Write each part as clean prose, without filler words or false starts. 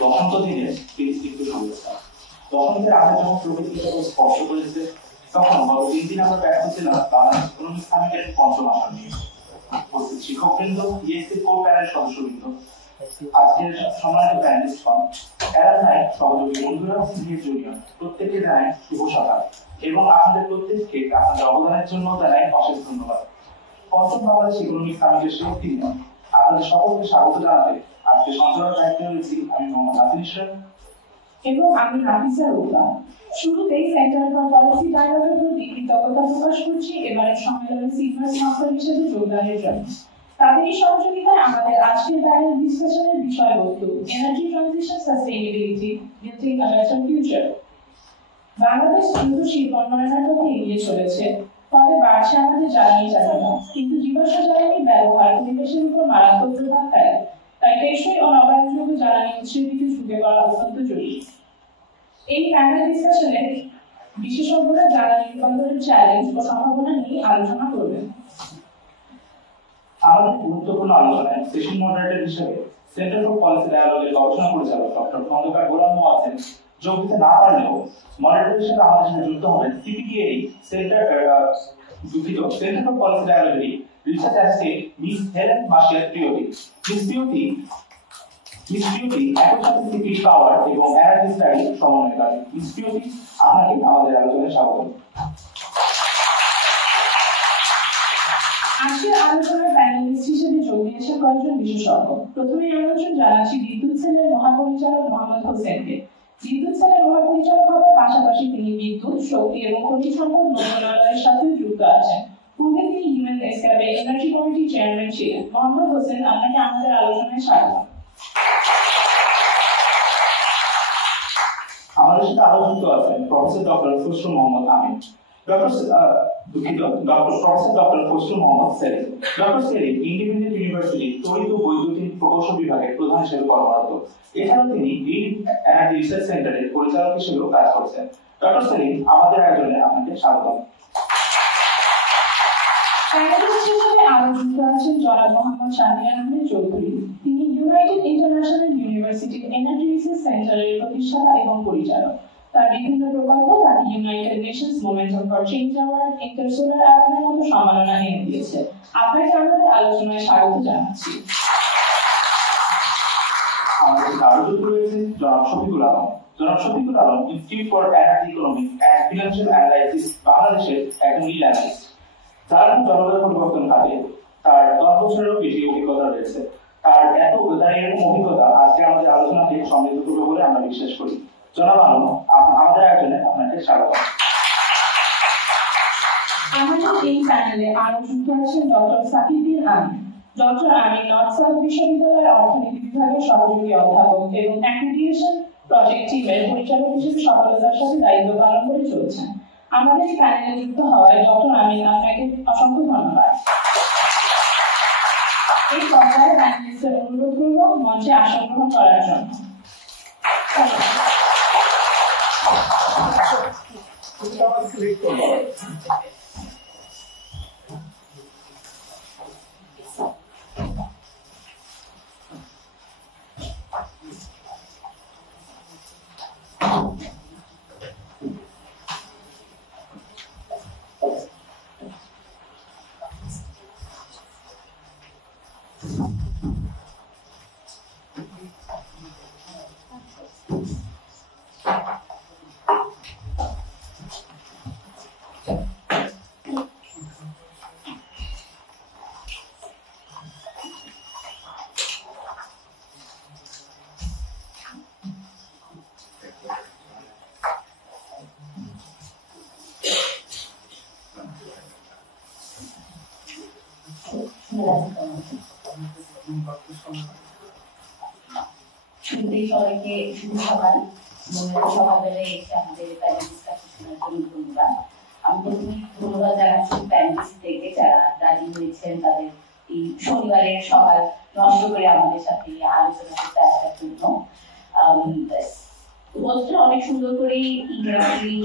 বসন্ত দিনের স্নিগ্ধ শুভেচ্ছা। বসন্তের আগে যখন প্রকৃতি সকল স্পর্শ করেছে, তখন গত 3 দিন আমরা ব্যস্ত ছিলাম বাংলাদেশ ইকোনমিক সামিটের পঞ্চম আসর নিয়ে। উপস্থিত শিক্ষকবৃন্দ, ইএসসি কোর প্যানেল সদস্যবৃন্দ, আজকের সম্মানিত প্যানেলিস্টগণ, অ্যালামনাই, সহযোগী বন্ধুরা, সিনিয়র জুনিয়র, প্রত্যেককে জানাই শুভ সকাল এবং আপনাদের প্রত্যেককে আপনাদের অবদানের জন্য জানাই অশেষ ধন্যবাদ। পঞ্চম বাংলাদেশ ইকোনমিক সামিটের শেষ দিনে আপনাদের সকলকে স্বাগত জানাতে আজকে সঞ্চালক দায়িত্বে রয়েছি আমি মোহাম্মদ হাফিজ ইসলাম এবং আমি হাফিজা রুবা। শুরুতেই সেন্টার ফর পলিসি ডায়ালগের প্রতি কৃতজ্ঞতা প্রকাশ করছি এবারের সম্মেলনে সিনিয়র স্পন্সর হিসেবে যোগদানের জন্য। তাদেরই সহযোগিতায় আমাদের আজকের প্যানেল ডিসকাশনের বিষয়বস্তু energy transition sustainability building a better future. Bangladesh দ্রুত শিল্পোন্নয়নের পথে এগিয়ে চলেছে, ফলে বাড়ছে আমাদের জ্বালানি চাহিদা, কিন্তু জীবাশ্ম জ্বালানি ব্যবহার পরিবেশের উপর মারাত্মক প্রভাব ফেলে। তাই টেকসই ও নবায়নযোগ্য জ্বালানি উৎসের দিকে ঝুঁকে পড়া অত্যন্ত জরুরি। এই প্যানেল ডিসকাশনে বিশেষজ্ঞরা জ্বালানি রূপান্তরের চ্যালেঞ্জ ও সম্ভাবনা নিয়ে আলোচনা করবেন। আমাদের গুরুত্বপূর্ণ আলোচনায় সেশন মডারেটর হিসেবে সেন্টার ফর পলিসি ডায়ালগের গবেষণা পরিচালক ডক্টর খন্দকার গোলাম আছেন। যোগ দিতে না পারলেও মডারেটর হিসেবে আমাদের সাথে যুক্ত হবেন সিপিডিএ সেন্টার ফর পলিসি ডায়ালগের রিসার্চ অ্যাসিস্ট্যান্ট মিস হেলেন মার্শিয়াল প্রিয়তি। মিস প্রিয়তি একই সাথে সিপি পাওয়ার এবং এনার্জি স্টাডি সমন্বয়কারী। মিস প্রিয়তি, আপনাকে আমাদের আলোচনায় স্বাগত। আজকের আলোচনার প্যানেলিস্ট হিসেবে যোগ দিয়েছেন কয়েকজন বিশেষজ্ঞ। প্রথমেই আমন্ত্রণ জানাচ্ছি বিদ্যুৎ সেলের মহাপরিচালক মোহাম্মদ হোসেনকে। বিদ্যুৎ সেলের মহাপরিচালক হওয়ার পাশাপাশি তিনি বিদ্যুৎ, শক্তি এবং খনিজ সম্পদ মন্ত্রণালয়ের সাথেও যুক্ত আছেন। পূর্বে তিনি ইউএন এসক্যাবে এনার্জি কমিটি চেয়ারম্যান ছিলেন। মোহাম্মদ হোসেন, আপনাকে আমাদের আলোচনায় স্বাগত। আমাদের সাথে আরো যুক্ত আছেন professor doctor Fazlur Mohammad Amin. Doctor Fazlur Mohammad Salim. Doctor Salim Independent University তড়িৎ ও বৈদ্যুতিক প্রকৌশল বিভাগের প্রধান হিসেবে কর্মরত। এছাড়াও তিনি গ্রিন এনার্জি রিসার্চ সেন্টারের পরিচালক হিসেবেও কাজ করছেন। ডক্টর সেলিম, আমাদের আয়োজনে আপনাকে স্বাগত। প্যানেলিস্ট হিসেবে আরো যুক্ত আছেন জনাব মোহাম্মদ শাহরিয়ার আহমেদ চৌধুরী। তিনি ইউনাইটেড ইন্টারন্যাশনাল ইউনিভার্সিটির এনার্জি রিসার্চ সেন্টারের প্রতিষ্ঠাতা এবং পরিচালক। তার বিভিন্ন প্রকল্প তাকে United Nations momentum for change award, Intersolar অ্যাওয়ার্ডের মতো সম্মাননা এনে দিয়েছে। আপনাকে আমাদের আলোচনায় স্বাগত জানাচ্ছি। আমাদের আরো যুক্ত রয়েছেন জনাব শফিকুল আলম। জনাব Shafiqul Alam institute for energy economics and financial analysis বাংলাদেশের একজন লিড অ্যানালিস্ট। যার জলবায়ু পরিবর্তন কাজে তার 10 বছরেরও বেশি অভিজ্ঞতা রয়েছে। তার এরকম অভিজ্ঞতা আজকে আমাদের আলোচনাকে সমৃদ্ধ করবে বলে আমরা বিশ্বাস করি। জনাব আলম, আমাদের আয়োজনে আপনাকে স্বাগত। আমাদের এই প্যানেলে আরো যুক্ত আছেন ডক্টর সাকিব বিন আমিন। ডক্টর আমিন নর্থ সাউথ বিশ্ববিদ্যালয়ের অর্থনীতি বিভাগের সহযোগী অধ্যাপক এবং অ্যাক্রিডিটেশন প্রজেক্ট টিমের পরিচালক হিসেবে সফলতার সাথে দায়িত্ব পালন করে চলছেন। আমাদের এই প্যানেলে যুক্ত হওয়ায় ডক্টর আমিন আপনাকে অসংখ্য ধন্যবাদ। এই পর্যায়ে প্যানেলিস্টদের অনুরোধ করব মঞ্চে আসন গ্রহণ করার জন্য। শুরুতেই সবাইকে শুভ সকাল। সকালবেলায় এসে আমাদের প্যানেল ডিসকাশনের জন্য ধন্যবাদ। আমি প্রথমে ধন্যবাদ জানাচ্ছি প্যানেলিস্টদেরকে যারা রাজি হয়েছেন তাদের এই শনিবারের সকাল নষ্ট করে আমাদের সাথে আলোচনা করতে আসার জন্য। হোস্টরা অনেক সুন্দর করে ইন্ট্রোডাক্টরি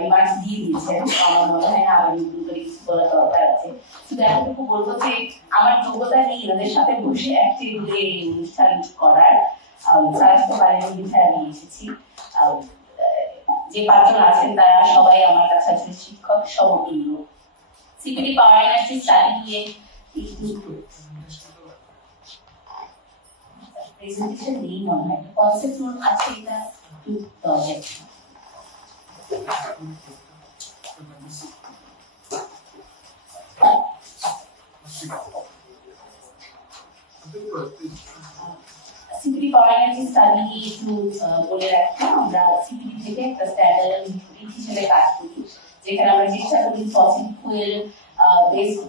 রিমার্কস দিয়ে দিয়েছেন। আমার মনে হয় না আবার নতুন করে কিছু বলার দরকার আছে। শুধু এতটুকু বলবো যে আমার যোগ্যতা নেই ওদের সাথে বসে এক টেবিলে এই অনুষ্ঠান করার। তারা আসতে পারেনি বিধায় আমি এসেছি। যে পাঁচজন আছেন তারা সবাই আমার কাছে আসলে শিক্ষক সমতুল্য। সিপিডি পাওয়ার এনার্জি স্টাডি নিয়ে প্রেজেন্টেশন নেই মনে হয়, কনসেপ্ট নোট আছে, এটা একটু দরকার। সিপিডি পাওয়ার এনার্জি স্টাডি নিয়ে একটু বলে রাখি, আমরা সিপিডি থেকে একটা স্ট্যান্ডার্ড ইউনিট হিসেবে কাজ করি, যেখানে আমরা চেষ্টা করি ফসিল ফুয়েল বেসড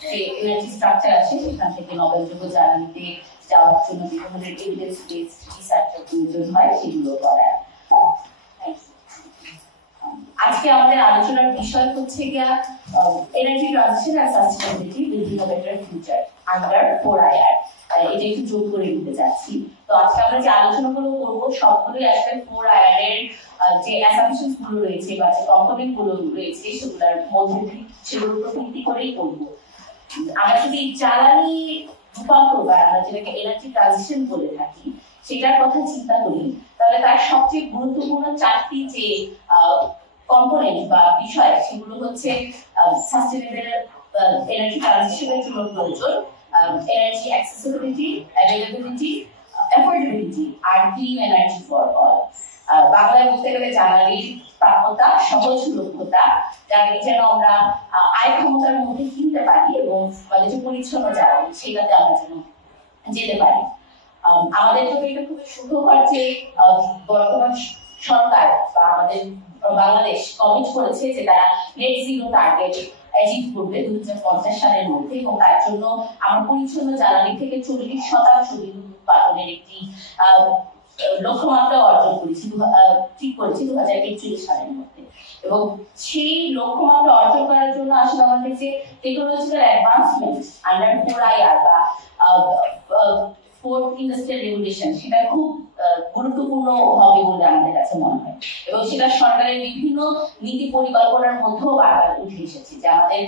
যে এনার্জি স্ট্রাকচার আছে সেখান থেকে নবায়নযোগ্য জ্বালানিতে যাওয়ার জন্য যে ধরনের এভিডেন্স বেসড রিসার্চের প্রয়োজন হয় সেগুলো করার। আজকে আমাদের আলোচনার বিষয় হচ্ছে গিয়া এনার্জি ট্রানজিশন আর sustainability building a better future under 4IR। এটা একটু যোগ করে দিতে চাচ্ছি। তো আজকে আমরা যে আলোচনাগুলো করবো সবগুলোই আসলে 4IR এর যে অ্যাসাম্পশনস গুলো রয়েছে বা যে কম্পোনেন্ট গুলো রয়েছে সেগুলোর মধ্যে সেগুলোর উপর ভিত্তি করেই করবো। আমরা যদি জ্বালানি রূপান্তর বা আমরা যেটাকে এনার্জি ট্রানজিশন বলে থাকি সেটার কথা চিন্তা করি, তাহলে তার সবচেয়ে গুরুত্বপূর্ণ চারটি যে কম্পোনেন্ট বা বিষয় সেগুলো হচ্ছে সাস্টেইনেবল এনার্জি ট্রানজিশনের জন্য প্রয়োজন এনার্জি অ্যাক্সেসিবিলিটি, অ্যাভেলেবিলিটি, অ্যাফোর্ডেবিলিটি আর ক্লিন এনার্জি ফর অল। বাংলায় বলতে গেলে জ্বালানির প্রাপ্যতা, সহজলভ্যতা, জ্বালানি যেন আমরা আয় ক্ষমতার মধ্যে কিনতে পারি এবং আমাদের যে পরিচ্ছন্ন জ্বালানি সেটাতে আমরা যেন যেতে পারি। আমাদের জন্য এটা খুবই সুখকর যে বর্তমান সরকার বা আমাদের বাংলাদেশ কমিট করেছে যে তারা নেট জিরো টার্গেট অ্যাচিভ করবে 2050 সালের মধ্যে, এবং তার জন্য আমরা পরিচ্ছন্ন জ্বালানি থেকে 40% বিদ্যুৎ উৎপাদনের একটি লক্ষ্যমাত্রা অর্জন করেছি, ঠিক করেছি 2041 সালের মধ্যে। এবং সেই লক্ষ্যমাত্রা অর্জন করার জন্য আসলে আমাদের যে টেকনোলজিক্যাল অ্যাডভান্সমেন্ট আন্ডার 4IR বা ফোর্থ ইন্ডাস্ট্রিয়াল রেভলিউশন সেটা খুব গুরুত্বপূর্ণ হবে বলে আমাদের কাছে মনে হয়, এবং সেটা সরকারের বিভিন্ন নীতি পরিকল্পনার মধ্যেও বারবার উঠে এসেছে যে আমাদের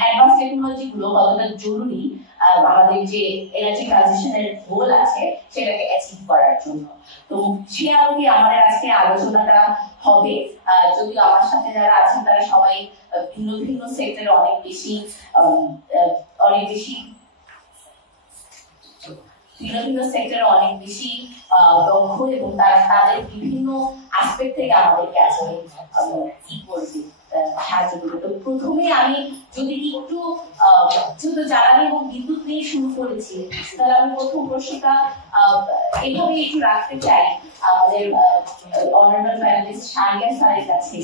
অ্যাডভান্স টেকনোলজি গুলো কতটা জরুরি আমাদের যে এনার্জি ট্রানজিশনের গোল আছে সেটাকে অ্যাচিভ করার জন্য। তো সে আলোকে আমাদের আজকে আলোচনাটা হবে। যদিও আমার সাথে যারা আছেন তারা সবাই ভিন্ন ভিন্ন সেক্টরে অনেক বেশি বিভিন্ন সেক্টরে অনেক বেশি দক্ষ, এবং তারা তাদের বিভিন্ন আসপেক্ট থেকে আমাদেরকে আসলে কি করবে সাহায্য করবে। তো প্রথমে আমি যদি একটু যেহেতু জ্বালানি এবং বিদ্যুৎ নিয়ে শুরু করেছি, তাহলে আমি প্রথম প্রশ্নটা এভাবে একটু রাখতে চাই আমাদের অনারেবল প্যানেলিস্ট শাহরিয়ার স্যারের কাছে,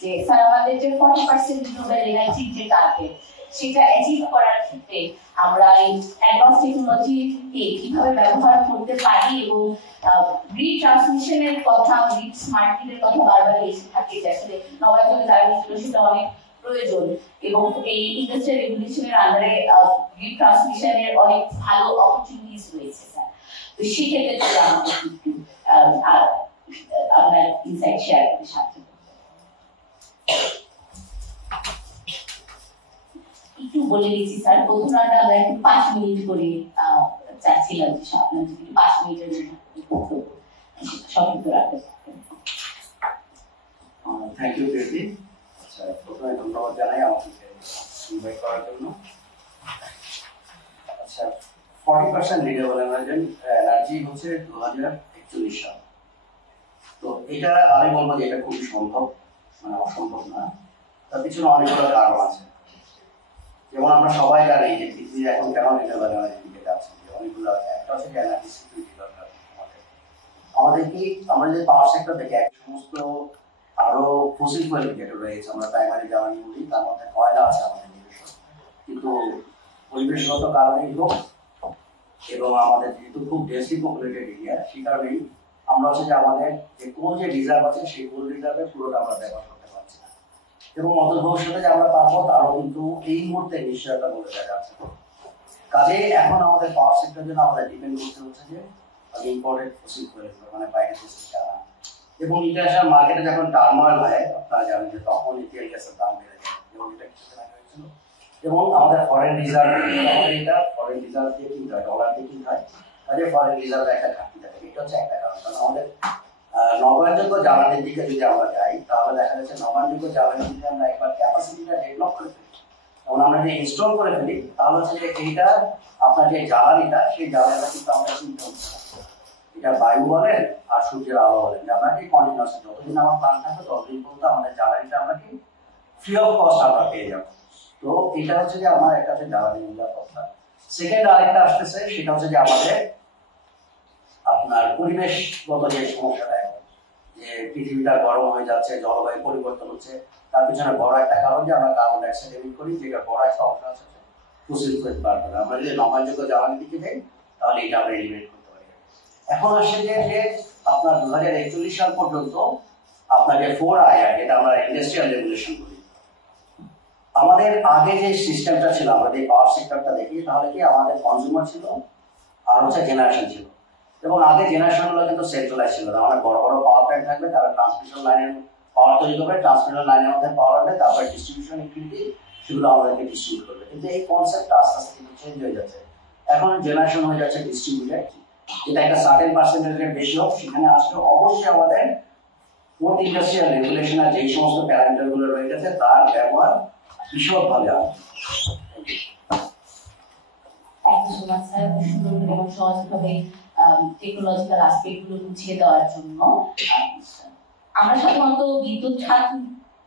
যে স্যার আমাদের যে 40% রিনিউয়েবল এনার্জি যে টার্গেট সেটা অ্যাচিভ করার ক্ষেত্রে আমরা এই অ্যাডভান্স টেকনোলজিকে কিভাবে ব্যবহার করতে পারি, এবং গ্রিড ট্রান্সমিশনের কথা, গ্রিড স্মার্ট গ্রিডের কথা বারবার এসে থাকে যে আসলে নবায়নযোগ্য জ্বালানি সেটা অনেক প্রয়োজন, এবং এই ইন্ডাস্ট্রিয়াল রেভলিউশনের আন্ডারে গ্রিড ট্রান্সমিশনের অনেক ভালো অপরচুনিটিস রয়েছে স্যার। তো সেক্ষেত্রে যদি আমাকে একটু আপনার ইনসাইট শেয়ার করতে সাহায্য একটু বলে দিচ্ছি স্যার। প্রথম রাউন্ডে আমরা একটু 5 মিনিট করে চাচ্ছিলাম যে আপনার যদি 5 মিনিটের মধ্যে সংক্ষিপ্ত রাখতে পারেন। থ্যাংক ইউ প্রীতি। আচ্ছা, প্রথমে ধন্যবাদ জানাই আমাকে ইনভাইট করার জন্য। আচ্ছা, 40% রিনিউয়েবল এনার্জি হচ্ছে 2041 সাল। তো এটা আমি বলবো যে এটা খুবই সম্ভব, মানে অসম্ভব না। তার পিছনে অনেকগুলো কারণ আছে। যেমন আমরা সবাই জানি যে পৃথিবী এখন কেন রিনিউয়েবল এনার্জির দিকে যাচ্ছে, অনেকগুলো। একটা হচ্ছে এনার্জি সিকিউরিটি দরকার আমাদের কি, আমরা যে পাওয়ার সেক্টর দেখে সমস্ত আরো ফসিল ফুয়েল যেটা রয়েছে, আমরা প্রাইমারি জ্বালানি বলি, তার মধ্যে কয়লা আছে আমাদের নিজস্ব, কিন্তু পরিবেশগত কারণেই হোক এবং আমাদের যেহেতু খুব ডেন্সলি পপুলেটেড এরিয়া, সেই কারণেই আমরা হচ্ছে যে আমাদের যে কোল যে রিজার্ভ আছে সেই কোল রিজার্ভে পুরোটা আমরা ব্যবহার করতে পারছি না, এবং অদূর ভবিষ্যতে যে আমরা পারবো তারও কিন্তু এই মুহূর্তে নিশ্চয়তা বলে দেওয়া যাচ্ছে। কাজে এখন আমাদের পাওয়ার সেক্টরের জন্য আমাদের ডিপেন্ড করতে হচ্ছে যে ইম্পোর্টেড ফসিল ফুয়েল, মানে বাইরে থেকে আনা। এবং ইন্টারন্যাশনাল মার্কেটে যখন টার্মোয়েল হয়, আপনারা জানেন যে তখন তেল গ্যাসের দাম বেড়ে যায়, এবং এটা কিছুদিন আগে হয়েছিল। এবং আমাদের ফরেন রিজার্ভ, আমাদের এটা ফরেন রিজার্ভ দিয়ে কিনতে হয়, ডলার দিয়ে কিনতে হয়। কাজে ফরেন রিজার্ভে একটা ঘাটতি থাকে। এটা হচ্ছে একটা কারণ। কারণ আমাদের নবায়নযোগ্য জ্বালানির দিকে যদি আমরা যাই তাহলে দেখা যাচ্ছে নবায়নযোগ্য জ্বালানির দিকে আমরা একবার ক্যাপাসিটিটা ডেভেলপ করে ফেলি, এবং আমরা যে ইনস্টল করে ফেলি তাহলে হচ্ছে যে এইটা আপনার যে জ্বালানিটা সেই জ্বালানিটা কিন্তু আমরা চিন্তা করতে পারি। এটা বায়ু বলেন আর সূর্যের আলো বলেন, আপনাকে কন্টিনিউয়াস যতদিন আমার প্ল্যান থাকবে ততদিন পর্যন্ত আমাদের জ্বালানিটা আমাকে ফ্রি অফ কস্ট আমরা পেয়ে যাবো। তো এটা হচ্ছে যে আমার একটা হচ্ছে জ্বালানি নিরাপত্তা। সেকেন্ড আরেকটা আসতেছে সেটা হচ্ছে যে আমাদের আপনার পরিবেশগত যে সমস্যাটা এখন যে পৃথিবীটা গরম হয়ে যাচ্ছে, জলবায়ু পরিবর্তন হচ্ছে, তার পিছনে বড় একটা কারণ যে আমরা কার্বন ডাইঅক্সাইড এমিট করি, যেটা বড় একটা অংশ আছে ফসিল ফুয়েল বার্ন করা। আমরা যদি নবায়নযোগ্য জ্বালানির দিকে যাই তাহলে এটা আমরা এলিমিনেট করতে পারি। এখন আসছে যে আপনার 2041 সাল পর্যন্ত আপনার যে 4IR, এটা আমরা ইন্ডাস্ট্রিয়াল রেগুলেশন করি। আমাদের আগে যে সিস্টেমটা ছিল, আমরা যে পাওয়ার সেক্টরটা দেখি তাহলে কি আমাদের কনজিউমার ছিল আর হচ্ছে জেনারেশন ছিল, এবং আগে জেনারেশনগুলো কিন্তু সেন্ট্রালাইজ ছিল না। আমাদের বড় বড় পাওয়ার প্ল্যান্ট থাকবে, তারা ট্রান্সমিশন লাইনের পাওয়ার তৈরি করবে, ট্রান্সমিশন লাইনের মধ্যে পাওয়ার হবে, তারপর ডিস্ট্রিবিউশন ইউটিলিটি সেগুলো আমাদেরকে ডিস্ট্রিবিউট করবে। কিন্তু এই কনসেপ্টটা আস্তে আস্তে কিন্তু চেঞ্জ হয়ে যাচ্ছে। এখন জেনারেশন হয়ে যাচ্ছে ডিস্ট্রিবিউটেড, এটা একটা সার্টেন পার্সেন্টেজের বেশি হোক, সেখানে আসলে অবশ্যই আমাদের পোর্ট ইন্ডাস্ট্রিয়াল রেগুলেশন আর যেই সমস্ত প্যারামিটারগুলো রয়ে গেছে তার ব্যবহার বিশদভাবে আসবে। এবং সহজভাবে টেকনোলজিক্যাল আসপেক্ট গুলো বুঝিয়ে দেওয়ার জন্য আমরা সাধারণত বিদ্যুৎ খাত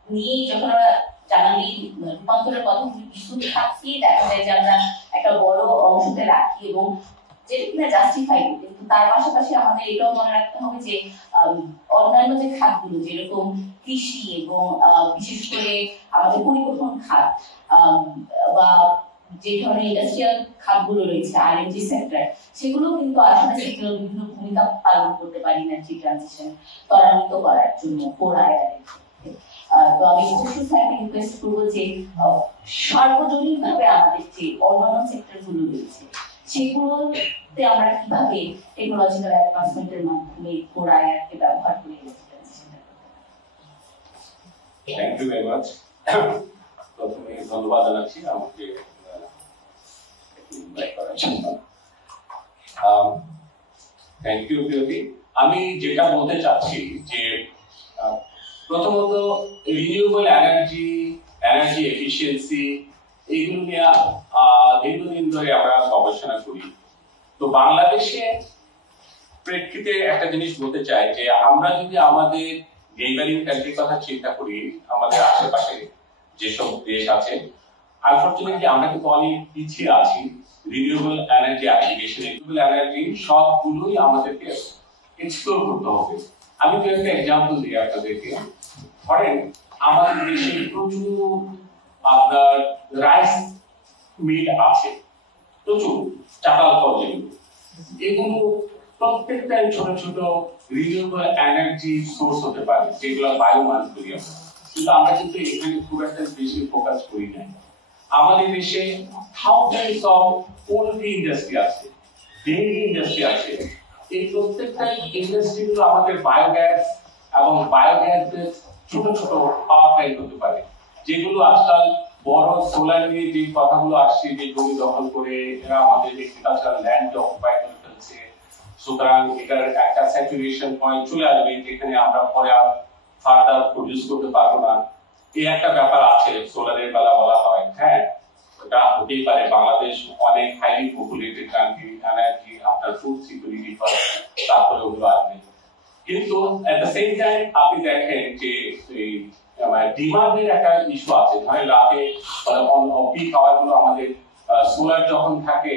নিয়ে যখন আমরা জ্বালানি রূপান্তরের কথা বলি, বিদ্যুৎ খাতকেই দেখা যায় যে আমরা একটা বড় অংশতে রাখি এবং যেটা কিনা জাস্টিফাইড, কিন্তু তার পাশাপাশি আমাদের এটাও মনে রাখতে হবে যে অন্যান্য যে খাতগুলো যেরকম কৃষি এবং বিশেষ করে আমাদের পরিবহন খাত বা যে ধরনের ইন্ডাস্ট্রিয়াল খাতগুলো রয়েছে আরএনজি সেক্টর, সেগুলো কিন্তু আসলে সেগুলো বিভিন্ন ভূমিকা পালন করতে পারি এনার্জি ট্রানজিশন ত্বরান্বিত করার জন্য 4IR এর ক্ষেত্রে। তো আমি অবশ্যই স্যারকে রিকোয়েস্ট করবো যে সার্বজনীন ভাবে আমাদের যে অন্যান্য সেক্টর গুলো রয়েছে সেগুলোতে আমরা কিভাবে টেকনোলজিক্যাল অ্যাডভান্সমেন্টের মাধ্যমে 4IR কে ব্যবহার করে এনার্জি ট্রানজিশন করতে পারি। Thank you very much. প্রথমে ধন্যবাদ জানাচ্ছি আমাকে থ্যাংক ইউ প্রিয়তি। আমি যেটা বলতে চাচ্ছি যে প্রথমত রিনিউয়েবল এনার্জি, এনার্জি এফিসিয়েন্সি এইগুলো নিয়ে দীর্ঘদিন ধরে আমরা গবেষণা করি। তো বাংলাদেশে প্রেক্ষিতে একটা জিনিস বলতে চাই যে আমরা যদি আমাদের নেইবারিং কান্ট্রির কথা চিন্তা করি, আমাদের আশেপাশে যেসব দেশ আছে, আনফরচুনেটলি আমরা কিন্তু অনেক পিছিয়ে আছি renewable energy application. Renewable energy সবগুলোই আমাদেরকে এক্সপ্লোর করতে হবে। আমি তো একটা এক্সাম্পল দিই আপনাদেরকে। ধরেন আমাদের দেশে প্রচুর আপনার রাইস মিল আছে, প্রচুর চাতাল কল, এগুলো প্রত্যেকটাই ছোট ছোট রিনিউয়েবল এনার্জি সোর্স হতে পারে, যেগুলো বায়োমাস বলি আমরা। কিন্তু আমরা কিন্তু এখানে খুব একটা বেশি ফোকাস করি না। আমাদের দেশে থাউজেন্ডস অফ পোল্ট্রি ইন্ডাস্ট্রি আছে, ডেইরি ইন্ডাস্ট্রি আছে। এই প্রত্যেকটা ইন্ডাস্ট্রিগুলো আমাদের বায়োগ্যাস এবং বায়োগ্যাসের ছোট ছোট পাওয়ার প্ল্যান্ট হতে পারে, যেগুলো আজকাল বড় সোলার নিয়ে যে কথাগুলো আসছে যে জমি দখল করে এরা আমাদের এগ্রিকালচারাল ল্যান্ড অকুপাই করে ফেলছে। সুতরাং এটার একটা স্যাচুরেশন পয়েন্ট চলে আসবে যেখানে আমরা পরে আর ফার্দার প্রডিউস করতে পারবো না। এই একটা ব্যাপার আছে সোলারের বেলা বলা হয়। হ্যাঁ, এটা হতেই পারে। বাংলাদেশ অনেক হাইলি পপুলেটেড কান্ট্রি, এনার্জি আপনার ফুড সিকিউরিটি ফার্স্ট, তারপরে ওগুলো আসবে। কিন্তু এট দ্য সেম টাইম আপনি দেখেন যে ডিমান্ডের একটা ইস্যু আছে। ধরেন রাতে পিক আওয়ার গুলো আমাদের সোলার যখন থাকে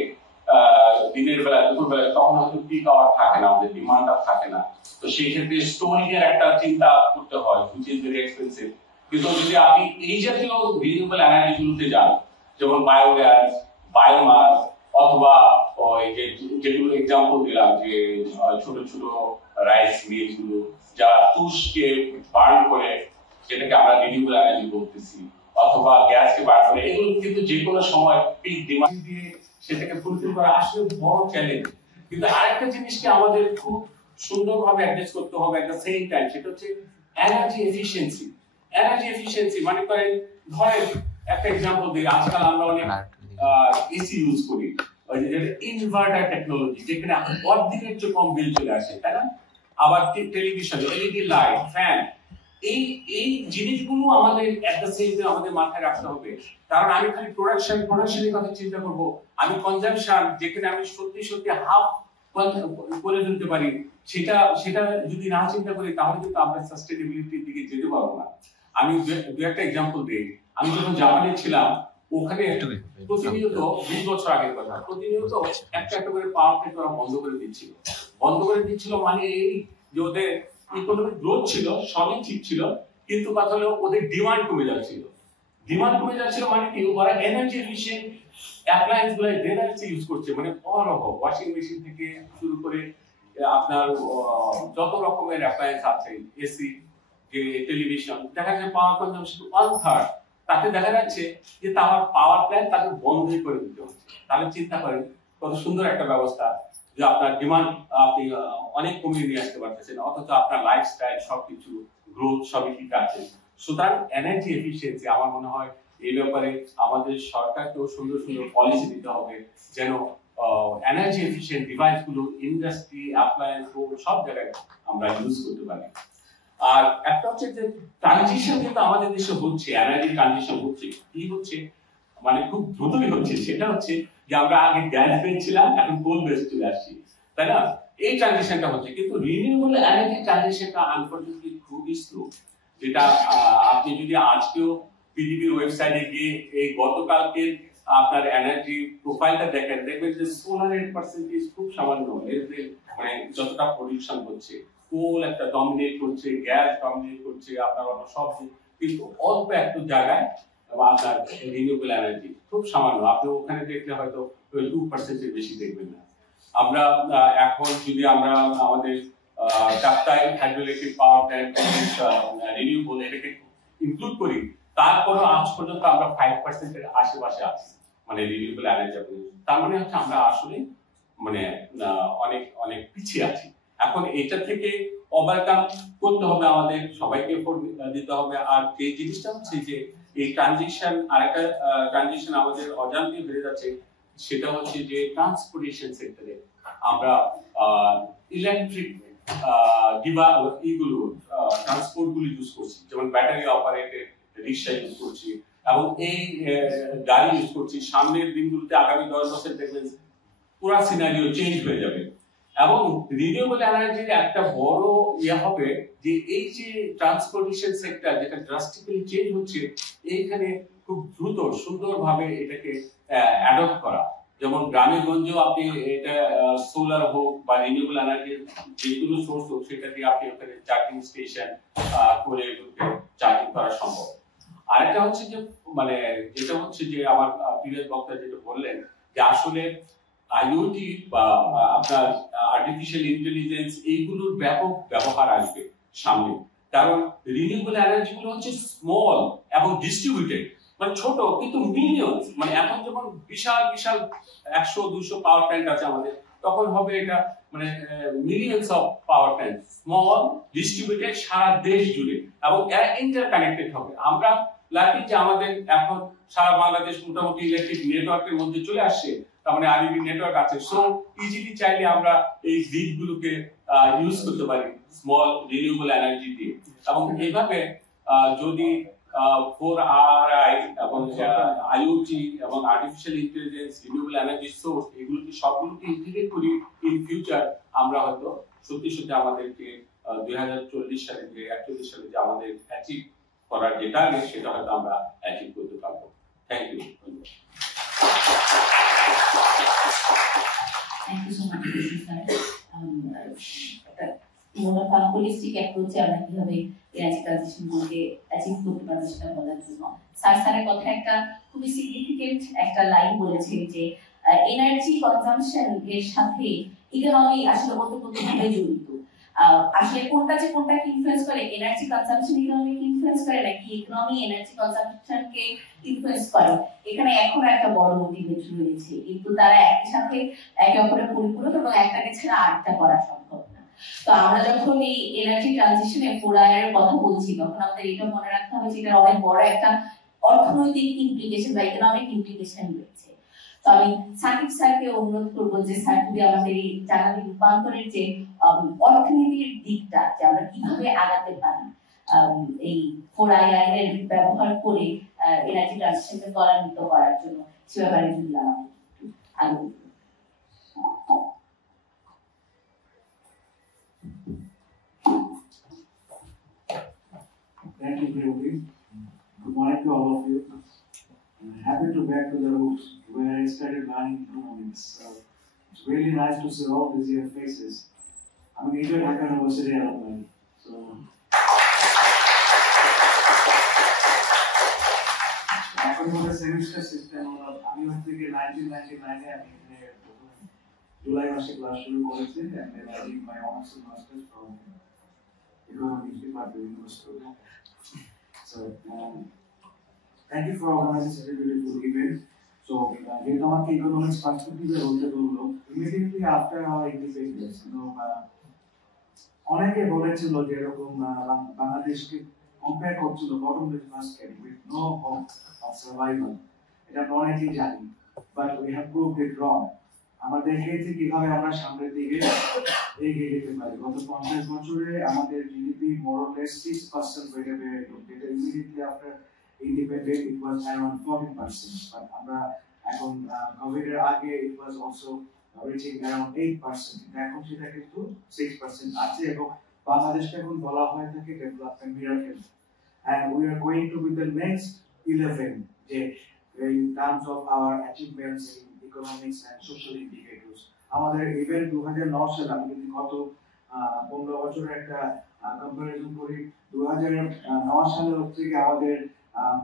দিনের বেলা, দুপুর বেলা, তখন হয়তো পিক আওয়ার থাকে না, আমাদের ডিমান্ডটা থাকে না। তো সেই ক্ষেত্রে স্টোরিং এর একটা চিন্তা করতে হয়, হুইচ ইজ ভেরি এক্সপেন্সিভ। কিন্তু যদি আপনি এই জাতীয় রিনিউয়েবল এনার্জি গুলোতে যান, যেমন বায়োগ্যাস, বায়োমাস, অথবা ওই যেগুলো এক্সাম্পল দিলাম যে ছোট ছোট রাইস মিল গুলো যা তুষকে বার্ন করে, যেটাকে আমরা রিনিউয়েবল এনার্জি বলতেছি, অথবা গ্যাসকে বার্ন করে, এগুলো কিন্তু যে কোনো সময় পিক ডিমান্ড দিয়ে সেটাকে ফুলফিল করা আসলে বড় চ্যালেঞ্জ। কিন্তু আরেকটা জিনিসকে আমাদের খুব সুন্দরভাবে অ্যাড্রেস করতে হবে এট দ্য সেম টাইম, সেটা হচ্ছে এনার্জি এফিসিয়েন্সি। এনার্জি এফিসিয়েন্সি মানে করেন, ধরেন একটা এক্সাম্পল দিই, আজকাল আমরা অনেক এসি ইউজ করি। ওই যে ইনভার্টার টেকনোলজি, যেখানে অর্ধেকের চেয়ে কম বিল চলে আসে, তাই না? আবার টেলিভিশন, এলইডি লাইট, ফ্যান, এই জিনিসগুলো আমাদের এট দ্য সেম টাইম আমাদের মাথায় রাখতে হবে। কারণ আমি খালি প্রোডাকশনের কথা চিন্তা করব, আমি কনজাম্পশন যেখানে আমি সত্যি সত্যি হাফ করে দিতে পারি, সেটা যদি না চিন্তা করি তাহলে কিন্তু আমরা সাস্টেইনেবিলিটির দিকে যেতে পারবো না। আমি দু একটা এক্সাম্পল দিই। আমি যখন জাপানে ছিলাম, ওখানে প্রতিনিয়ত 20 বছর আগের কথা, প্রতিনিয়ত একটা করে পাওয়ার প্ল্যান্ট ওরা বন্ধ করে দিচ্ছিল। মানে এই যে ওদের ইকোনমিক গ্রোথ ছিল, সবই ঠিক ছিল, কিন্তু কথা হলো ওদের ডিমান্ড কমে যাচ্ছিল। মানে কি, ওরা এনার্জি এফিশিয়েন্ট অ্যাপ্লায়েন্স গুলো ইউজ করছে, মানে অরহ ওয়াশিং মেশিন থেকে শুরু করে আপনার যত রকমের অ্যাপ্লায়েন্স আছে, এসি, যে টেলিভিশন, দেখা যায় পাওয়ার কনজাম্পশন 1/3। তাতে দেখা যাচ্ছে যে তার পাওয়ার প্ল্যান্ট তাকে বন্ধই করে দিতে হচ্ছে। তাহলে চিন্তা করেন কত সুন্দর একটা ব্যবস্থা, যে আপনার ডিমান্ড আপনি অনেক কমিয়ে নিয়ে আসতে পারতেছেন, অথচ আপনার লাইফস্টাইল সবকিছু গ্রোথ সবই ঠিক আছে। সুতরাং এনার্জি এফিসিয়েন্সি, আমার মনে হয় এই ব্যাপারে আমাদের সরকারকেও সুন্দর সুন্দর পলিসি দিতে হবে, যেন এনার্জি এফিসিয়েন্ট ডিভাইস গুলো ইন্ডাস্ট্রি, অ্যাপ্লায়েন্স সব জায়গায় আমরা ইউজ করতে পারি। আর একটা হচ্ছে যে ট্রানজিশন কিন্তু আমাদের দেশে হচ্ছে, এনার্জি ট্রানজিশন হচ্ছে, কি হচ্ছে মানে খুব দ্রুতই হচ্ছে। সেটা হচ্ছে যে আমরা আগে গ্যাস বেস ছিলাম, এখন কোল বেস চলে আসছি, তাই না? এই ট্রানজিশনটা হচ্ছে, কিন্তু রিনিউয়েবল এনার্জি ট্রানজিশনটা আনফরচুনেটলি খুবই স্লো। যেটা আপনি যদি আজকেও পিডিবির ওয়েবসাইটে গিয়ে এই গতকালকে আপনার এনার্জি প্রোফাইলটা দেখবেন যে সোলারের পার্সেন্টেজ খুব সামান্য, মানে যতটা প্রোডাকশন হচ্ছে, কোল একটা ডমিনেট করছে, গ্যাস ডমিনেট করছে, আপনার অন্য সব, কিন্তু অল্প একটু জায়গায় আপনার রিনিউয়েবল এনার্জি খুব সামান্য। আপনি ওখানে দেখলে হয়তো 2% বেশি দেখবেন না। আমরা এখন যদি আমরা আমাদের চারটায় হাইড্রোইলেকট্রিক পাওয়ার প্ল্যান্ট রিনিউয়েবল এটাকে ইনক্লুড করি, তারপরও আজ পর্যন্ত আমরা 5% আশেপাশে আছি, মানে রিনিউয়েবল এনার্জি। তার মানে হচ্ছে আমরা আসলে মানে অনেক অনেক পিছিয়ে আছি। এখন এটা থেকে ওভারকাম করতে হবে, আমাদের সবাইকে এফোর্ট দিতে হবে। আর যে জিনিসটা হচ্ছে যে এই ট্রানজিশন, আরেকটা ট্রানজিশন আমাদের অজান্তে বেড়ে যাচ্ছে, সেটা হচ্ছে যে ট্রান্সপোর্টেশন সেক্টরে আমরা ইলেকট্রিক ট্রান্সপোর্ট গুলো ইউজ করছি, যেমন ব্যাটারি অপারেটেড রিক্সা ইউজ করছি, এবং এই গাড়ি ইউজ করছি। সামনের দিনগুলোতে আগামী 10 বছর দেখবেন পুরো সিনারিও চেঞ্জ হয়ে যাবে। এবং রিনিউয়েবল এনার্জির একটা বড় হবে যে এই যে ট্রান্সপোর্টেশন সেক্টর যেটা ড্রাস্টিক্যালি চেঞ্জ হচ্ছে, এইখানে খুব দ্রুত সুন্দরভাবে এটাকে অ্যাডপ্ট করা। যেমন গ্রামে গঞ্জেও আপনি এটা সোলার হোক বা রিনিউয়েবল এনার্জির যে কোনো সোর্স হোক, সেটা দিয়ে আপনি ওখানে চার্জিং স্টেশন করে চার্জিং করা সম্ভব। আরেকটা হচ্ছে যে মানে যেটা হচ্ছে যে আমার প্রিভিয়াস বক্তা যেটা বললেন, যে আসলে আইওটি বা আপনার আর্টিফিশিয়াল ইন্টেলিজেন্স এইগুলোর ব্যাপক ব্যবহার আসবে সামনে। কারণ রিনিউয়েবল এনার্জি গুলো হচ্ছে স্মল এবং ডিস্ট্রিবিউটেড, মানে ছোট কিন্তু মিলিয়ন। মানে এখন যেমন বিশাল বিশাল 100-200 পাওয়ার প্ল্যান্ট আছে আমাদের, তখন হবে এটা মানে millions of power plant, small distributed সারা দেশ জুড়ে, এবং এরা ইন্টারকানেক্টেড হবে। আমরা লাকি যে আমাদের এখন সারা বাংলাদেশ মোটামুটি ইলেকট্রিক নেটওয়ার্কের মধ্যে চলে আসছে, তার মানে আরবি নেটওয়ার্ক আছে। সো ইজিলি চাইলে আমরা এই গ্রিড গুলোকে ইউজ করতে পারি স্মল রিনিউয়েবল এনার্জি দিয়ে। এবং এইভাবে যদি 4RI এবং আইওটি এবং artificial intelligence, renewable energy source, এগুলোকে সবগুলোকে ইন্টিগ্রেট করি, ইন ফিউচার আমরা হয়তো সত্যি সত্যি আমাদেরকে 2040 সালে যে 41 সালে যে আমাদের অ্যাচিভ করার যে টার্গেট, সেটা হয়তো আমরা অ্যাচিভ করতে পারবো। Thank you. Thank you so much, sir. Holistic approach আমরা কিভাবে এনার্জি ট্রানজিশন গুলোকে অ্যাচিভ করতে পারবো সেটা বলার জন্য স্যারের কথা একটা খুবই সিগনিফিকেন্ট একটা লাইন বলেছে, যে এনার্জি কনজাম্পশন এর সাথে ইকোনমি আসলে ওতপ্রোতভাবে জড়িত। আসলে কোনটাকে ইনফ্লুয়েন্স করে, এনার্জি কনজাম্পশন ইকোনমিক ইনফ্লুয়েন্স করে নাকি ইকোনমি এনার্জি কনজাম্পশনকে ইনফ্লুয়েন্স করে, এখানে এখনো একটা বড় মোটিভেশন রয়েছে। কিন্তু তারা একই সাথে একে অপরের পরিপূরক, এবং একটাকে ছাড়া আরেকটা করা সম্ভব না। তো আমরা যখন এই এনার্জি ট্রানজিশনে 4R এর কথা বলছি, তখন আমাদের এটা মনে রাখতে হবে যে এটা অনেক বড় একটা অর্থনৈতিক ইমপ্লিকেশন বা ইকোনমিক ইমপ্লিকেশন রয়েছে। তো আমি সাকিব স্যারকে অনুরোধ করবো যে স্যার যদি আমাদের এই জ্বালানি রূপান্তরের যে অর্থনীতির দিকটা যে আমরা কিভাবে আগাতে পারি এই 4IR এর ব্যবহার করে এনার্জি ট্রানজিশনকে ত্বরান্বিত করার জন্য সে ব্যাপারে যদি আমাদের আলো Thank you, Priyogi. Good morning to all of you. I'm happy to be back to the roots where I started learning economics. So it's really nice to see all these young faces. I'm an Indian Dhaka University alumni. So এখন মধ্যে semester system আমি হচ্ছে কি 1999 আমি এখানে জুলাই মাসে class শুরু করেছি and then I did my honors and masters from economics department university. So thank you for organizing such a beautiful event. So যেহেতু আমাকে economics perspective বলতে বললো immediately after our independence, অনেকে বলেছিল যে এরকম বাংলাদেশকে কম্পেয়ার করছিল bottom rate basket with no hope of survival. এটা আমরা অনেকেই জানি, but we have proved it wrong. আমরা দেখিয়েছি কিভাবে আমরা সামনের দিকে এগিয়ে যেতে পারি। গত 50 বছরে আমাদের জিডিপি মোর অর লেস 6% বেড়ে গেল, যেটা immediately after independent it was around 14%, but আমরা এখন কোভিড এর আগে ইট ওয়াজ অলসো রিচিং অ্যারাউন্ড 8%, এখন সেটা কিন্তু 6% আছে এবং বাংলাদেশকে এখন বলা হয়ে থাকে development miracle, and we are going to be the next 11 যে in terms of our achievements in economics and social indicators. আমাদের ইভেন 2009 সালে আমি যদি গত 15 বছরের একটা কম্পারিজন করি, 2009 সালে হচ্ছে কি আমাদের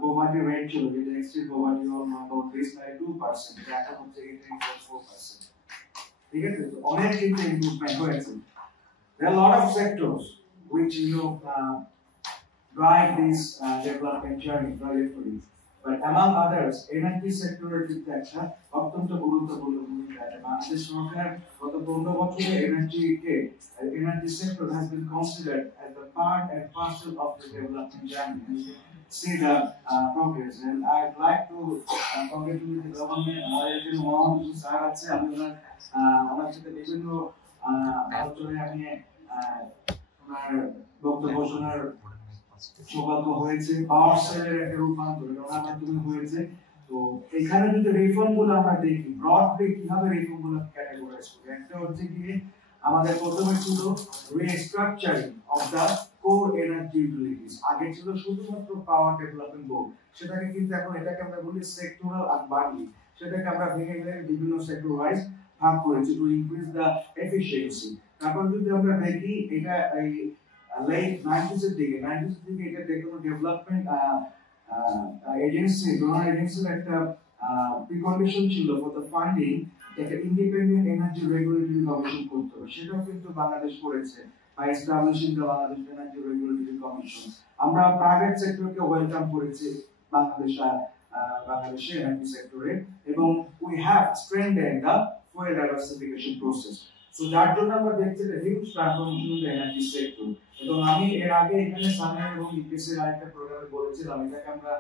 poverty rate ছিল যেটা extreme poverty of about 2%, এটা এখন হচ্ছে 3.4%। ঠিক আছে, তো অনেক কিন্তু ইমপ্রুভমেন্ট হয়েছে। There are a lot of sectors which drive this development journey trajectory, but among others, energy sector is একটা অত্যন্ত গুরুত্বপূর্ণ ভূমিকা। বাংলাদেশ সরকার গত 15 বছরে energy sector has been considered as a part and parcel of the development journey. And you see the progress, and I'd like to congratulate the government. আমাদের এখানে মহান sir আছে, আমি ওনার সাথে বিভিন্ন আলোচনায় আমি ওনার বক্তব্য শোনার সৌভাগ্য হয়েছে। পাওয়ার সেলের একটা রূপান্তর ওনার মাধ্যমে হয়েছে। তো এখানে যদি রিফর্ম গুলো আমরা দেখি ব্রডলি কিভাবে রিফর্ম গুলো ক্যাটাগরাইজ করি, একটা হচ্ছে কি আমাদের প্রথমে ছিল restructuring of the core energy utilities. আগে ছিল শুধুমাত্র পাওয়ার ডেভেলপমেন্ট বোর্ড, সেটাকে কিন্তু এখন এটাকে আমরা বলি সেক্টরাল আনবান্ডলিং, সেটাকে আমরা ভেঙে ভেঙে বিভিন্ন সেক্টর ওয়াইজ ভাগ করেছি টু ইনক্রিজ দা এফিশিয়েন্সি। তারপর যদি আমরা দেখি এটা এই late 90s এর দিকে এটা টেকনো ডেভেলপমেন্ট এজেন্সি ডোনার এজেন্সির একটা প্রিকন্ডিশন ছিল ফর দ্য ফান্ডিং, একটা ইন্ডিপেন্ডেন্ট এনার্জি রেগুলেটরি কমিশন করতে হবে, সেটাও কিন্তু বাংলাদেশ করেছে by establishing the Bangladesh energy regulatory commission. আমরা প্রাইভেট সেক্টরকে ওয়েলকাম করেছি বাংলাদেশের এনার্জি সেক্টরে, এবং we have strengthened the fuel diversification process. So যার জন্য আমরা দেখছি যে huge transformation in the energy sector. এবং আমি এর আগে এখানে সামনে এবং ইপিএস এর আরেকটা প্রোগ্রামে বলেছিলাম, এটাকে আমরা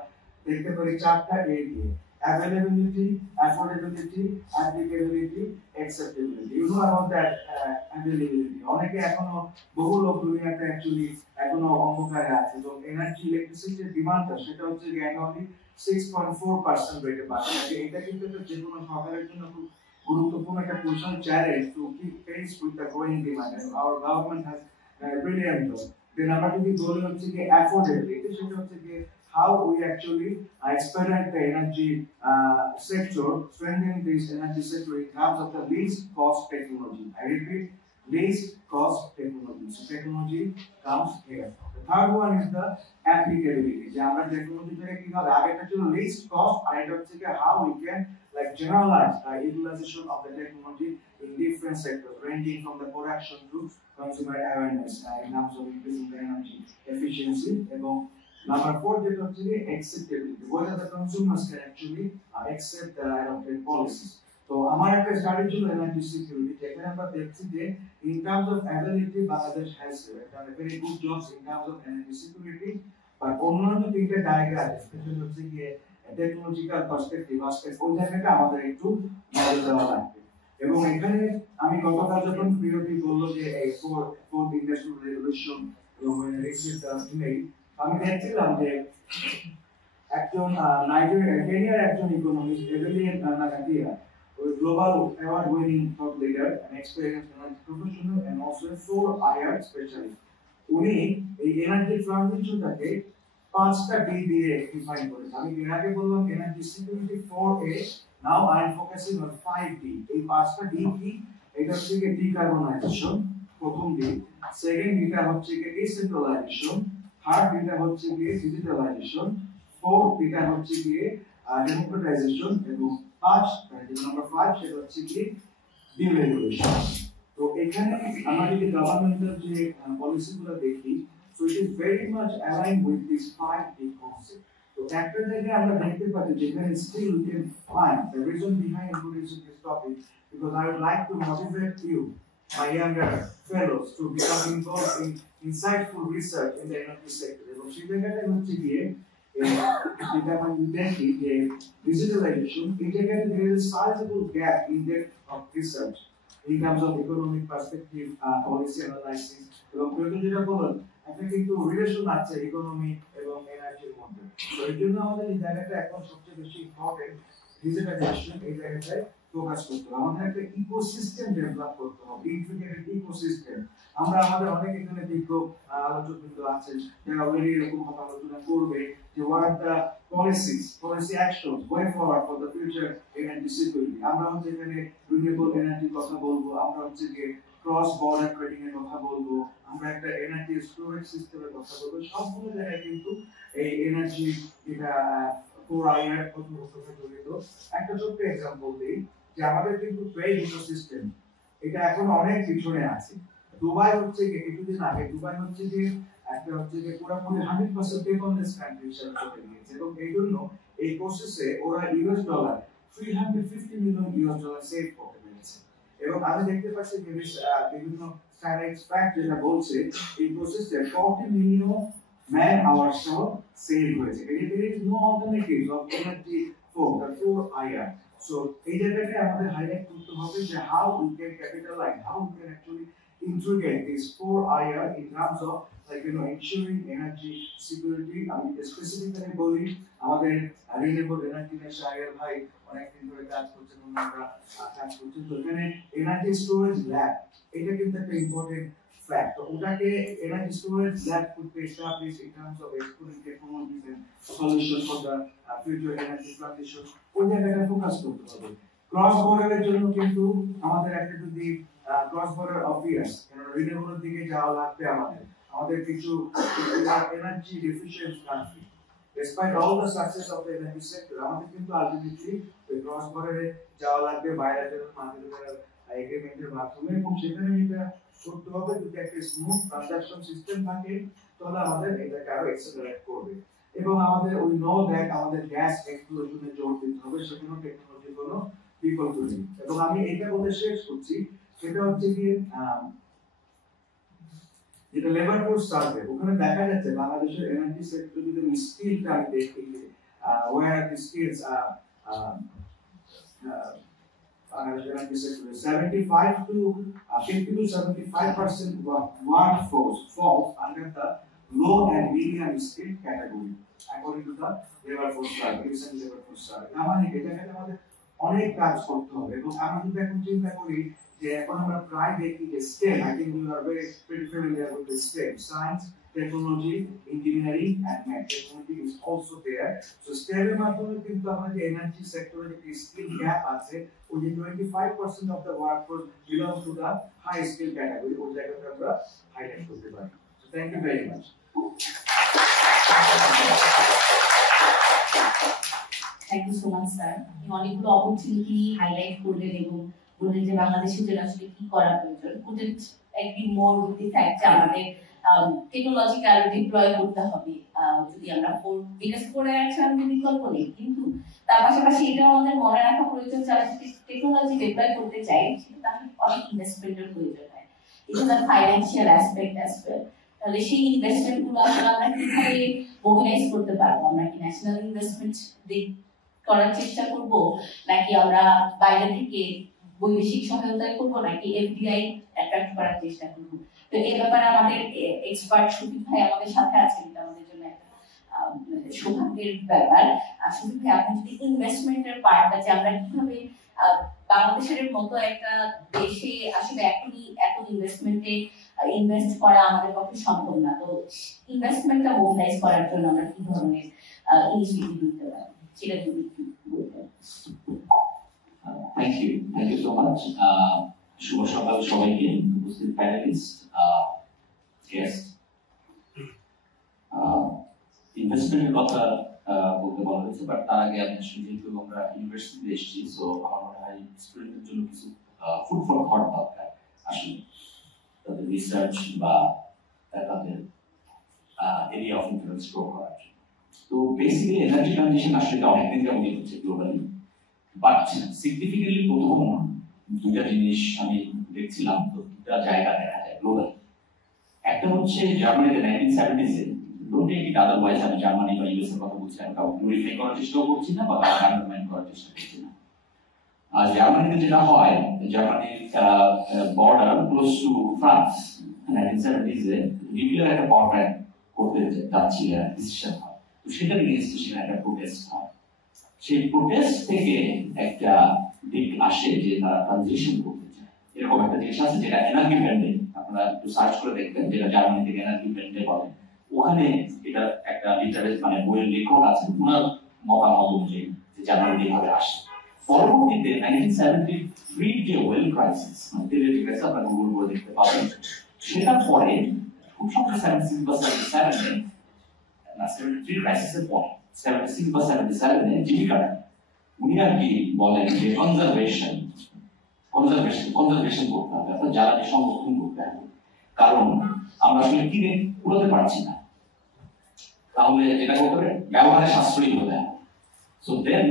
দেখতে পারি 4টা এ দিয়ে: availability, affordability, applicability, acceptability. You know about that availability. অনেকে এখনো বহু লোক দুনিয়াতে অ্যাকচুয়ালি এখনো অন্ধকারে আছে। তো এনার্জি ইলেকট্রিসিটির ডিমান্ডটা সেটা হচ্ছে অ্যানুয়ালি 6.4% রেটে বাড়ছে। এটা কিন্তু যে কোনো সরকারের জন্য খুব গুরুত্বপূর্ণ একটা crucial challenge to keep pace with the growing demand, and our government has brilliant job. Then আমরা যদি বলি হচ্ছে কি affordability, সেটা হচ্ছে কি how we actually expedite the energy sector, strengthen this energy sector in terms of the least cost technology. I repeat, least cost technology. So technology comes here. The third one is the applicability. যে আমরা টেকনোলজিটাকে কিভাবে, আগেটা ছিল least cost, আর এটা হচ্ছে কি how we can like generalize the utilization of the technology in different sectors, ranging from the production to consumer awareness in terms of increasing the energy efficiency. এবং number 4 যেটা হচ্ছে acceptability, whether the consumers can actually accept the adopted policies. তো আমার একটা study ছিল energy security, যেখানে আমরা দেখছি যে in terms of availability Bangladesh has done a very good job in terms of energy security, but অন্যান্য তিনটা ডায়াগ্রাম স্পেশালি হচ্ছে কি টেকনোলজিক্যাল পার্সপেক্টিভ আসপেক্ট ওই জায়গাটা আমাদের একটু নজর দেওয়া লাগবে। এবং এখানে আমি গতকাল যখন বিরোধী বললো যে এই ফোর ইন্ডাস্ট্রিয়াল রেভলিউশন এবং আমি দেখছিলাম যে একজন কেনিয়ার একজন economist Eveline Ngatia, global award winning thought leader and experience professional and also 4IR specialist, উনি এই এনার্জি ট্রানজিশনটাকে 5টা ডি দিয়ে ডিফাইন করেছেন। আমি এর আগে বললাম energy security 4A, now I am focusing on 5D। এই 5টা ডি কি? এটা হচ্ছে কি ডিকার্বনাইজেশন প্রথম ডি, সেকেন্ড ডিটা হচ্ছে কি ডিসেন্ট্রালাইজেশন, থার্ড ডিটা হচ্ছে কি ডিজিটালাইজেশন, ফোর্থ ডিটা হচ্ছে কি ডেমোক্রেটাইজেশন, এবং নাম্বার 5 সেটা হচ্ছে কি ডিরেগুলেশন। তো এখানে আমরা যদি গভর্নমেন্টের যে পলিসিগুলো দেখি, so it is very much aligned with these 5D concepts. তো একটা জায়গায় আমরা দেখতে পাচ্ছি যেখানে still we can find the reason behind introducing this topic, because I would like to motivate you, my younger fellows, to become involved in insightful research in the energy sector. এবং সেই জায়গাটা হচ্ছে গিয়ে যেটা আমরা দেখি যে ডিজিটালাইজেশন, এই জায়গায় there is a sizable gap in depth of research in terms of economic perspective, policy analysis, এবং প্রয়োজন যেটা বলেন একটা কিন্তু রিলেশন আছে ইকোনমি এবং এনার্জির মধ্যে। তো এই জন্য আমাদের এই জায়গাটা এখন সবচেয়ে বেশি ইম্পর্টেন্ট, ডিজিটালাইজেশন এই জায়গাটায় ফোকাস করতে হবে। আমাদের একটা ইকোসিস্টেম ডেভেলপ করতে হবে, ইন্টিগ্রেটেড ইকোসিস্টেম। আমরা আমাদের অনেক এখানে বিজ্ঞ আলোচকবৃন্দ আছেন যারা অলরেডি এরকম আলোচনা করবে যে what the policy actions going forward for the future energy security. আমরা হচ্ছে এখানে রিনিউয়েবল এনার্জির কথা বলবো, আমরা হচ্ছে যে ক্রস বর্ডার ট্রেডিং এর কথা বলবো, আমরা একটা এনার্জি স্টোরেজ সিস্টেমের কথা বলবো। সবগুলো জায়গায় কিন্তু এই এনার্জি যেটা 4IR সাথে জড়িত। একটা ছোট্ট এক্সাম্পল দিই যে আমাদের কিন্তু ট্রেড ইকোসিস্টেম এটা এখন অনেক পিছনে আছে। দুবাই হচ্ছে কিছুদিন আগে দুবাই হচ্ছে যে একটা হচ্ছে যে পুরোপুরি 100% পেপারলেস কান্ট্রি হিসেবে চলে গিয়েছে, এবং এই জন্য এই প্রসেসে ওরা $350 মিলিয়ন সেভ করতে পেরেছে। এবং আমি দেখতে পাচ্ছি যে বিভিন্ন স্ট্যাটিস্টিক্স যেটা বলছে এই প্রসেসে 40 মিলিয়ন ম্যান আওয়ার্স সেভ হয়েছে। there is no alternative of energy for the 4IR. So এই জায়গাটা আমাদের হাইলাইট করতে হবে যে how we can capitalize, how we can actually integrate this 4IR in terms of ensuring energy security. আমি specifically বলি আমাদের রিনিউয়েবল এনার্জি নেশায়ের ভাই অনেকদিন ধরে কাজ করছেন, ওনারা কাজ করছেন। তো এখানে এনার্জি স্টোরেজ ল্যাব এটা কিন্তু একটা ইম্পর্টেন্ট ফ্যাক্ট। তো ওটাকে এনার্জি স্টোরেজ ল্যাব করতে establish in terms of exploring technologies and solutions for the future energy transition, ওই জায়গাটা ফোকাস করতে হবে। ক্রস বর্ডারের জন্য কিন্তু আমাদের একটা যদি ক্রস বর্ডার অবভিয়াস, কারণ রিনিউয়েবল দিকে যাওয়া লাগবে আমাদের কিছু energy deficient country. Despite all the success of the energy sector, আমাদের কিন্তু আলটিমেটলি ওই ক্রস বর্ডারে যাওয়া লাগবে বাইলাটেরাল মাল্টিল্যাটারাল এগ্রিমেন্টের মাধ্যমে, এবং সেখানে এটা করতে হবে যদি একটা স্মুথ ট্রানজাকশন সিস্টেম থাকে তাহলে আমাদের এটাকে আরো এক্সেলারেট করবে। এবং আমাদের ওই নো দ্যাট আমাদের গ্যাস এক্সপ্লোশনে জোর দিতে হবে, সেখানেও টেকনোলজি কোনো বিকল্প নেই। এবং আমি এটা বলে শেষ করছি, সেটা হচ্ছে কি যেটা লেবার ফোর্স সার্ভে, ওখানে দেখা যাচ্ছে বাংলাদেশের এনার্জি সেক্টর যদি আমি স্কিলটা আমি দেখি where the skills are energy sector 50 to 75% workforce falls under the low and medium skill category according to the labor force survey, recent labor force survey. মানে এটাকে আমাদের অনেক কাজ করতে হবে। এবং আমি যদি এখন চিন্তা করি যে এখন আমরা প্রায় দেখি যে STEM, I think you are very pretty familiar with the STEM, science, technology, engineering and math. Technology is also there. So STEM এর মাধ্যমে কিন্তু আমাদের যে এনার্জি সেক্টরে যে স্কিল গ্যাপ আছে, ওই যে 25% of the workforce belongs to the high skill category, ওই জায়গাটা আমরা হাইলাইট করতে পারি। So thank you very much. Thank you so much, sir. আপনি অনেকগুলো অপরচুনিটি হাইলাইট করলেন এবং বললেন যে বাংলাদেশের জন্য আসলে কি করা প্রয়োজন। Couldn't agree more with the fact যে আমাদের টেকনোলজিক্যাল ডিপ্লয় করতে হবে। যদি আমরা বিকজ 4IR ছাড়া বিকল্প নেই, কিন্তু তার পাশাপাশি এটাও আমাদের মনে রাখা প্রয়োজন যে আমরা টেকনোলজি ডিপ্লয় করতে চাই সেটা তাহলে অনেক ইনভেস্টমেন্টের প্রয়োজন হয়। এটা তার ফাইন্যান্সিয়াল অ্যাসপেক্ট অ্যাজ ওয়েল। তাহলে সেই ইনভেস্টমেন্ট গুলো আসলে আমরা কিভাবে মোবিলাইজ করতে পারবো? আমরা কি ন্যাশনাল ইনভেস্টমেন্ট করার চেষ্টা করব, নাকি আমরা বাইরে থেকে বৈদেশিক সহায়তায় করবো, নাকি এফডিআই অ্যাট্রাক্ট করার চেষ্টা করবো? তো এই ব্যাপারে আমাদের এক্সপার্ট শফিক ভাই আমাদের সাথে আছেন, এটা আমাদের জন্য একটা সৌভাগ্যের ব্যাপার। শফিক ভাই, আপনি যদি ইনভেস্টমেন্টের পার্টটা, যে আমরা কিভাবে বাংলাদেশের মতো একটা দেশে আসলে এখনই এত ইনভেস্টমেন্টে ইনভেস্ট করা আমাদের পক্ষে সম্ভব না, তো ইনভেস্টমেন্টটা মোবিলাইজ করার জন্য আমরা কি ধরনের ইনিশিয়েটিভ নিতে পারি, সেটা যদি একটু বলতেন। Thank you so much. শুভ সকাল সবাইকে, উপস্থিত প্যানেলিস্ট, গেস্ট। ইনভেস্টমেন্টের কথা বলতে বলা হয়েছে, বাট তার আগে আমি আসলে যেহেতু আমরা ইউনিভার্সিটিতে এসেছি, সো আমার মনে হয় স্টুডেন্টদের জন্য কিছু ফুড ফর থট দরকার আসলে, তাদের রিসার্চ বা তাদের এরিয়া অফ ইনফ্লুয়েন্স গ্রো করার জন্য। তো বেসিক্যালি এনার্জি ট্রানজিশন আসলে অনেকদিন যাবত হচ্ছে গ্লোবালি, বাট সিগনিফিকেন্টলি প্রথম দুটা জিনিস আমি দেখছিলাম, তো দুটা জায়গা দেখা যায় গ্লোবালি। একটা হচ্ছে জার্মানিতে 1970s-এ, ডোন্ট টেক ইট আদারওয়াইজ, আমি জার্মানি বা ইউএস এর কথা বলছি, আমি কাউকে গ্লোরিফাই করার চেষ্টাও করছি না বা আন্ডারমাইন করার চেষ্টা করছি না। আর জার্মানিতে যেটা হয়, জার্মানির বর্ডার ক্লোজ টু ফ্রান্স, 1970s-এ নিউক্লিয়ার একটা পাওয়ার প্ল্যান্ট করতে যাচ্ছিল, ডিসিশন হয়, তো সেটার এগেইনস্টে সেখানে একটা প্রোটেস্ট হয়। সেই প্রোটেস্ট থেকে একটা দিক আসে যে তারা ট্রানজিশন করতে চায়, এরকম একটা জিনিস আছে যেটা এনার্জি ব্যান্ডে, আপনারা একটু সার্চ করে দেখবেন, যেটা জার্মানি থেকে এনার্জি ব্যান্ডে বলে। ওখানে এটা একটা লিটারেচার মানে বইয়ের লেখক আছে, ওনার মতামত অনুযায়ী যে জার্মানি কিভাবে আসে। পরবর্তীতে 1973 যে ওয়েল ক্রাইসিস, মানে তেলের ক্রাইসিস, আপনারা গুগল করে দেখতে পাবেন, সেটার পরে খুব সংখ্যা 76 বা 77-এ, না 73 ক্রাইসিসের পর 76 বা 77-এ জিমি কার্টার উনি আর কি বলেন যে কনজারভেশন করতে হবে, অর্থাৎ জ্বালানি সংরক্ষণ করতে হবে, কারণ আমরা আসলে কিনে উড়াতে পারছি না, তাহলে এটা করতে হবে ব্যবহারে সাশ্রয়ী হতে হবে। সো দেন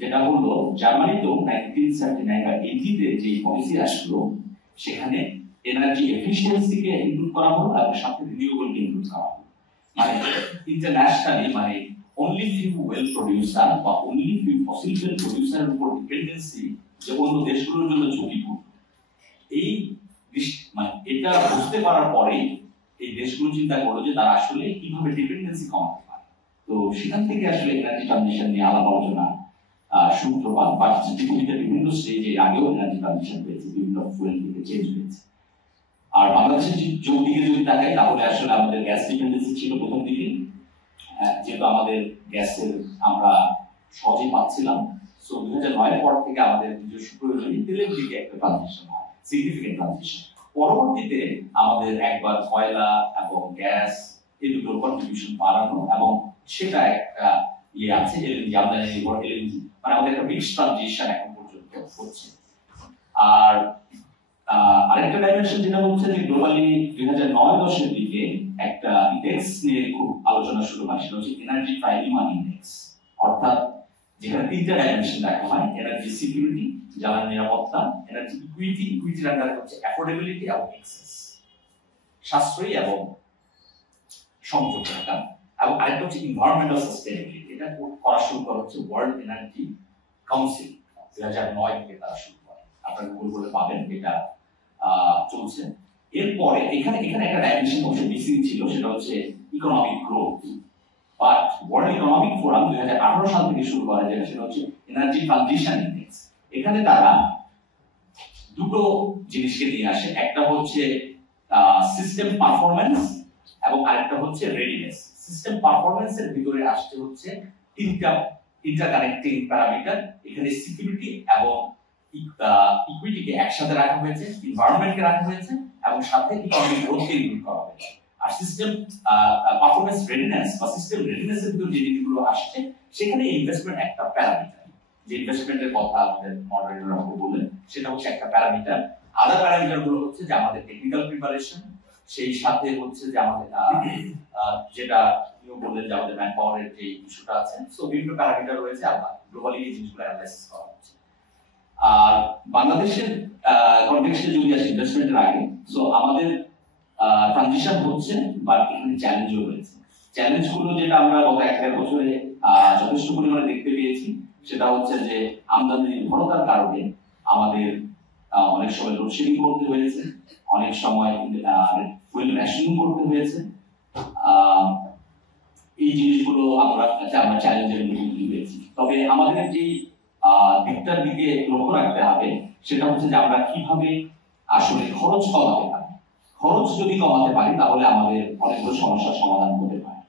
যেটা হলো, জার্মানিতেও 1979 বা 80-তে যে পলিসি আসলো, সেখানে এনার্জি এফিশিয়েন্সিকে ইনক্লুড করা হলো এবং সাথে রিনিউয়েবলকে ইনক্লুড করা হলো। মানে ইন্টারন্যাশনালি, মানে only few well producer বা only few fossil fuel producer এর উপর ডিপেন্ডেন্সি যে অন্য দেশগুলোর জন্য ঝুঁকিপূর্ণ, এই মানে এটা বুঝতে পারার পরে এই দেশগুলো চিন্তা করলো যে তারা আসলে কিভাবে ডিপেন্ডেন্সি কমাতে পারে। তো সেখান থেকে আসলে এনার্জি ট্রানজিশন নিয়ে আলাপ আলোচনা সূত্রপাত, বা পৃথিবীতে বিভিন্ন স্টেজে আগেও এনার্জি ট্রানজিশন হয়েছে, বিভিন্ন ফুয়েল থেকে চেঞ্জ হয়েছে। আর বাংলাদেশের দিকে যদি তাকাই, তাহলে আসলে আমাদের গ্যাস ডিপেন্ডেন্সি ছিল প্রথম দিকে, যেহেতু আমাদের গ্যাসের আমরা সহজেই পাচ্ছিলাম, সো 2009-এর পর থেকে আমাদের নিজস্ব প্রয়োজনীয় তেলের দিকে একটা ট্রানজিশন হয়, সিগনিফিকেন্ট ট্রানজিশন। পরবর্তীতে আমাদের একবার কয়লা এবং গ্যাস এই দুটোর কন্ট্রিবিউশন বাড়ানো, এবং সেটা একটা আছে এলএনজি, আমদানি নির্ভর এলএনজি, মানে আমাদের একটা মিক্স ট্রানজিশন এখন পর্যন্ত হচ্ছে। আর আরেকটা ডাইমেনশন যেটা হচ্ছে যে গ্লোবালি 2009-10-এর দিকে একটা ইন্ডেক্স নিয়ে খুব আলোচনা শুরু হয়, সেটা হচ্ছে এনার্জি ট্রাইলেমা ইন্ডেক্স, অর্থাৎ যেখানে তিনটা ডাইমেনশন দেখা হয়: এনার্জি সিকিউরিটি, জ্বালানি নিরাপত্তা; এনার্জি ইকুইটির আন্ডারে হচ্ছে অ্যাফোর্ডেবিলিটি এবং অ্যাক্সেস, সাশ্রয়ী এবং সংযোগ থাকা, এবং আরেকটা হচ্ছে এনভায়রনমেন্টাল সাস্টেইনেবিলিটি। এটা করা শুরু করা হচ্ছে ওয়ার্ল্ড এনার্জি কাউন্সিল, 2009 থেকে তারা শুরু করে, আপনারা গুগল করে পাবেন, এটা চলছে। এরপরে এখানে একটা ডাইমেনশন হচ্ছে মিসিং ছিল, সেটা হচ্ছে economic growth. But world economic forum 2018 সাল থেকে শুরু করে, যেটা সেটা হচ্ছে এনার্জি ট্রানজিশন ইন্ডেক্স। এখানে তারা দুটো জিনিসকে নিয়ে আসে, একটা হচ্ছে সিস্টেম পারফরম্যান্স এবং আরেকটা হচ্ছে রেডিনেস। সিস্টেম পারফরম্যান্সের ভিতরে আসছে হচ্ছে তিনটা ইন্টারকানেক্টিং প্যারামিটার, এখানে সিকিউরিটি এবং ইকুইটিকে একসাথে রাখা হয়েছে, এনভায়রনমেন্টকে রাখা হয়েছে, এবং সাথে ইকোনমিক গ্রোথকে ইনক্লুড করা হয়েছে। আর সিস্টেম পারফরম্যান্স রেডিনেস বা সিস্টেম রেডিনেসের ভিতরে যে দিকগুলো আসছে, সেখানে ইনভেস্টমেন্ট একটা প্যারামিটার, যে ইনভেস্টমেন্টের কথা আমাদের মডারেটর আমাকে বললেন, সেটা হচ্ছে একটা প্যারামিটার। আদার প্যারামিটার গুলো হচ্ছে যে আমাদের টেকনিক্যাল প্রিপারেশন, সেই সাথে হচ্ছে যে আমাদের যেটা বললেন যে আমাদের ম্যান পাওয়ারের যে ইস্যুটা আছে, সো বিভিন্ন প্যারামিটার রয়েছে, আর গ্লোবালি এই জিনিসগুলো অ্যানালাইসিস করা হচ্ছে। আর বাংলাদেশের কনটেক্সটে যদি আসি ইনভেস্টমেন্টের আগে, সো আমাদের ট্রানজিশন হচ্ছে, বাট এখানে চ্যালেঞ্জও রয়েছে। চ্যালেঞ্জগুলো যেটা আমরা গত 1-1.5 বছরে যথেষ্ট পরিমাণে দেখতে পেয়েছি সেটা হচ্ছে যে আমদানি নির্ভরতার কারণে আমাদের অনেক সময় লোডশেডিং করতে হয়েছে, অনেক সময় ফুয়েল রেশনিং করতে হয়েছে। এই জিনিসগুলো আমরা চ্যালেঞ্জের মুখোমুখি হয়েছি। তবে আমাদের যে দিকটার দিকে লক্ষ্য রাখতে হবে সেটা হচ্ছে যে আমরা কিভাবে আসলে খরচ কমাতে পারি। খরচ যদি কমাতে পারি তাহলে আমাদের অনেকগুলো সমস্যার সমাধান হতে পারে।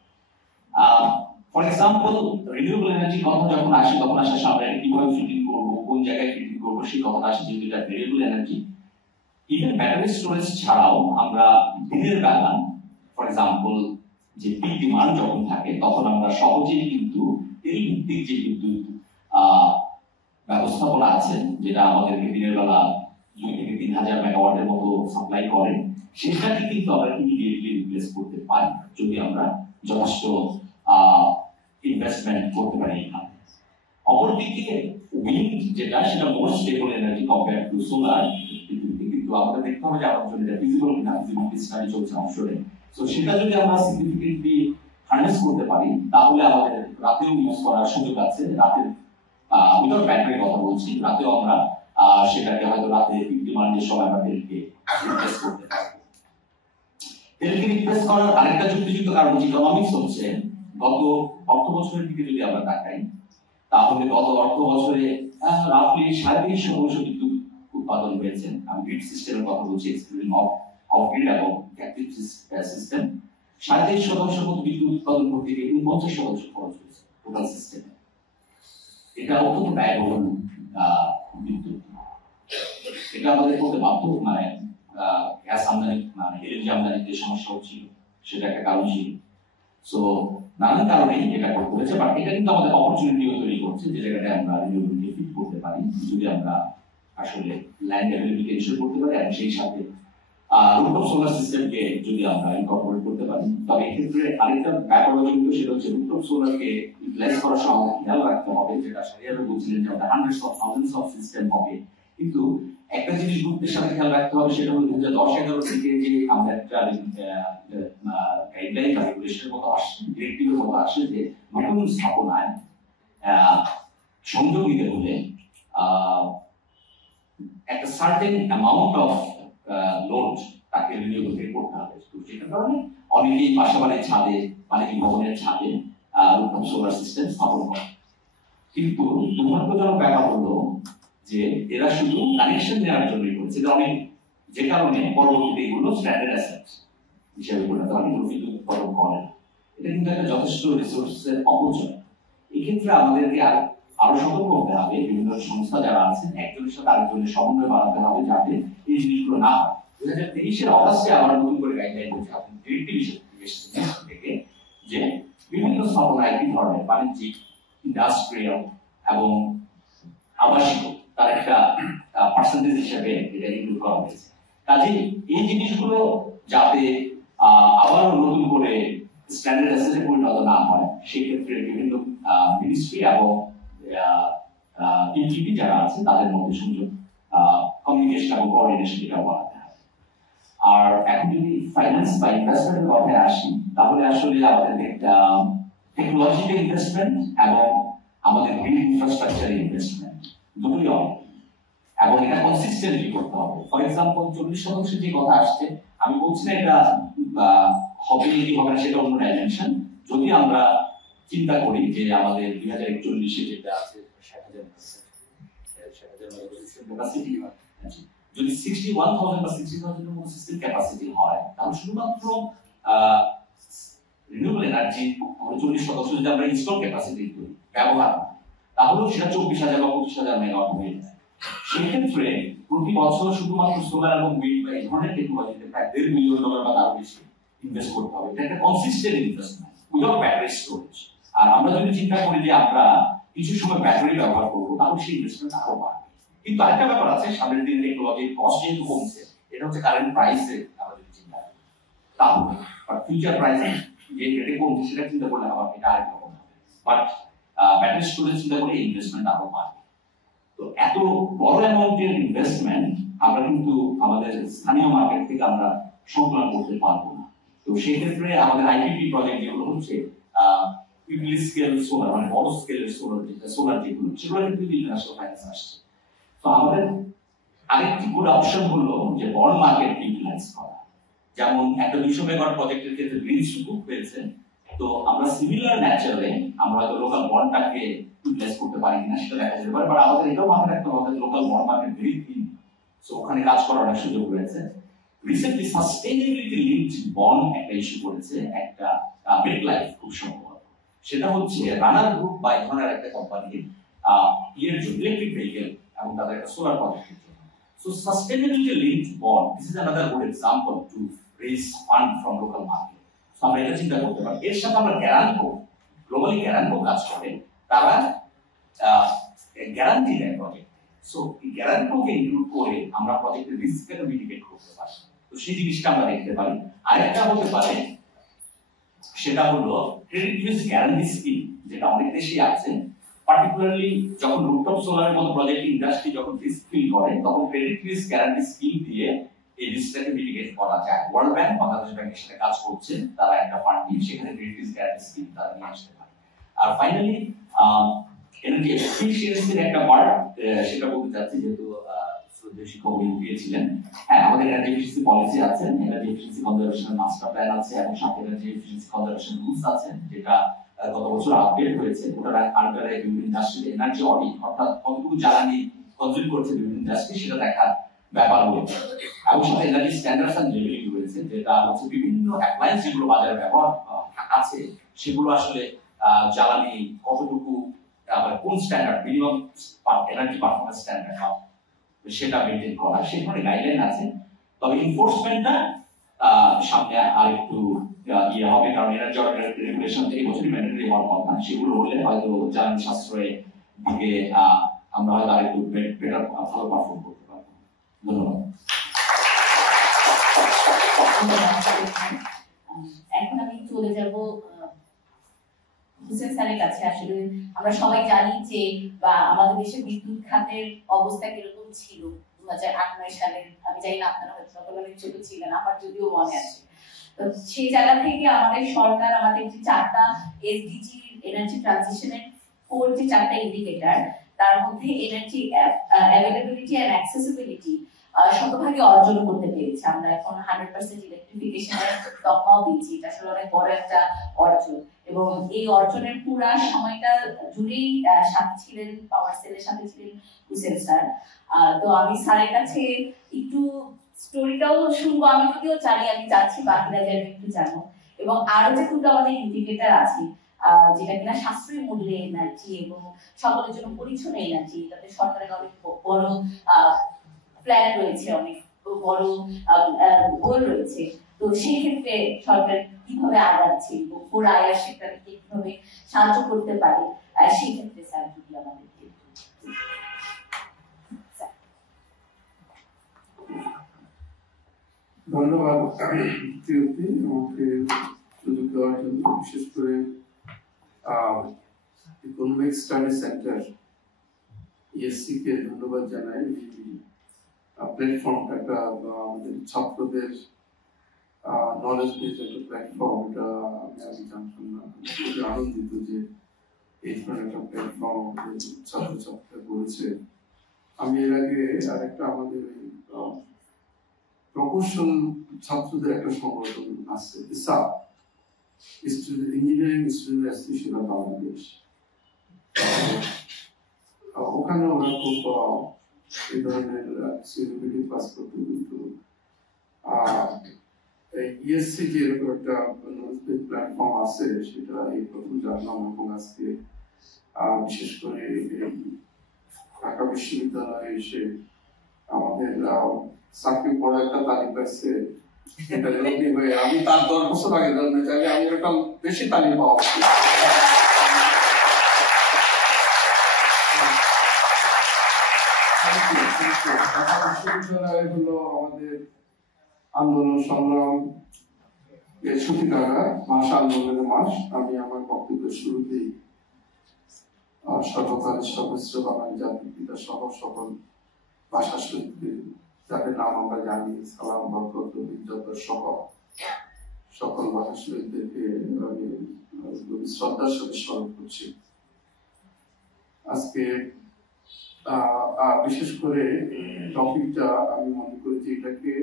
ফর এক্সাম্পল, রিনিউয়েবল এনার্জি কথা যখন আসে তখন আসার সামনে কিভাবে ফিটিং করবো, কোন জায়গায় ফিটিং করবো সেই কথা আসে, যেহেতু এটা variable energy. Even battery storage ছাড়াও আমরা দিনের বেলা ফর এক্সাম্পল যে পিক ডিমান্ড যখন থাকে তখন আমরা সহজেই কিন্তু তেল ভিত্তিক যে বিদ্যুৎ ব্যবস্থাপনা আছে যেটা আমাদেরকে দিনের বেলা 2 থেকে 3,000 মেগাওয়াটের মতো সাপ্লাই করে, সেটাকে কিন্তু আমরা ইমিডিয়েটলি রিপ্লেস করতে পারি যদি আমরা যথেষ্ট ইনভেস্টমেন্ট করতে পারি এখানে। অপরদিকে উইন্ড যেটা সেটা মোর stable energy compare to solar, কিন্তু আমাদের দেখতে হবে যে আমাদের জন্য এটা ফিজিবল কিনা, ফিজিবিলিটি স্টাডি চলছে অবশ্যই। তো সেটা যদি আমরা সিগনিফিকেন্টলি হার্নেস করতে পারি তাহলে আমাদের রাতেও ইউজ করার সুযোগ আছে। রাতের উইদাউট ব্যাটারির কথা বলছি, রাতেও আমরা সেটাকে হয়তো রাতে পিক ডিমান্ডের সময় আমরা তেলকে রিপ্লেস করতে পারবো। তেলকে রিপ্লেস করার আরেকটা যুক্তিযুক্ত কারণ ইকোনমিক্স হচ্ছে, গত অর্থ বছরের দিকে যদি আমরা তাকাই তাহলে গত অর্থ বছরে রাফলি 23.5% বিদ্যুৎ উৎপাদন হয়েছে। আমি গ্রিড সিস্টেমের কথা বলছি, এক্সক্লুডিং অফ গ্রিড এবং ক্যাপটিভ সিস্টেম। 23.5% মতো বিদ্যুৎ উৎপাদন করতে গিয়ে 49% খরচ হয়েছে টোটাল সিস্টেমে। এটা অত্যন্ত ব্যয়বহুল বিদ্যুৎ। এটা আমাদের করতে বাধ্য, মানে গ্যাস আমদানি মানে এলএনজি আমদানিতে সমস্যা হচ্ছিল, সেটা একটা কারণ ছিল। সো নানান কারণে এটা করতে হয়েছে, বাট এটা কিন্তু আমাদের অপরচুনিটিও তৈরি করছে যে জায়গাটায় আমরা রিনিউয়েবলকে ফিট করতে পারি যদি আমরা আসলে ল্যান্ড অ্যাভেলেবিলিটি এনশিওর করতে পারি এবং সেই সাথে রুফটপ সোলার সিস্টেমকে যদি আমরা ইনকর্পোরেট করতে পারি। তবে এক্ষেত্রে আরেকটা ব্যাপার কিন্তু সেটা হচ্ছে রুফটপ সোলারকে ইউটিলাইজ করার সময় খেয়াল রাখতে হবে, যেটা সারিয়ারে বলছিলেন যে আমরা hundreds of thousands of system হবে, কিন্তু একটা জিনিস গুরুত্বের সাথে খেয়াল রাখতে হবে সেটা হলো 2010-11 থেকে যে আমরা একটা গাইডলাইন বা রেগুলেশনের মতো আসছে, ডিরেক্টিভের মতো আসে যে নতুন স্থাপনায় সংযোগ দিতে হলে একটা সার্টেন অ্যামাউন্ট অফ লোড তাকে রিনিউয়েবল থেকে করতে হবে। তো সেটার কারণে অনেকেই বাসাবাড়ির ছাদে মানে কি ভবনের ছাদে রুফটপ সোলার সিস্টেম স্থাপন করে, কিন্তু দুর্ভাগ্যজনক ব্যাপার হলো যে এরা শুধু কানেকশন দেওয়ার জন্যই করছে, যে কারণে পরবর্তীতে এগুলো স্ট্যান্ডার্ড অ্যাসেট হিসেবে পরিণত হয়, এগুলো বিদ্যুৎ উৎপাদন করে না। এটা কিন্তু একটা যথেষ্ট রিসোর্সের অপচয়। এক্ষেত্রে আমাদেরকে আরো সতর্ক হতে হবে, বিভিন্ন সংস্থা যারা আছেন একজনের সাথে আরেকজনের সমন্বয় বাড়াতে হবে যাতে এই জিনিসগুলো না হয়। 2023 অগাস্টে আবার নতুন করে গাইডলাইন করছে আপনার ডিরেক্টিভ থেকে যে বিভিন্ন স্থাপনা একই ধরনের বাণিজ্যিক, ইন্ডাস্ট্রিয়াল এবং আবাসিক তার একটা পার্সেন্টেজ হিসেবে এটা ইনক্লুড করা হয়েছে। কাজেই এই জিনিসগুলো যাতে আবারও নতুন করে স্ট্যান্ডার্ড অ্যাসেটে পরিণত না হয় সেক্ষেত্রে বিভিন্ন মিনিস্ট্রি এবং ইউটিপি যারা আছে তাদের মধ্যে সংযোগ, কমিউনিকেশন এবং কোঅর্ডিনেশন এটা বাড়াতে হবে। আর এখন যদি ফাইন্যান্স বা ইনভেস্টমেন্টের কথায় আসি তাহলে আসলে আমাদের টেকনোলজিক্যাল ইনভেস্টমেন্ট এবং আমাদের গ্রিন ইনফ্রাস্ট্রাকচার ইনভেস্টমেন্ট দুটোই হবে এবং এটা কনসিস্টেন্টলি করতে হবে। ফর এক্সাম্পল 40% যে কথা আসছে, আমি বলছি না এটা হবে কি হবে না সেটা অন্য ডাইমেনশন। যদি আমরা চিন্তা করি যে আমাদের 2041 যেটা আছে 60,000 ক্যাপাসিটি, যদি 61,000 বা 60,000 এর মতো সিস্টেম ক্যাপাসিটি হয় তাহলে শুধুমাত্র রিনিউয়েবল এনার্জি 40% যদি আমরা ইনস্টল ক্যাপাসিটি ব্যবহার তাহলে সেটা 24,000 বা 25,000 মেগাওয়াট হয়ে যায়। সেক্ষেত্রে প্রতি বছর শুধুমাত্র সোলার এবং উইন্ড বা এই ধরনের টেকনোলজিতে প্রায় $1.5 মিলিয়ন বা তার বেশি ইনভেস্ট করতে হবে। এটা একটা consistent investment without battery storage. আর আমরা যদি চিন্তা করি যে আমরা কিছু সময় ব্যাটারি ব্যবহার করবো তাহলে সেই ইনভেস্টমেন্ট আরো বাড়বে। কিন্তু আরেকটা ব্যাপার আছে, সামনের দিনে টেকনোলজির কস্ট যেহেতু কমছে, এটা হচ্ছে কারেন্ট প্রাইসে আমরা যদি চিন্তা করি তাহলে, বাট ফিউচার প্রাইস যে রেটে কমছে সেটা চিন্তা করলে আবার এটা আরেক রকম হবে। বাট ব্যাটারি স্টোরেজ চিন্তা করলে ইনভেস্টমেন্ট আরো বাড়বে। তো এত বড় অ্যামাউন্টের ইনভেস্টমেন্ট আমরা কিন্তু আমাদের স্থানীয় মার্কেট থেকে আমরা সংকলন করতে পারবো না। তো সেই ক্ষেত্রে আমাদের আইপিপি প্রজেক্ট যেগুলো হচ্ছে ইউটিলিটি স্কেল সোলার, মানে বড় স্কেলের সোলার যেগুলো, সেগুলো কিন্তু ইন্টারন্যাশনাল ফাইন্যান্স আসছে। তো আমাদের আরেকটি গুড অপশন হলো যে বন্ড মার্কেট ইউটিলাইজ করা। যেমন একটা 200 মেগাওয়াট প্রজেক্টের ক্ষেত্রে গ্রিন সুকুক হয়েছে, তো আমরা সিমিলার ন্যাচারালে আমরা হয়তো লোকাল বন্ডটাকে ইউটিলাইজ করতে পারি কিনা সেটা দেখা যেতে পারে, বাট আমাদের এটাও মাথায় রাখতে হবে local bond market very thin, so ওখানে কাজ করার অনেক সুযোগ রয়েছে। রিসেন্টলি সাস্টেইনেবিলিটি লিঙ্কড বন্ড একটা ইস্যু করেছে একটা মিড লাইফ, খুব সম্ভবত সেটা হচ্ছে রানার গ্রুপ বা এই ধরনের একটা কোম্পানির ইয়ের জন্য ইলেকট্রিক ভেহিকেল এবং তাদের একটা সোলার প্রজেক্টের জন্য। So sustainability linked bond, this is another good example to raise fund from local market. So আমরা এটা চিন্তা করতে পারি। এর সাথে আমরা গ্যারান্টো, গ্লোবালি গ্যারান্টো কাজ করে, তারা গ্যারান্টি দেয় প্রজেক্ট। সো এই গ্যারান্টোকে ইনক্লুড করে আমরা প্রজেক্টের রিস্ককে মিটিগেট করতে পারি। তো সেই জিনিসটা আমরা দেখতে পারি। আরেকটা হতে পারে সেটা হলো ক্রেডিট রিস্ক গ্যারান্টি স্কিম, যেটা অনেক দেশে আছে। পার্টিকুলারলি যখন রুফটপ সোলারের মতো প্রজেক্ট ইন্ডাস্ট্রি যখন রিস্ক ফিল করে, তখন ক্রেডিট রিস্ক গ্যারান্টি স্কিম দিয়ে এই রিস্কটাকে মিটিগেট করা যায়। ওয়ার্ল্ড ব্যাংক, বাংলাদেশ ব্যাংকের সাথে কাজ করছে, তারা একটা ফান্ড নিয়ে সেখানে ক্রেডিট রিস্ক গ্যারান্টি স্কিম তারা নিয়ে আসতে পারে। আর ফাইনালি এনার্জি এফিশিয়েন্সির একটা পার্ট, সেটা বলতে চাচ্ছি, যেহেতু শিক্ষক দিয়েছিলেন। হ্যাঁ, আমাদের এনার্জি এফিশিয়েন্সি পলিসি আছে, energy efficiency conservation master plan আছে, এবং সাথে এনার্জি এফিশিয়েন্সি কনজারভেশন রুলস আছে, যেটা গত বছর আপডেট হয়েছে। ওটার আন্ডারে বিভিন্ন ইন্ডাস্ট্রির এনার্জি অডিট, অর্থাৎ কতটুকু জ্বালানি কনজিউম করছে বিভিন্ন ইন্ডাস্ট্রি, সেটা দেখার ব্যাপার রয়েছে। এবং সাথে এনার্জি স্ট্যান্ডার্ডস এন্ড লেভেলিং রয়েছে, যেটা হচ্ছে বিভিন্ন অ্যাপ্লায়েন্স যেগুলো বাজারে ব্যবহার আছে সেগুলো আসলে জ্বালানি কতটুকু, আবার কোন standard, minimum energy performance standard সেটা মেনটেন করা, সেই ধরনের গাইডলাইন আছে। তবে এনফোর্সমেন্টটা সামনে আর একটু ইয়ে হবে, কারণ এনার্জি রেগুলেশন এই বছরই ম্যান্ডেটরি হওয়ার কথা। সেগুলো হলে হয়তো জ্বালানি সাশ্রয়ের দিকে আমরা হয়তো আর একটু বেটার ভালো পারফর্ম করতে পারবো। ধন্যবাদ। এখন আমি চলে যাব হুসেন স্যারের কাছে। আসলে আমরা সবাই জানি যে বা আমাদের দেশের বিদ্যুৎ খাতের অবস্থা কিরকম ছিল 2008-9 সালের। আমি জানি না আপনারা হয়তো তখন অনেক ছোট ছিলেন, আমার যদিও মনে আছে। তো সেই জায়গা থেকে আমাদের সরকার আমাদের যে 4টা এসডিজি এনার্জি ট্রানজিশনের 4 যে 4টা ইন্ডিকেটর, তার মধ্যে এনার্জি অ্যাভেলেবিলিটি এন্ড অ্যাক্সেসিবিলিটি শতভাগে অর্জন করতে পেরেছে। আমরা এখন 100% ইলেকট্রিফিকেশনের তকমাও দিচ্ছি, এটা আসলে অনেক বড় একটা অর্জন। এবং এই অর্জনের পুরা সময়টা জুড়েই সাথে ছিলেন, পাওয়ার সেলের সাথে ছিলেন হুসেন স্যার। তো আমি স্যারের কাছে একটু স্টোরিটাও শুনবো, আমি যদিও জানি, আমি চাচ্ছি বাকিরা যেন একটু জানো। এবং আরো যে দুটো আমাদের ইন্ডিকেটর আছে, যেটা কিনা সাশ্রয়ী মূল্যে এনার্জি এবং সকলের জন্য পরিচ্ছন্ন এনার্জি, তাতে সরকারের অনেক বড় প্ল্যান রয়েছে, অনেক বড় গোল রয়েছে। তো সেই ক্ষেত্রে সরকার কিভাবে আগাচ্ছে এবং পুরো আয়ার সেক্টরকে কিভাবে সাহায্য করতে পারে, সেই ক্ষেত্রে স্যার যদি আমাদেরকে। ধন্যবাদ প্রিয়তি, আমাকে সুযোগ দেওয়ার জন্য। বিশেষ করে ইকোনমিক স্টাডি সেন্টার ইএসসি কে ধন্যবাদ জানাই। প্ল্যাটফর্মটা আমাদের ছাত্রদের নলেজ বেসড একটা প্ল্যাটফর্ম, এটা আমি আগে জানতাম না। খুবই আনন্দিত যে এই ধরনের একটা প্ল্যাটফর্ম আমাদের ছাত্রছাত্রীরা করেছে। আমি এর আগে আরেকটা আমাদের প্রকৌশল ছাত্রদের একটা সংগঠন আছে, engineering student association of Bangladesh. ওখানে ওরা খুব এই ধরনের সিকিউরিটি পাস করতে, কিন্তু ইএসসি যে এরকম একটা প্ল্যাটফর্ম আছে সেটা এই প্রথম জানলাম। এবং আজকে বিশেষ করে ঢাকা বিশ্ববিদ্যালয়ে এসে আমাদের চাকরি পড়ে একটা তালিম পাইছে, এটা হয়ে আমি তার 10 বছর আগে জানতে চাইলে আমি একটা বেশি তালিম পাওয়া উচিত। বিশ্ববিদ্যালয় হলো আমাদের আন্দোলন সংগ্রাম সূতিকাগার, ভাষা আন্দোলনের মাস। আমি আমার বক্তব্যের শুরুতেই সর্বকালের সর্বশ্রেষ্ঠ বাঙালি জাতির পিতা সহ সকল ভাষা শহীদদের, যাদের নাম আমরা জানি, সালাম, বরকত, রবীন্দ্র সহ সকল ভাষাশীলদেরকে আমি শ্রদ্ধার সাথে স্মরণ করছি। আজকে বিশেষ করে টপিকটা আমি মনে করি যে এটাকে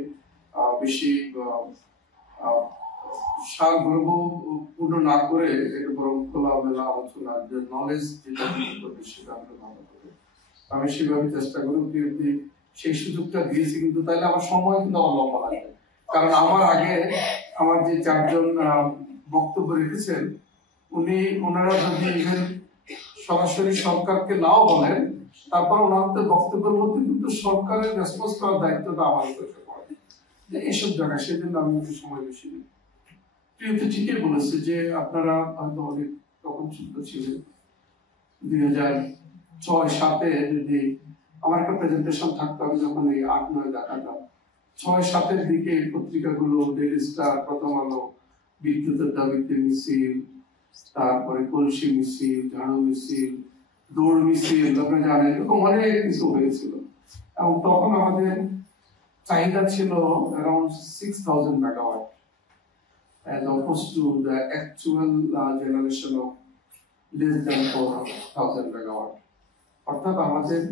বেশি সারগর্ভপূর্ণ না করে এটা বরং খোলামেলা আলোচনা, যে নলেজ যেটা করবে সেটা আমরা ভালো করে আমি সেভাবে চেষ্টা করি। সেই সুযোগটা দিয়েছি, কিন্তু তাইলে আমার সময় কিন্তু আমার লম্বা লাগবে, কারণ আমার আগে আমার যে চারজন বক্তব্য রেখেছেন ওনারা যদি ইভেন সরাসরি সরকারকে নাও বলেন, তারপর ওনাদের বক্তব্যের মধ্যে কিন্তু সরকারের রেসপন্স করার দায়িত্বটা আমার উপরে পড়ে যে এইসব জায়গায়, সেজন্য আমি একটু সময় বেশি দিই। প্রিয়তা ঠিকই বলেছে যে আপনারা হয়তো অনেক তখন ছোট ছিলেন, 2006-07 যদি আমার একটা প্রেজেন্টেশন থাকতো, আমি যখন এই 8-9 দেখাতাম, 6-7 দিকে পত্রিকাগুলো ডেইলি স্টার, প্রথম আলো, বিদ্যুতের দাবিতে মিছিল, তারপরে কলসি মিছিল, ঝাড়ু মিছিল, দৌড় মিছিল, আপনারা জানেন এরকম অনেক কিছু হয়েছিল। এবং তখন আমাদের চাহিদা ছিল around 6000 megawatt as opposed to the actual generation of less than 4000 megawatt. অর্থাৎ আমাদের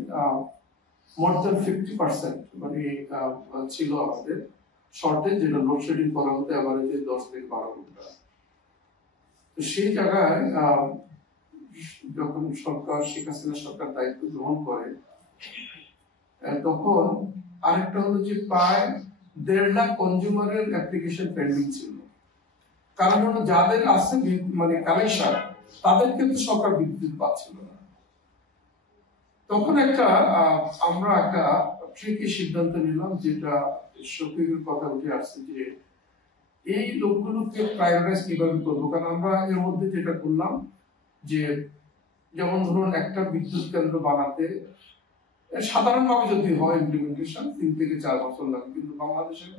more than 50% মানে ছিল আমাদের শর্টেজ, যেটা লোডশেডিং করা হতো এভারেজে 10 থেকে 12 ঘন্টা। তো সেই জায়গায় যখন সরকার, শেখ হাসিনা সরকার দায়িত্ব গ্রহণ করে, তখন আরেকটা হলো যে প্রায় 1.5 লাখ কনজিউমারের অ্যাপ্লিকেশন পেন্ডিং ছিল। কারণ হলো যাদের আছে মানে কানেকশন, তাদেরকে তো সরকার বিদ্যুৎ পাচ্ছিল না। তখন আমরা একটা ট্রিকি সিদ্ধান্ত নিলাম, যেটা শফিকের কথা উঠে আসছে, যে এই লোকগুলোকে প্রায়োরিটাইজ কিভাবে করবো। কারণ আমরা এর মধ্যে যেটা করলাম, যে যেমন ধরুন একটা বিদ্যুৎ কেন্দ্র বানাতে সাধারণভাবে যদি হয় ইমপ্লিমেন্টেশন 3 থেকে 4 বছর লাগে, কিন্তু বাংলাদেশের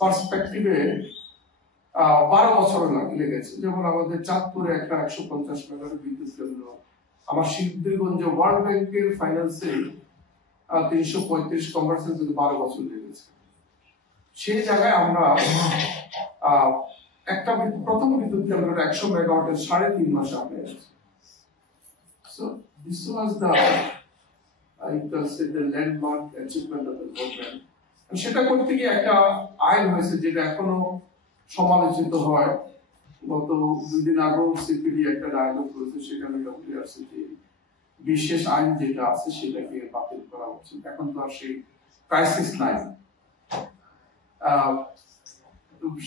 পার্সপেক্টিভে 12 বছর লেগেছে। যেমন আমাদের চাঁদপুরে একটা 150 মেগাওয়াট বিদ্যুৎ কেন্দ্র, আমার শিবদেগঞ্জে ওয়ার্ল্ড ব্যাংকের ফাইন্যান্সে 335 কনভার্সন 12 বছর লেগেছে। সেই জায়গায় আমরা একটা প্রথম বিদ্যুৎ কেন্দ্রের 100 মেগাওয়াটের 3.5 মাস আগে। So this was the landmark achievement of the program. সেটা করতে গিয়ে একটা আইন হয়েছে, যেটা এখনো সমালোচিত হয়। গত 2 দিন আগেও সিপিডি একটা ডায়ালগ করেছে, সেখানে উঠে আসছে যে বিশেষ আইন যেটা আছে সেটাকে বাতিল করা হচ্ছে। এখন তো আর সেই ক্রাইসিস নাই।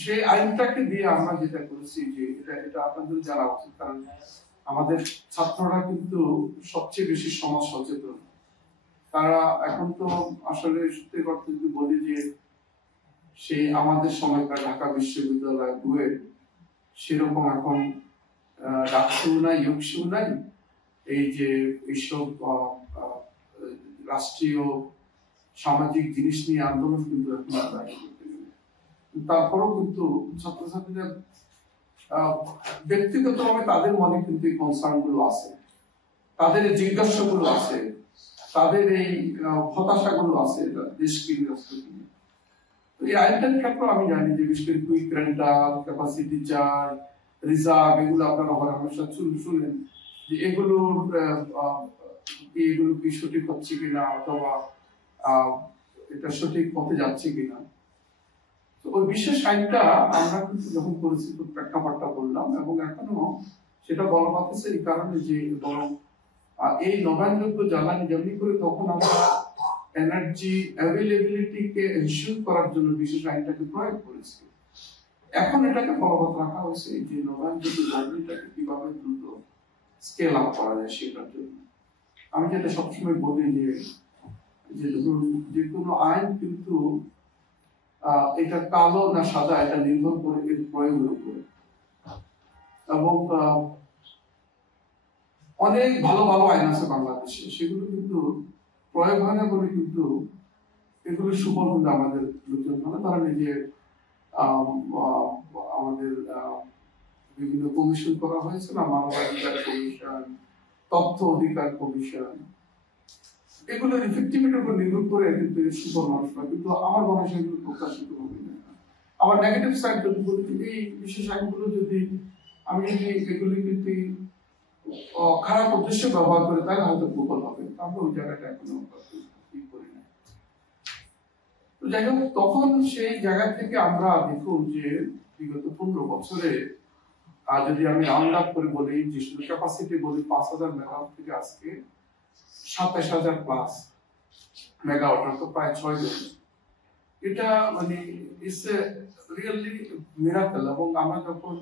সেই আইনটাকে দিয়ে আমরা যেটা করেছি, যে এটা আপনাদের জানা উচিত, কারণ আমাদের ছাত্ররা কিন্তু সবচেয়ে বেশি সমাজ সচেতন। তারা এখন তো আসলে সত্যি কথা যদি বলি, যে সেই আমাদের সময়কার ঢাকা বিশ্ববিদ্যালয় বুয়েট সেরকম এখন ডাকসুও নাই, ইউকসুও নাই, এই যে এইসব রাষ্ট্রীয় সামাজিক জিনিস নিয়ে আন্দোলন কিন্তু এখন করতে গেলে। তারপরেও কিন্তু ছাত্রছাত্রীদের ব্যক্তিগতভাবে তাদের মনে কিন্তু এই কনসার্ন গুলো আছে, তাদের এই জিজ্ঞাসা গুলো আছে, তাদের এই হতাশা গুলো আছে দেশকে নিয়ে। এই আইনটার ক্ষেত্রে আমি জানি যে বিশেষ করে quick rental, capacity charge, reserve, এগুলো আপনারা হমেশা শুনেন যে এগুলো কি সঠিক হচ্ছে কিনা, অথবা এটা সঠিক পথে যাচ্ছে কিনা। তো ওই বিশেষ আইনটা আমরা কিন্তু যখন করেছি প্রেক্ষাপটটা বললাম, এবং এখনো সেটা বলা হচ্ছে এই কারণে যে বরং এই নবায়নযোগ্য জ্বালানি যেমনি করে তখন আমরা এনার্জি অ্যাভেলেবিলিটিকে এনশিওর করার জন্য বিশেষ আইনটাকে প্রয়োগ করেছি। এখন এটাকে বলবৎ রাখা হয়েছে যে নবায়নযোগ্য জ্বালানিটাকে কিভাবে দ্রুত স্কেল আপ করা যায় সেটার জন্য। আমি যেটা সবসময় বলি যে ধরুন যে কোনো আইন কিন্তু এটা কালো না সাদা, এটা নির্ভর করে এর প্রয়োগের উপরে। এবং অনেক ভালো ভালো আইন আছে বাংলাদেশে, সেগুলো কিন্তু প্রয়োগ হয় না বলে কিন্তু এগুলো সুফল কিন্তু আমাদের লোকজন মানে তারা নিজে আমাদের বিভিন্ন কমিশন করা হয়েছে না, মানবাধিকার কমিশন, তথ্য অধিকার কমিশন, এগুলোর ইফেক্টিভিটির উপর নির্ভর করে কিন্তু সুফল মানুষ পায়। কিন্তু আমার মনে হয় সেগুলো প্রকাশিত হবে না। আমার নেগেটিভ সাইড যদি বলি, এই বিশেষ আইনগুলো যদি আমি যদি এগুলি কিন্তু খারাপ উদ্দেশ্যে ব্যবহার করে তাহলে হয়তো বিফল হবে। আমরা ওই জায়গাটা এখনো করি না। তো যাই হোক, তখন সেই জায়গা থেকে আমরা দেখুন যে বিগত 15 বছরে যদি আমি রাউন্ড আপ করে বলি, যে ক্যাপাসিটি বলি 5000 মেগাওয়াট থেকে আজকে 27000 প্লাস মেগাওয়াট, অর্থাৎ প্রায় 6 গুণ। এটা মানে ইটস এ রিয়েলি মিরাকল। এবং আমরা যখন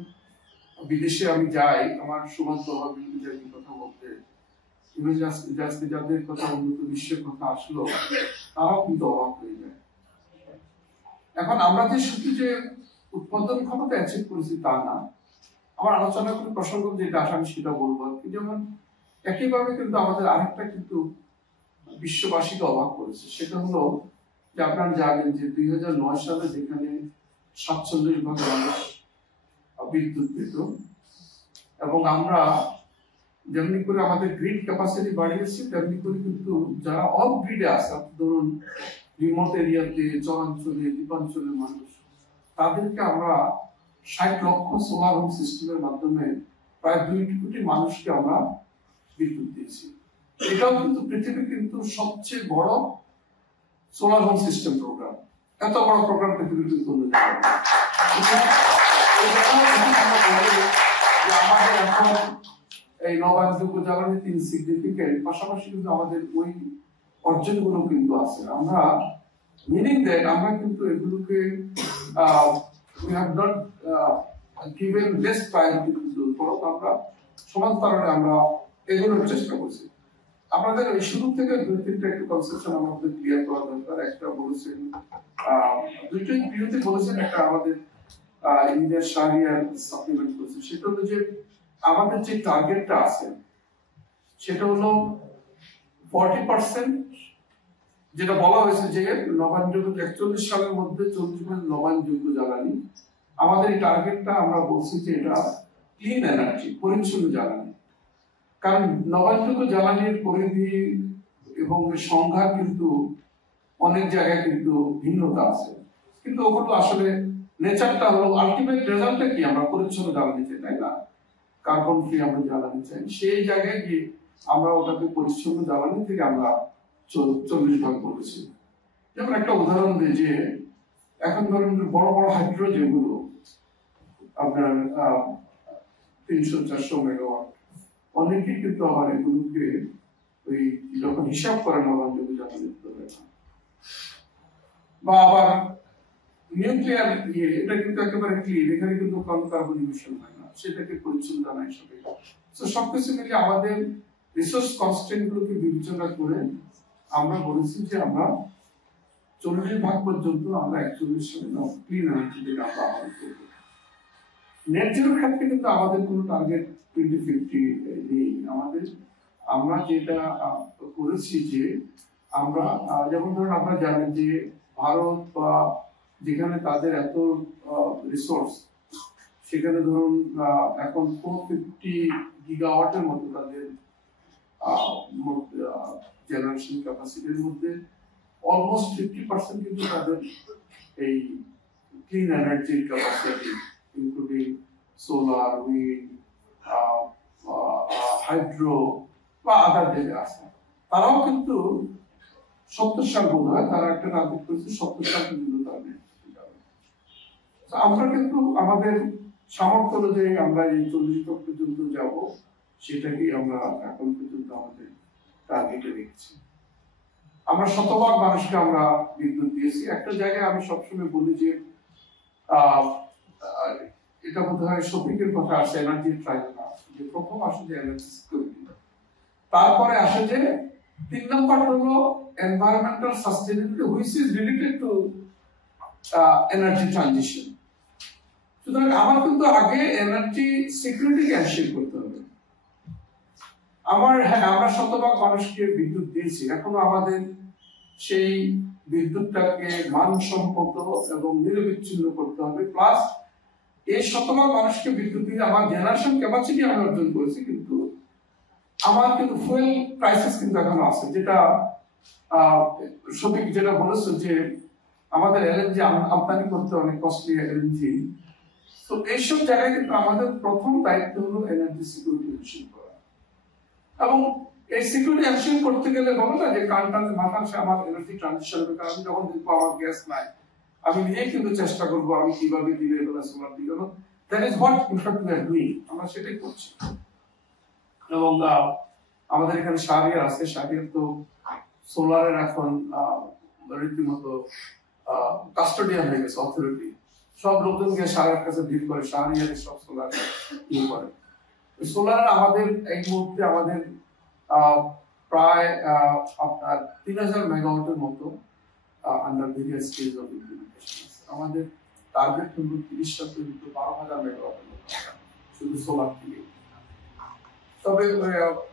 বিদেশে আমি যাই, আমার সৌভাগ্য হয় বিভিন্ন জায়গায় কথা বলতে, যাদের কথা উন্নত বিশ্বের কথা আসলো তারাও কিন্তু অবাক হয়ে যায়। এখন আমরা যে শুধু যে উৎপাদন ক্ষমতা অ্যাচিভ করেছি তা না, আমার আলোচনা করে প্রসঙ্গ যেটা আসে আমি সেটা বলবো। যেমন একইভাবে কিন্তু আমাদের আরেকটা কিন্তু বিশ্ববাসীকে অবাক করেছে, সেটা হলো যে আপনারা জানেন যে 2009 সালে যেখানে 47% মানুষ বিদ্যুৎ পেত, এবং আমরা যেমনি করে আমাদের গ্রিড ক্যাপাসিটি বাড়িয়েছি, তেমনি করে কিন্তু যারা অফ গ্রিডে আছে, ধরুন রিমোট এরিয়াতে, চরাঞ্চলে, দ্বীপাঞ্চলের মানুষ, তাদেরকে আমরা 60 লক্ষ সোলার হোম সিস্টেমের মাধ্যমে প্রায় 2 কোটি মানুষকে আমরা বিদ্যুৎ দিয়েছি। এটাও কিন্তু পৃথিবীর কিন্তু সবচেয়ে বড় সোলার হোম সিস্টেম প্রোগ্রাম। এত বড় প্রোগ্রাম পৃথিবীর কিন্তু অন্য আমাদের এখন এই নবায়নযোগ্য জ্বালানি ইনসিগনিফিকেন্ট, পাশাপাশি কিন্তু আমাদের ওই অর্জনগুলো কিন্তু আছে। আমরা মিনিং দ্যাট আমরা কিন্তু এগুলোকে we have not given less priority to বরং আমরা সমান্তরালে আমরা এগোনোর চেষ্টা করছি। আমাদের এই শুরু থেকে 2-3টা একটু কনসেপশন আমাদের ক্লিয়ার করা দরকার। একটা বলেছেন, দুটোই বিরুদ্ধে বলেছেন, একটা আমাদের ইন্ডিয়ার শাহরিয়ার সাপ্লিমেন্ট করেছে, সেটা হলো যে আমাদের যে টার্গেটটা আছে সেটা হলো 40%, যেটা বলা হয়েছে যে নবায়নযোগ্য 41 সালের মধ্যে 40% নবায়নযোগ্য জ্বালানি। আমাদের এই টার্গেটটা আমরা বলছি যে এটা ক্লিন এনার্জি, পরিচ্ছন্ন জ্বালানি। কারণ নবায়নযোগ্য জ্বালানির পরিধি এবং সংখ্যা কিন্তু অনেক জায়গায় কিন্তু ভিন্নতা আছে, কিন্তু ওগুলো আসলে নেচারটা হলো আলটিমেট রেজাল্টটা কি, আমরা পরিচ্ছন্ন জ্বালানি চাই, তাই না? কার্বন ফ্রি আমরা জ্বালানি চাই। সেই জায়গায় গিয়ে আমরা ওটাকে পরিচ্ছন্ন জ্বালানি থেকে আমরা 40% বলেছি। যেমন একটা উদাহরণ দিই, যে এখন ধরুন বড় বড় হাইড্রো যেগুলো আপনার 300-400 মেগাওয়াট, অনেকেই কিন্তু আমার এগুলোকে ওই যখন হিসাব করেন নবায়নযোগ্য জ্বালানি বা আবার নিউক্লিয়ার এটা কিন্তু একেবারে ক্লিন, এখানে কিন্তু কম কার্বন ইমিশন হয় না, সেটাকে পরিচ্ছন্ন জ্বালানি হিসেবে। তো সবকিছু মিলে আমাদের রিসোর্স কনস্ট্রেন্ট গুলোকে বিবেচনা করে আমরা বলেছি যে আমরা 40% পর্যন্ত আমরা 41 সালে ক্লিন এনার্জি থেকে আমরা আহরণ করবো। নেট জিরোর ক্ষেত্রে কিন্তু আমাদের কোনো টার্গেট 2050 নেই আমাদের। আমরা যেটা করেছি যে আমরা যেমন ধরুন আপনারা জানেন যে ভারত বা যেখানে তাদের এত রিসোর্স, সেখানে ধরুন এখন 450 গিগাওয়াটের মতো তাদের জেনারেশন ক্যাপাসিটির মধ্যে অলমোস্ট 50% কিন্তু তাদের এই ক্লিন এনার্জির capacity, including solar, wind, hydro বা আদার যেটা আছে। তারাও কিন্তু 70 সাল বোধ হয় তারা একটা টার্গেট করেছে, 70 সাল পর্যন্ত তারা। আমরা কিন্তু আমাদের সামর্থ্য অনুযায়ী আমরা এই 40% পর্যন্ত যাব, সেটাকেই আমরা এখন পর্যন্ত আমাদের টার্গেটে রেখেছি। আমরা শতভাগ মানুষকে আমরা বিদ্যুৎ দিয়েছি। একটা জায়গায় আমি সবসময় বলি যে এটা বোধ হয় শফিকের কথা আসে, এনার্জি ট্রাইব্যুনাল, যে প্রথম আসে যে এনার্জি সিকিউরিটি, তারপরে আসে যে 3 নম্বর হলো environmental sustainability, which is related to energy transition. সুতরাং আমার কিন্তু আগে এনার্জি সিকিউরিটিকে এনশিওর করতে হবে। আমরা শতভাগ মানুষকে বিদ্যুৎ দিয়েছি, এখনো আমাদের সেই বিদ্যুৎটাকে মানসম্মত এবং নিরবিচ্ছিন্ন করতে হবে। প্লাস এই শতভাগ মানুষকে বিদ্যুৎ দিয়ে আমার জেনারেশন ক্যাপাসিটি আমি অর্জন করেছি, কিন্তু আমার কিন্তু ফুয়েল ক্রাইসিস কিন্তু এখনো আছে, যেটা সঠিক যেটা বলেছে যে আমাদের এলএনজি আমদানি করতে অনেক কস্টলি এলএনজি। তো এইসব জায়গায় কিন্তু আমাদের প্রথম দায়িত্ব হলো এনার্জি সিকিউরিটি এনশিওর করা। এবং এই সিকিউরিটি এনশিওর করতে গেলে বলো না যে কানটানে মাথা সে আমার এনার্জি ট্রানজিশন হবে, কারণ আমি যখন দেখবো আমার গ্যাস নাই আমি নিজেই কিন্তু চেষ্টা করবো আমি কিভাবে দিনের বেলা সোলার দিই। That is what in fact we are doing, আমরা সেটাই করছি। এবং আমাদের এখানে শাহরিয়ার আছে, শাহরিয়ার তো সোলারের এখন রীতিমতো কাস্টোডিয়ান হয়ে গেছে, অথরিটি। সব লোকজন গিয়ে শাহরিয়ার কাছে ভিড় করে, শাহরিয়ারের সব সোলার ইয়ে করে। সোলার আমাদের এই মুহূর্তে আমাদের প্রায় আপনার 3000 মেগাওয়াটের মতো under various stage of implementation. আমাদের টার্গেট হলো 30টা থেকে 12,000 মেগাওয়াটের মতো শুধু সোলার থেকে। তবে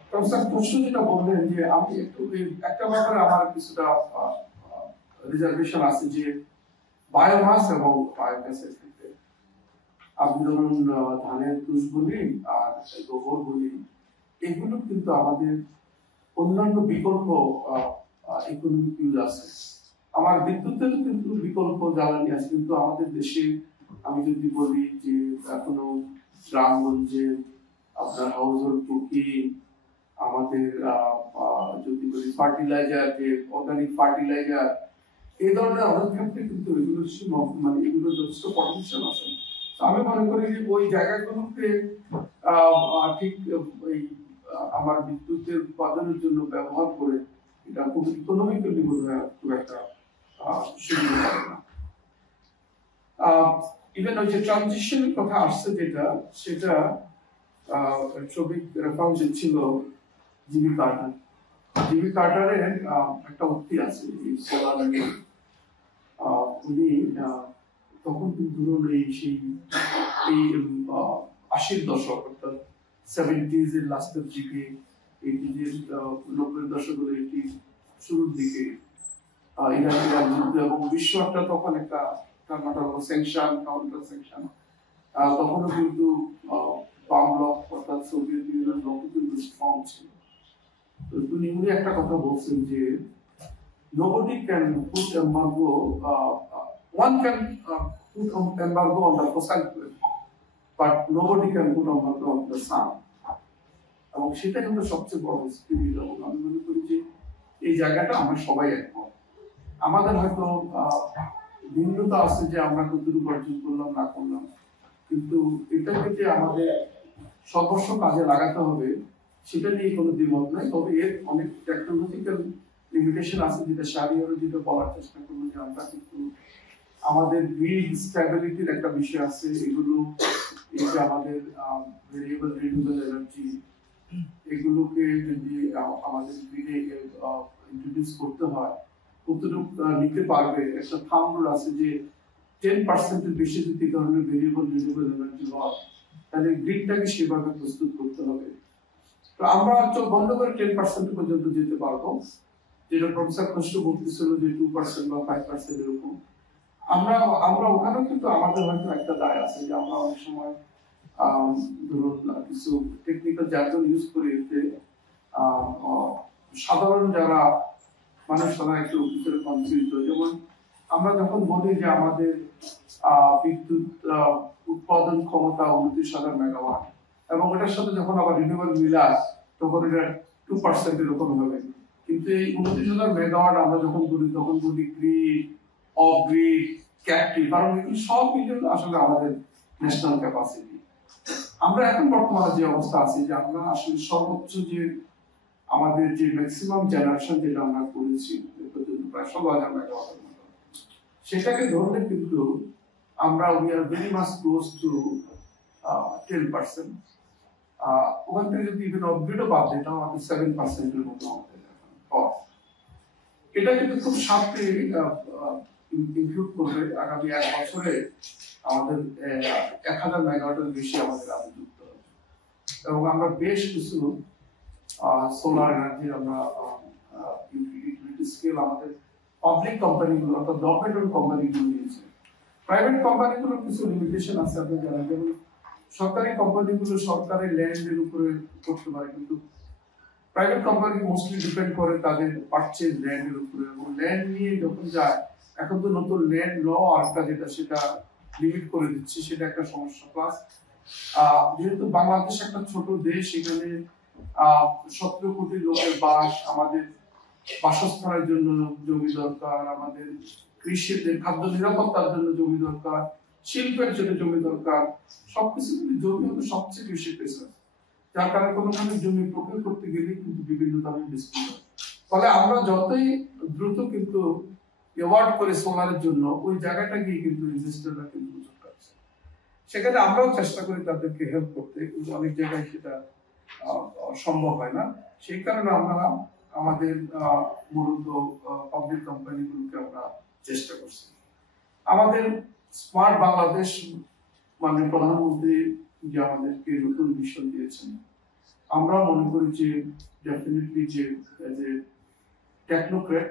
প্রফেসর প্রশ্ন যেটা বললেন যে আমি একটু একটা ব্যাপারে আমার কিছুটা রিজার্ভেশন আছে যে বায়োমাস এবং বায়োগ্যাসের ক্ষেত্রে আপনি ধরুন ধানের তুষ বলি আর গোবর বলি, এগুলো কিন্তু আমাদের অন্যান্য বিকল্প ইকোনমিক ইউজ আছে। আমার বিদ্যুতের কিন্তু বিকল্প জ্বালানি আছে, কিন্তু আমাদের দেশে আমি যদি বলি যে এখনো গ্রামগঞ্জে আপনার হাউস হোল্ড কুকিং, আমাদের যদি বলি ফার্টিলাইজার, যে অর্গানিক ফার্টিলাইজার, এই ধরনের অনেক ক্ষেত্রে কিন্তু এগুলো মানে এগুলো যথেষ্ট পটেনশিয়াল আছে। আমি মনে করি যে ওই জায়গাগুলোকে ঠিক ওই আমার বিদ্যুতের উৎপাদনের জন্য ব্যবহার করে এটা খুব ইকোনমিক্যালি বোধহয় খুব একটা সুবিধা হবে না। ইভেন ওই যে ট্রানজিশনের কথা আসছে যেটা, সেটা ছবি রেফারেন্স ছিল জিমি কার্টার। জিমি কার্টারের একটা উক্তি আছে সোলার নিয়ে। উনি তখন কিন্তু ধরুন এই 80-র দশক অর্থাৎ 70s এর লাস্টের দিকে, 80s এর 90-এর দশকের 80s শুরুর দিকে ইরান যুদ্ধ এবং বিশ্ব একটা তখন একটা স্যাংশন, কাউন্টার স্যাংশন, তখনও কিন্তু বাম ব্লক অর্থাৎ সোভিয়েত ইউনিয়ন ব্লক কিন্তু স্ট্রং ছিল। তো উনি একটা কথা বলছেন যে nobody can put embargo, one can put embargo on the fossil fuel, but nobody can put embargo on the sun. এবং সেটা কিন্তু সবচেয়ে বড় স্পিরিট। এবং আমি মনে করি যে এই জায়গাটা আমরা সবাই একমত। আমাদের হয়তো ভিন্নতা আছে যে আমরা কতটুকু অর্জন করলাম না করলাম, কিন্তু এটাকে যে আমাদের সর্বস্ব কাজে লাগাতে হবে সেটা নিয়ে কোনো দ্বিমত নাই। তবে এর অনেক টেকনোলজিক্যাল লিমিটেশন আছে, যেটা শাহরিয়ারও যেটা বলার চেষ্টা করবো যে আমরা কিন্তু আমাদের গ্রিড স্ট্যাবিলিটির একটা বিষয় আছে। এগুলো এই যে আমাদের ভেরিয়েবল রিনিউয়েবল এনার্জি, এগুলোকে যদি আমাদের গ্রিডে ইন্ট্রোডিউস করতে হয় কতটুকু নিতে পারবে, একটা থাম্ব রুল আছে যে 10% বেশি যদি ধরনের ভেরিয়েবল রিনিউয়েবল এনার্জি হয় তাহলে গ্রিডটাকে সেভাবে প্রস্তুত করতে হবে। তো আমরা চোখ বন্ধ করে 10% পর্যন্ত যেতে পারবো, যেটা প্রফেসর কষ্ট বলতেছিল যে 2% বা 5% এরকম। আমরা ওখানে কিন্তু আমাদের হয়তো একটা দায় আছে যে আমরা অনেক সময় ধরুন কিছু টেকনিক্যাল জার্গন ইউজ করে এতে সাধারণ যারা মানুষ তারা একটু ভিতরে কনফিউজ হয়। যেমন আমরা যখন বলি যে আমাদের বিদ্যুৎ উৎপাদন ক্ষমতা 29,000 মেগাওয়াট এবং এটার সাথে যখন আবার রিনিউয়েবল মিলায় তখন এটা 2% এরকম হবে। কিন্তু এই 29,000 মেগাওয়াট আমরা যখন বলি তখন বলি গ্রিড, অফ গ্রিড, ক্যাপটিভ, কারণ এগুলো সব মিলে আসলে আমাদের ন্যাশনাল ক্যাপাসিটি। আমরা এখন বর্তমানে যে অবস্থা আছে যে আমরা আসলে সর্বোচ্চ যে আমাদের যে ম্যাক্সিমাম জেনারেশন যেটা আমরা করেছি প্রায় 16,000 মেগাওয়াটের মতো, সেটাকে ধরলে কিন্তু আমরা we are very much close two 10%। ওখান থেকে যদি ইভেন অফগ্রিডও বাদ দিই তাও আমাদের 7% এর মতো আমাদের হয়। এটা কিন্তু খুব সামনে ইনক্লুড করবে আগামী 1 বছরে আমাদের 1000 মেগাওয়াটের বেশি আমাদের আগে যুক্ত হবে। এবং আমরা বেশ কিছু সোলার এনার্জি আমরা ইউটিলিটি স্কেল আমাদের পাবলিক কোম্পানিগুলো অর্থাৎ গভর্নমেন্ট কোম্পানিগুলো নিয়েছে। প্রাইভেট কোম্পানিগুলোর কিছু লিমিটেশন আছে আপনি জানেন, যেমন সরকারি কোম্পানিগুলো সরকারি ল্যান্ডের উপরে করতে পারে, কিন্তু প্রাইভেট কোম্পানি মোস্টলি ডিপেন্ড করে তাদের পারচেজ ল্যান্ডের উপরে। এবং ল্যান্ড নিয়ে যখন যায় এখন তো নতুন ল্যান্ড ল আরেকটা যেটা সেটা লিমিট করে দিচ্ছে, সেটা একটা সমস্যা। প্লাস যেহেতু বাংলাদেশ একটা ছোট দেশ, এখানে 17 কোটি লোকের বাস, আমাদের বাসস্থানের জন্য জমি দরকার, আমাদের কৃষিদের খাদ্য নিরাপত্তার জন্য জমি দরকার, শিল্পের জন্য জমি দরকার, সবকিছু কিন্তু জমি হলো সবচেয়ে বেশি প্রেসার, যার কারণে কোনোখানে জমি প্রক্রিয়া করতে গেলে কিন্তু বিভিন্ন দামে ডিসপিউট হয়। ফলে আমরা যতই দ্রুত কিন্তু অ্যাওয়ার্ড করে সোলারের জন্য ওই জায়গাটা গিয়ে কিন্তু ইনভেস্টররা কিন্তু সুযোগ পাচ্ছে। সেখানে আমরাও চেষ্টা করি তাদেরকে হেল্প করতে, কিন্তু অনেক জায়গায় সেটা সম্ভব হয় না। সেই কারণে আমরা আমাদের মূলত পাবলিক কোম্পানিগুলোকে আমরা চেষ্টা করছি। আমাদের স্মার্ট বাংলাদেশ মানে প্রধানমন্ত্রী যে আমাদেরকে নতুন মিশন দিয়েছেন, আমরা মনে করি যে ডেফিনেটলি যে technocrat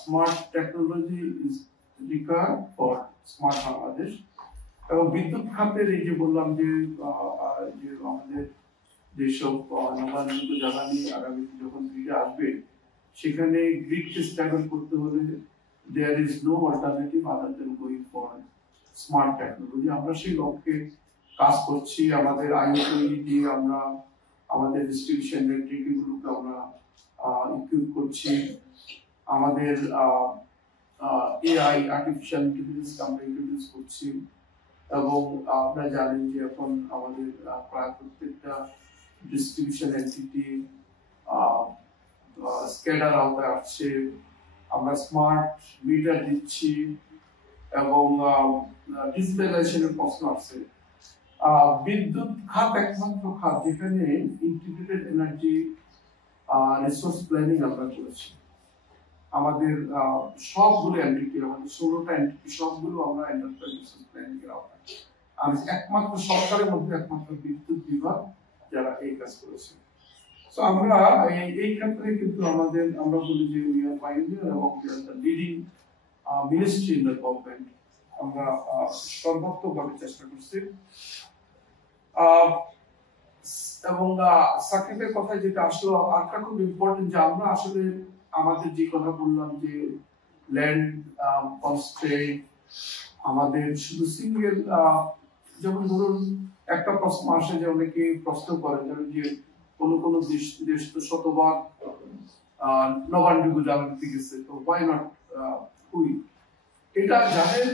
smart technology is required for smart Bangladesh. এবং বিদ্যুৎ খাতের এই যে বললাম যে আমাদের যেসব নবায়নযোগ্য জ্বালানি আগামীতে যখন গ্রিডে আসবে, সেখানে গ্রিডকে স্ট্যাবল করতে হলে there is no alternative other than going for smart technology. আমরা সেই লক্ষ্যে কাজ করছি। আমাদের আইওটি দিয়ে আমরা আমাদের ডিস্ট্রিবিউশন নেটওয়ার্কগুলোকে আমরা ইকুইপ করছি। আমাদের এআই আর্টিফিশিয়াল ইন্টেলিজেন্স আমরা ইন্ট্রোডিউস করছি। এবং আপনারা জানেন যে এখন আমাদের প্রায় প্রত্যেকটা ডিস্ট্রিবিউশন এন্টিটি স্ক্যাডার আওতায় আসছে। আমরা স্মার্ট মিটার দিচ্ছি এবং ডিজিটালাইজেশনের প্রশ্ন আছে। বিদ্যুৎ খাত একমাত্র খাত যেখানে ইন্টিগ্রেটেড এনার্জি রিসোর্স প্ল্যানিং আমরা করেছি। আমাদের সবগুলো এন্টিটি, আমাদের 16টা এন্টিটি সবগুলো আমরা এন্টারপ্রাইজ রিসোর্স প্ল্যানিং এর আওতায়। আমি একমাত্র সরকারের মধ্যে একমাত্র বিদ্যুৎ বিভাগ যারা এই কাজ করেছে। তো আমরা এই ক্ষেত্রে কিন্তু আমরা বলি যে উই আর পাইওনিয়ার এবং we are the leading ministry in the government. আমরা সর্বাত্মকভাবে চেষ্টা করছি। এবং সাকিবের কথা যেটা আসলে আরেকটা খুব ইম্পর্টেন্ট, যে আমরা আসলে আমাদের যে কথা বললাম যে ল্যান্ড কনস্ট্রেইন, আমাদের শুধু সিঙ্গেল, যেমন ধরুন একটা প্রশ্ন আসে যে অনেকে প্রশ্ন করে যে কোন দেশ তো শতবার নবায়নযোগ্য জ্বালানিতে গেছে, তো হোয়াই নট উই? এটা যাদের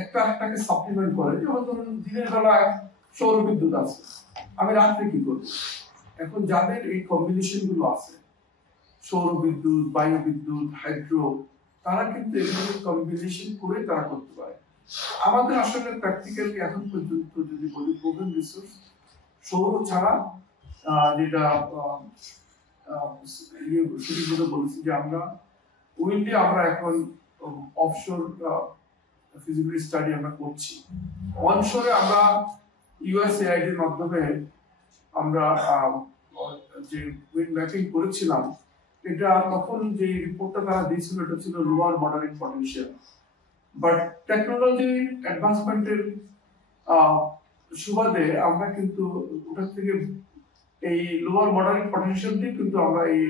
একটাকে সাপ্লিমেন্ট করে, যেমন ধরুন দিনের বেলায় সৌর বিদ্যুৎ আছে, আমি রাত্রে কি করব? এখন যাদের এই কম্বিনেশন গুলো আছে, সৌর বিদ্যুৎ, বায়ু বিদ্যুৎ, হাইড্রো, তারা কিন্তু এগুলো কম্বিনেশন করে তারা করতে পারে। আমাদের আসলে প্র্যাকটিক্যালি এখন পর্যন্ত যদি বলি প্রোভেন রিসোর্স সৌর ছাড়া, যেটা শুধু বলেছি যে আমরা উইন্ডে আমরা এখন অফশোর ফিজিবিলিটি স্টাডি আমরা করছি। অনশোরে আমরা ইউএসএআইডি এর মাধ্যমে আমরা যে উইন্ড ম্যাপিং করেছিলাম, এটা তখন যে রিপোর্টটা তারা দিয়েছিল এটা ছিল lower moderate potential. But technology অ্যাডভান্সমেন্টের সুবাদে আমরা কিন্তু ওটা থেকে এই লোয়ার মডারেট পটেনশিয়াল দিয়ে কিন্তু আমরা এই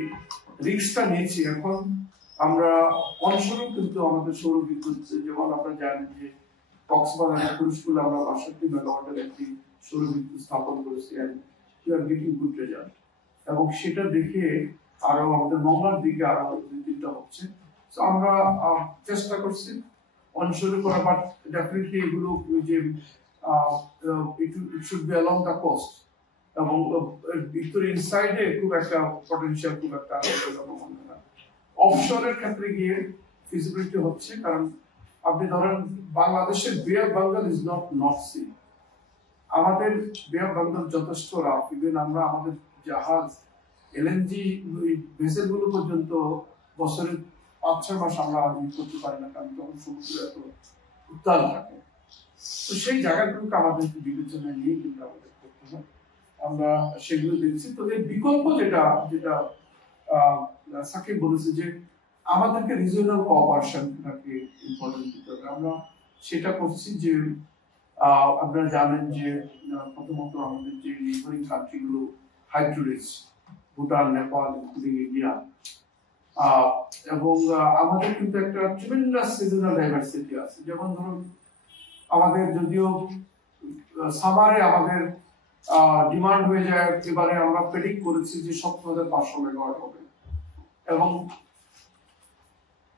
রিস্কটা নিয়েছি। এখন আমরা অনশোরেও কিন্তু আমাদের সৌর বিদ্যুৎ, যেমন আমরা জানি যে কক্সবাজার পুরুষকুল আমরা 62 মেগাওয়াটের একটি সৌর বিদ্যুৎ স্থাপন করেছি, we are getting good result. এবং সেটা দেখে আরো আমাদের মঙ্গলার দিকে আরো 2-3টা হচ্ছে। তো আমরা চেষ্টা করছি অনশোরে করা, বাট ডেফিনেটলি এগুলো যে it should be along the coast, এবং ভিতরে ইনসাইডে খুব একটা পটেনশিয়াল খুব একটা মনে হয় না। অফশোরের ক্ষেত্রে গিয়ে ফিজিবিলিটি হচ্ছে, কারণ আপনি ধরেন বাংলাদেশের Bay of Bengal is not North Sea. আমাদের বে অফ বেঙ্গল যথেষ্ট রাফ। ইভেন আমরা আমাদের জাহাজ এলএনজি ভেসেল গুলো পর্যন্ত বছরের 5-6 মাস আমরা ইউজ করতে পারি না, কারণ তখন সমুদ্র এত উত্তাল থাকে। তো সেই জায়গাগুলোকে আমাদের বিবেচনায় নিয়ে কিন্তু আমাদের করতে হয়, আমরা সেগুলো দেখছি। তো এই বিকল্প যেটা সাকিব বলেছে যে আমাদেরকে রিজিওনাল কোঅপারেশনটাকে ইম্পর্টেন্ট দিতে হবে, আমরা সেটা করছি। যে আপনারা জানেন যে প্রথমত আমাদের যে নেইবারিং কান্ট্রিগুলো hydro rich, Bhutan, Nepal, including India, এবং আমাদের কিন্তু একটা ট্রিমেন্ডাস সিজনাল ডাইভার্সিটি আছে। যেমন ধরুন আমাদের যদিও সামারে আমাদের ডিমান্ড হয়ে যায়, এবারে আমরা প্রেডিক্ট করেছি যে ৭৫০০ মেগাওয়াট হবে, এবং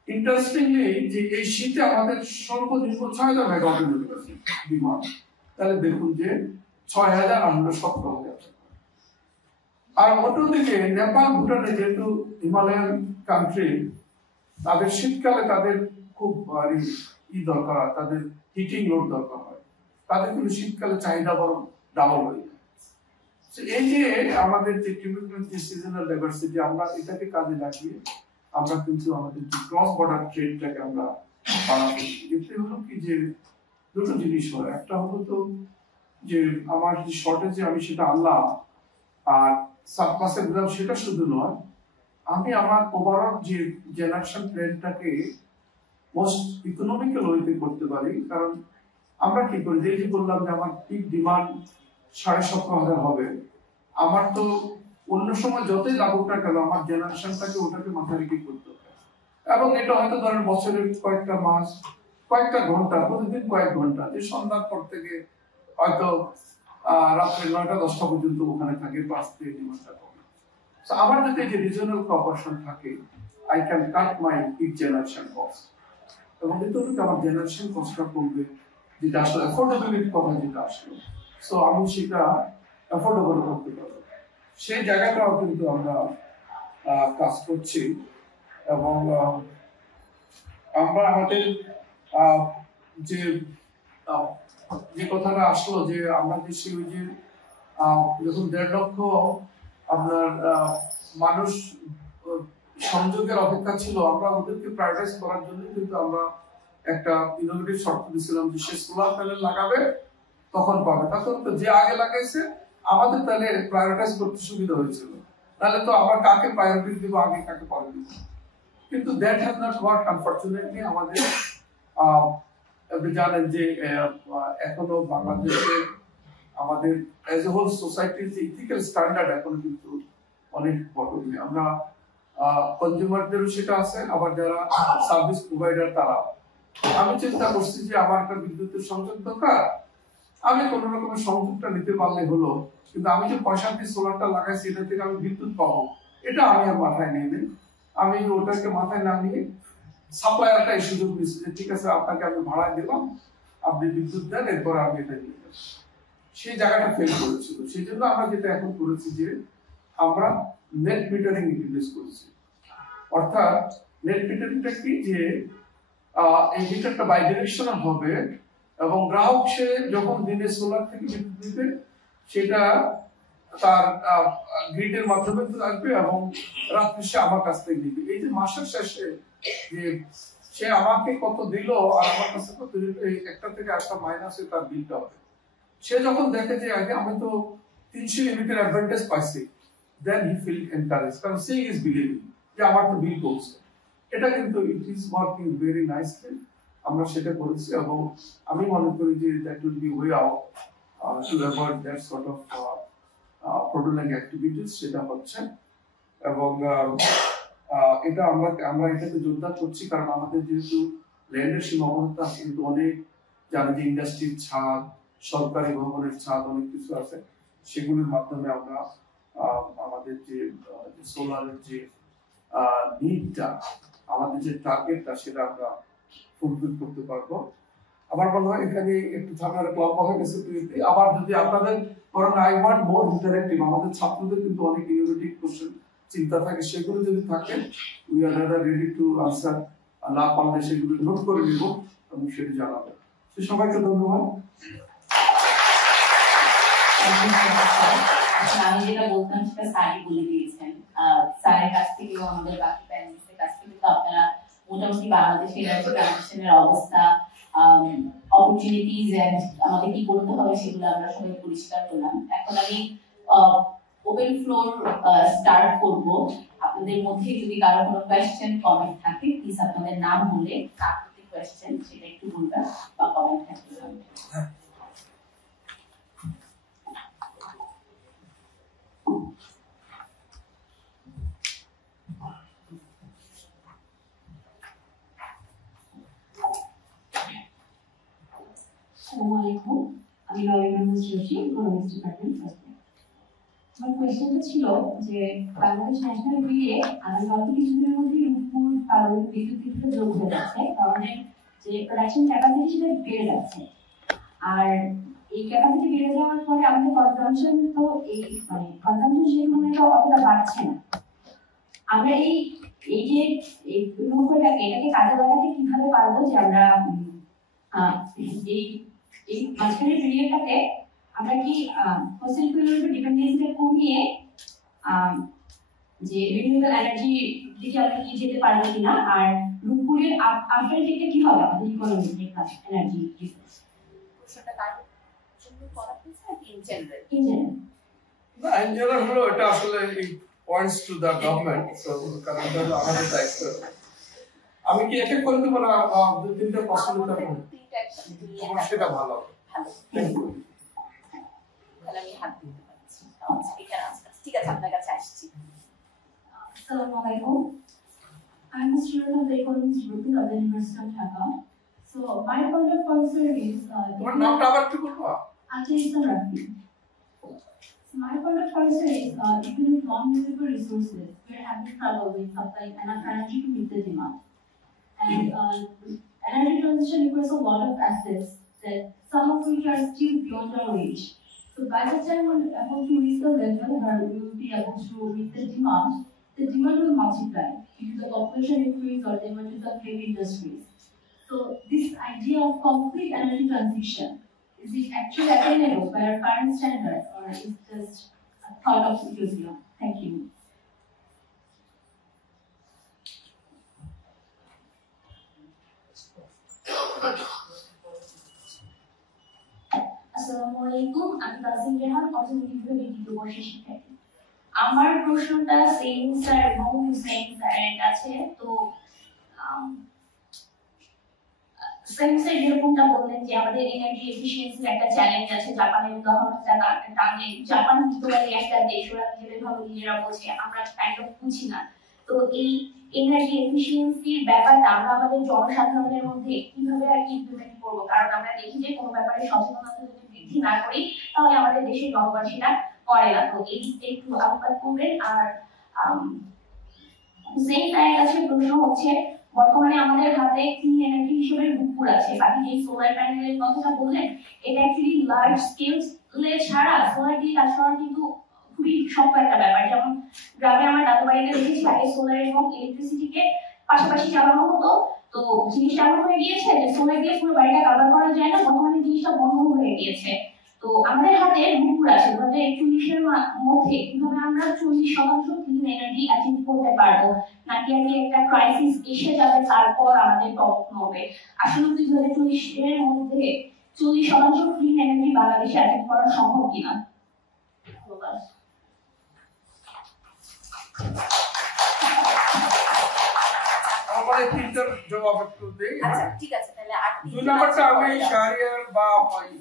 ইন্টারেস্টিংলি যে এই শীতে আমাদের সর্বনিম্ন ৬০০০ মেগাওয়াটের ডিমান্ড, তাহলে দেখুন যে ৬০০০ আর ১৭০০০। আর অন্যদিকে নেপাল ভুটানে যেহেতু হিমালয়ান কান্ট্রি, তাদের শীতকালে তাদের খুব দরকার হয়, তাদের হিটিং লোড দরকার হয়, তাদের কিন্তু শীতকালে চাহিদা বরং ডাবল হয়ে যায়। এই যে আমাদের যে সিজনাল ডাইভার্সিটি, আমরা এটাকে কাজে লাগিয়ে আমরা কিন্তু আমাদের যে ক্রস বর্ডার ট্রেডটাকে আমরা বাড়াতে, এতে হলো কি যে দুটো জিনিস হয়। একটা হলো তো যে আমার যে শর্টেজে আমি সেটা আনলাম, আর সারপ্লাসে দিলাম, সেটা শুধু নয়, আমি আমার ওভারঅল যে জেনারেশন প্ল্যানটাকে মোস্ট ইকোনমিক্যাল ওয়েতে করতে পারি। কারণ আমরা কি করি, যে বললাম যে আমার পিক ডিমান্ড ১৭৫০০ হবে, আমার তো অন্য সময় যতই লাগুক না কেন আমার জেনারেশনটাকে ওটাকে মাথায় রেখে করতে হবে। এবং এটা হয়তো ধরেন বছরের কয়েকটা মাস, কয়েকটা ঘন্টা, প্রতিদিন কয়েক ঘন্টা, যে সন্ধ্যার পর থেকে হয়তো রাত্রে ৯টা-১০টা পর্যন্ত ওখানে থাকে, বাস দিয়ে ডিমান্ডটা কমে। আমার যদি যে রিজনাল কোঅপারেশন থাকে, I can cut my peak generation cost, এবং এতটুকু আমার জেনারেশন কস্টটা কমবে, যেটা আসলে অ্যাফোর্ডেবিলিটির কথা যেটা আসলো, সো আমি সেটা অ্যাফোর্ডেবল করতে পারবো। সেই জায়গাটাও কিন্তু আমরা কাজ করছি। এবং আমরা আমাদের যে যে কথাটা আসলো যে আমরা দেশে ওই যে যখন ১.৫ লক্ষ আপনার মানুষ সংযোগের অপেক্ষা ছিল, আমরা ওদেরকে প্রায়োরিটাইজ করার জন্য কিন্তু আমরা একটা ইনোভেটিভ শর্ত দিয়েছিলাম যে সে সোলার প্যানেল লাগাবে তখন পাবে। তখন তো যে আগে লাগাইছে আমাদের তাহলে প্রায়োরিটাইজ করতে সুবিধা হয়েছিল, তাহলে তো আবার কাকে প্রায়োরিটি দিব, আগে কাকে পরে দিব। কিন্তু that has not work unfortunately. আমাদের আপনি জানেন যে এখনো বাংলাদেশে আমাদের অ্যাজ এ হোল সোসাইটির যে ইথিক্যাল স্ট্যান্ডার্ড এখনো কিন্তু অনেক বটমে। আমরা কনজিউমারদেরও সেটা আছে, আবার যারা সার্ভিস প্রোভাইডার তারা। আমি চিন্তা করছি যে আমার একটা বিদ্যুতের সংযোগ দরকার, আমি কোন রকমের সংযোগটা নিতে পারলে হলো, কিন্তু আমি যে পয়সা দিয়ে সোলারটা লাগাইছি এটা থেকে আমি বিদ্যুৎ পাবো, এটা আমি আর মাথায় নিয়ে নিই। আমি ওটাকে মাথায় না নিয়ে সাপ্লায়ারটা এই সুযোগ দিচ্ছি যে ঠিক আছে আপনাকে আমি ভাড়ায় দিলাম, আপনি বিদ্যুৎ দেন, এরপর আমি এটা নিয়ে যাবো। সেই জায়গাটা ফেল করেছিল। সেই জন্য আমরা যেটা এখন করেছি যে আমরা নেট মিটারিং ইন্ট্রোডিউস করেছি। অর্থাৎ নেট মিটারিংটা কি, যে এই মিটারটা বাই ডিরেকশনাল হবে, এবং গ্রাহক সে যখন দিনে সোলার থেকে বিদ্যুৎ দিবে সেটা তার গ্রিডের মাধ্যমে আসবে, এবং রাত্রি সে আমার কাছ থেকে দিবে। এই যে মাসের শেষে যে সে আমাকে কত দিল আর আমার কাছে কত দিল, এই একটা থেকে একটা মাইনাসে তার বিলটা হবে। সে যখন দেখে যে আগে আমি তো ৩০০ ইউনিটের অ্যাডভান্টেজ পাইছি, দেন হি ফিল এনকারেজ, কারণ সে ইজ বিলিভিং যে আমার তো বিল কমছে। এটা কিন্তু it is working very nicely. আমরা সেটা করেছি, এবং আমি মনে করি যে that will be way out to avoid that sort of fraudulent activities, সেটা হচ্ছে। এবং এটা আমরা এটাতে যোগদান করছি, কারণ আমাদের যেহেতু ল্যান্ডের সীমাবদ্ধতা আছে, কিন্তু অনেক যারা যে ইন্ডাস্ট্রির ছাদ, সরকারি ভবনের ছাদ, অনেক কিছু আছে, সেগুলোর মাধ্যমে আমরা আমাদের যে সোলারের যে নিডটা, আমাদের যে টার্গেটটা, সেটা আমরা ফুলফিল করতে পারবো। আমার মনে হয় এখানে একটু ঝামেলা ক্লব হয়ে গেছে। আবার যদি আপনাদের বরং আই ওয়ান্ট মোর ইন্টারেক্টিভ, আমাদের ছাত্রদের কিন্তু অনেক ইনোভেটিভ কোশ্চেন চিন্তা থাকে, সেগুলো যদি থাকে we are ready to answer. না পারলে সেগুলো নোট করে নিব এবং সেটা জানাবো। সবাইকে ধন্যবাদ। আমি যেটা বলতাম সেটা স্যারই বলে দিয়েছেন। স্যারের কাছ থেকেও আমাদের বাকি প্যানেলিস্টের কাছ থেকে তো আপনারা মোটামুটি বাংলাদেশের ট্রানজিশনের অবস্থা, অপরচুনিটিজ এন্ড আমাদের কি করতে হবে সেগুলো আমরা সবাই পরিষ্কার করলাম। এখন আমি ওপেন ফ্লোর স্টার্ট করব। আপনাদের মধ্যে যদি কারো কোনো কোয়েশ্চেন কমেন্ট থাকে, প্লিজ আপনাদের নাম বলে কার প্রতি কোয়েশ্চেন সেটা একটু বলবেন বা কমেন্ট থাকতে হবে। Joshi, economics department. আমার কোয়েশ্চেনটা ছিল যে বাংলাদেশ ন্যাশনাল গ্রিডে আগামী অল্প কিছুদিনের মধ্যে রূপপুর পারমাণবিক বিদ্যুৎ কেন্দ্র যোগ হয়ে যাচ্ছে, আমাদের যে প্রোডাকশন ক্যাপাসিটি সেটা বেড়ে যাচ্ছে। আর এই ক্যাপাসিটি বেড়ে যাওয়ার পরে আমাদের কনজাম্পশন তো কনজাম্পশন সেগুলো অতটা বাড়ছে না। আমরা এই যে রূপটাকে এটাকে কাজে লাগাতে কিভাবে পারবো যে আমরা এই মাঝখানের পিরিয়ডটাতে আমরা কি ফসিল ফুয়েলের উপর ডিপেন্ডেন্সিটা কমিয়ে যে রিনিউয়েবল এনার্জি দিকে আমরা কি যেতে পারবো কিনা, আর রূপপুরের আফটারটেকটা কি হবে আমাদের ইকোনমিক এনার্জি রিসোর্স? প্রশ্নটা কার জন্য করা হয়েছে নাকি ইন জেনারেল? In general. না, ইন জেনারেল হলো এটা আসলে points to the government, so কারণ এটা আমাদের দায়িত্ব। আমি কি এক এক করে দেবো না দুই তিনটা প্রশ্ন দিতে পারবো? সেটা ভালো তাহলে আমি হাত দিতে পারছি। এখানে আসছি, ঠিক আছে, আপনার কাছে আসছি। Assalamu alaikum. I'm a student of the economics department of the University of Dhaka. So my point of concern is তোমার নামটা আবার কি বলবো? Ajay Rafi. So my point of concern is even with non-renewable resources, we're having trouble with supplying enough energy to meet the demand. And energy transition requires a lot of assets that some of which are still beyond our reach. So by the time we're able to reach the level where we will be able to meet the demand will multiply due to the population increase or the emergence of heavy industries. So this idea of complete energy transition, is it actually attainable by our current standards, or is it just a thought of utopia? Thank you. আসসালামু আলাইকুম, আমি তাসিম রেহান, অর্থনীতি বিভাগের দ্বিতীয় বর্ষের শিক্ষার্থী। আমার প্রশ্নটা সেম স্যার এবং হুসেন স্যারের কাছে। তো সেম স্যার যেরকমটা বললেন যে আমাদের এনার্জি এফিসিয়েন্সির একটা চ্যালেঞ্জ আছে, জাপানের উদাহরণটা টানলে, জাপান মিতবাদী একটা দেশ, ওরা নিজেদের ভাবে নিজেরা বলছে, আমরা কাইন্ড অফ বুঝি না। তো এই এনার্জি এফিসিয়েন্সির ব্যাপারটা আমরা আমাদের জনসাধারণের মধ্যে কিভাবে আর কি ইমপ্লিমেন্ট করবো? কারণ আমরা দেখি যে কোনো ব্যাপারে সচেতনতা যদি বৃদ্ধি না করি তাহলে আমাদের দেশের জনবাসীরা করে না। তো এই দিকটা একটু আলোকপাত করবেন। আর হুসেইন স্যারের কাছে প্রশ্ন হচ্ছে, বর্তমানে আমাদের হাতে ক্লিন এনার্জি হিসেবে রূপপুর আছে, বাকি যে সোলার প্যানেলের কথাটা বললেন এটা অ্যাকচুয়ালি লার্জ স্কেলে ছাড়া সোলার দিয়ে কাজ করা কিন্তু খুবই শক্ত একটা ব্যাপার। যেমন গ্রামে আমার দাদু বাড়িতে দেখেছি আগে সোলার এবং ইলেকট্রিসিটিকে পাশাপাশি চালানো হতো। তো জিনিসটা এমন হয়ে গিয়েছে যে সোলার দিয়ে পুরো বাড়িটা কাভার করা যায় না, বর্তমানে জিনিসটা বন্ধ হয়ে গিয়েছে। তো আমাদের হাতে রূপপুর আছে 2041-এর মধ্যে কিভাবে আমরা 40% ক্লিন এনার্জি অ্যাচিভ করতে পারবো, নাকি আর কি একটা ক্রাইসিস এসে যাবে তারপর আমাদের প্রবলেম হবে? আসলে 2040-এর মধ্যে 40% ক্লিন এনার্জি বাংলাদেশে অ্যাচিভ করা সম্ভব কিনা? আমাদের তিনটার জবাব একটু দেই। আচ্ছা ঠিক আছে, তাহলে দুই নাম্বারটা আমি শাহরিয়ার বা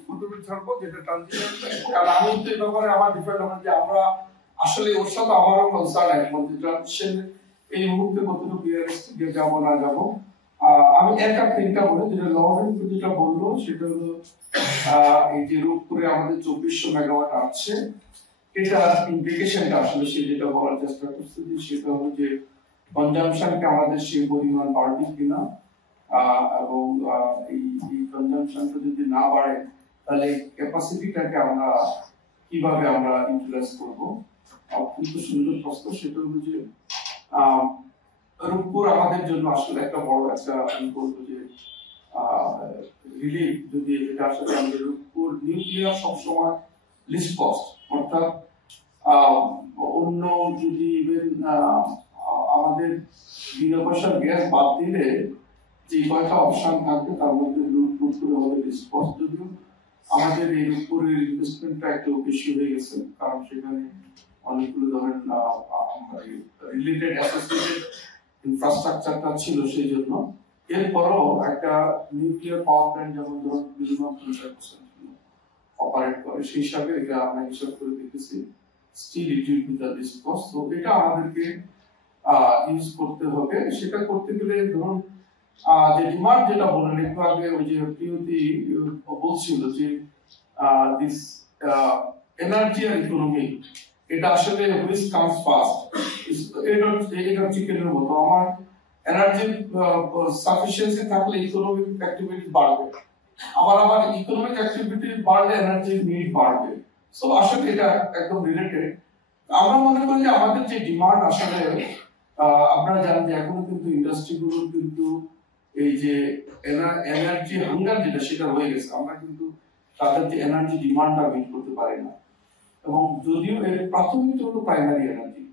মধুবী ছাড়বো, যেটা ট্রানজিশন। কারণ আমি তো এই ব্যাপারে আমার ডিপেন্ড হবে যে আমরা আসলে ওর সাথে আমারও কনসার্ন একমত যে ট্রানজিশন এই মুহূর্তে কতটুকু রিয়ালিস্টিক যাবো না যাবো। আমি একটা তিনটা বলি, যেটা লবণ যেটা বললো সেটা হলো এই যে রূপপুরে আমাদের 2400 মেগাওয়াট আছে, এটা ইমপ্লিকেশনটা আসলে সে যেটা বলার চেষ্টা করছে যে সেটা হলো যে কনজাম্পশনকে আমাদের সেই পরিমাণ বাড়বে কিনা, এবং এই কনজাম্পশনটা যদি না বাড়ে তাহলে ক্যাপাসিটিটাকে আমরা কিভাবে আমরা ইউটিলাইজ করবো। অত্যন্ত সুন্দর প্রশ্ন। সেটা হলো যে রূপপুর আমাদের জন্য আসলে একটা বড় একটা আমি বলবো যে রিলিফ, যদি এটা আসলে আমাদের রূপপুর নিউক্লিয়ার সবসময় লিস্ট কস্ট, অর্থাৎ অন্য যদি ইভেন আমাদের বিনা পয়সার গ্যাস বাদ দিলে যে কয়টা অপশন থাকবে তার মধ্যে রূপপুরে আমাদের লিস্ট কস্ট, যদিও আমাদের এই রূপপুরের ইনভেস্টমেন্টটা একটু বেশি হয়ে গেছে, কারণ সেখানে অনেকগুলো ধরেন রিলেটেড অ্যাসোসিয়েটেড ইনফ্রাস্ট্রাকচারটা ছিল সেই জন্য। এরপরও একটা নিউক্লিয়ার পাওয়ার প্ল্যান্ট যেমন ধরুন মিনিমাম 25% অপারেট করে, সেই হিসাবে এটা আমরা হিসাব করে দেখেছি still it will be the least cost. তো এটা আমাদেরকে ইউজ করতে হবে। সেটা করতে গেলে ধরুন যে ডিমান্ড যেটা বলেন একটু আগে, ওই যে প্রিয়তি বলছিল যে দিস এনার্জি আর ইকোনমি, এটা আসলে হুইচ কামস ফার্স্ট। এটা চিকেনের মতো, আমার এনার্জি সাফিসিয়েন্সি থাকলে ইকোনমিক অ্যাক্টিভিটি বাড়বে, আবার ইকোনমিক অ্যাক্টিভিটি বাড়লে এনার্জি নিড বাড়বে। সো আসলে এটা একদম রিলেটেড। আমরা মনে করি যে আমাদের যে ডিমান্ড আসলে আপনারা জানেন যে এখনো কিন্তু ইন্ডাস্ট্রিগুলো কিন্তু এই যে এনার্জি হাঙ্গার যেটা সেটা রয়ে গেছে, আমরা কিন্তু তাদের যে এনার্জি ডিমান্ডটা মিট করতে পারি না। এবং যদিও এর প্রাথমিক হলো প্রাইমারি এনার্জি,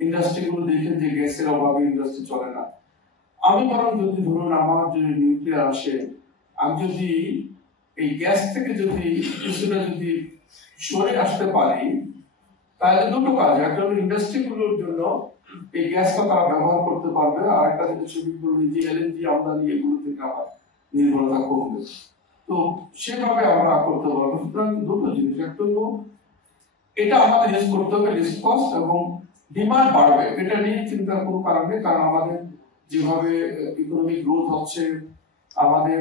ইন্ডাস্ট্রিগুলো দেখেন যে গ্যাসের অভাবে ইন্ডাস্ট্রি চলে না। আমি বরং যদি ধরুন আমার যদি নিউক্লিয়ার আসে, আমি যদি এই গ্যাস থেকে যদি কিছুটা যদি সরে আসতে পারি, তাহলে দুটো কাজ, একটা হলো ইন্ডাস্ট্রিগুলোর জন্য এই গ্যাসটা তারা ব্যবহার করতে পারবে, আর একটা যেটা সুবিধা যে এলএনজি আমদানি এগুলো থেকে আবার নির্ভরতা কমবে। তো সেভাবে আমরা করতে পারবো। সুতরাং দুটো জিনিস, একটা হলো এটা আমাদের ইউজ করতে হবে লিস্ট কস্ট, এবং ডিমান্ড বাড়বে, এটা নিয়ে চিন্তার কোনো কারণ নেই। কারণ আমাদের যেভাবে ইকোনমিক গ্রোথ হচ্ছে, আমাদের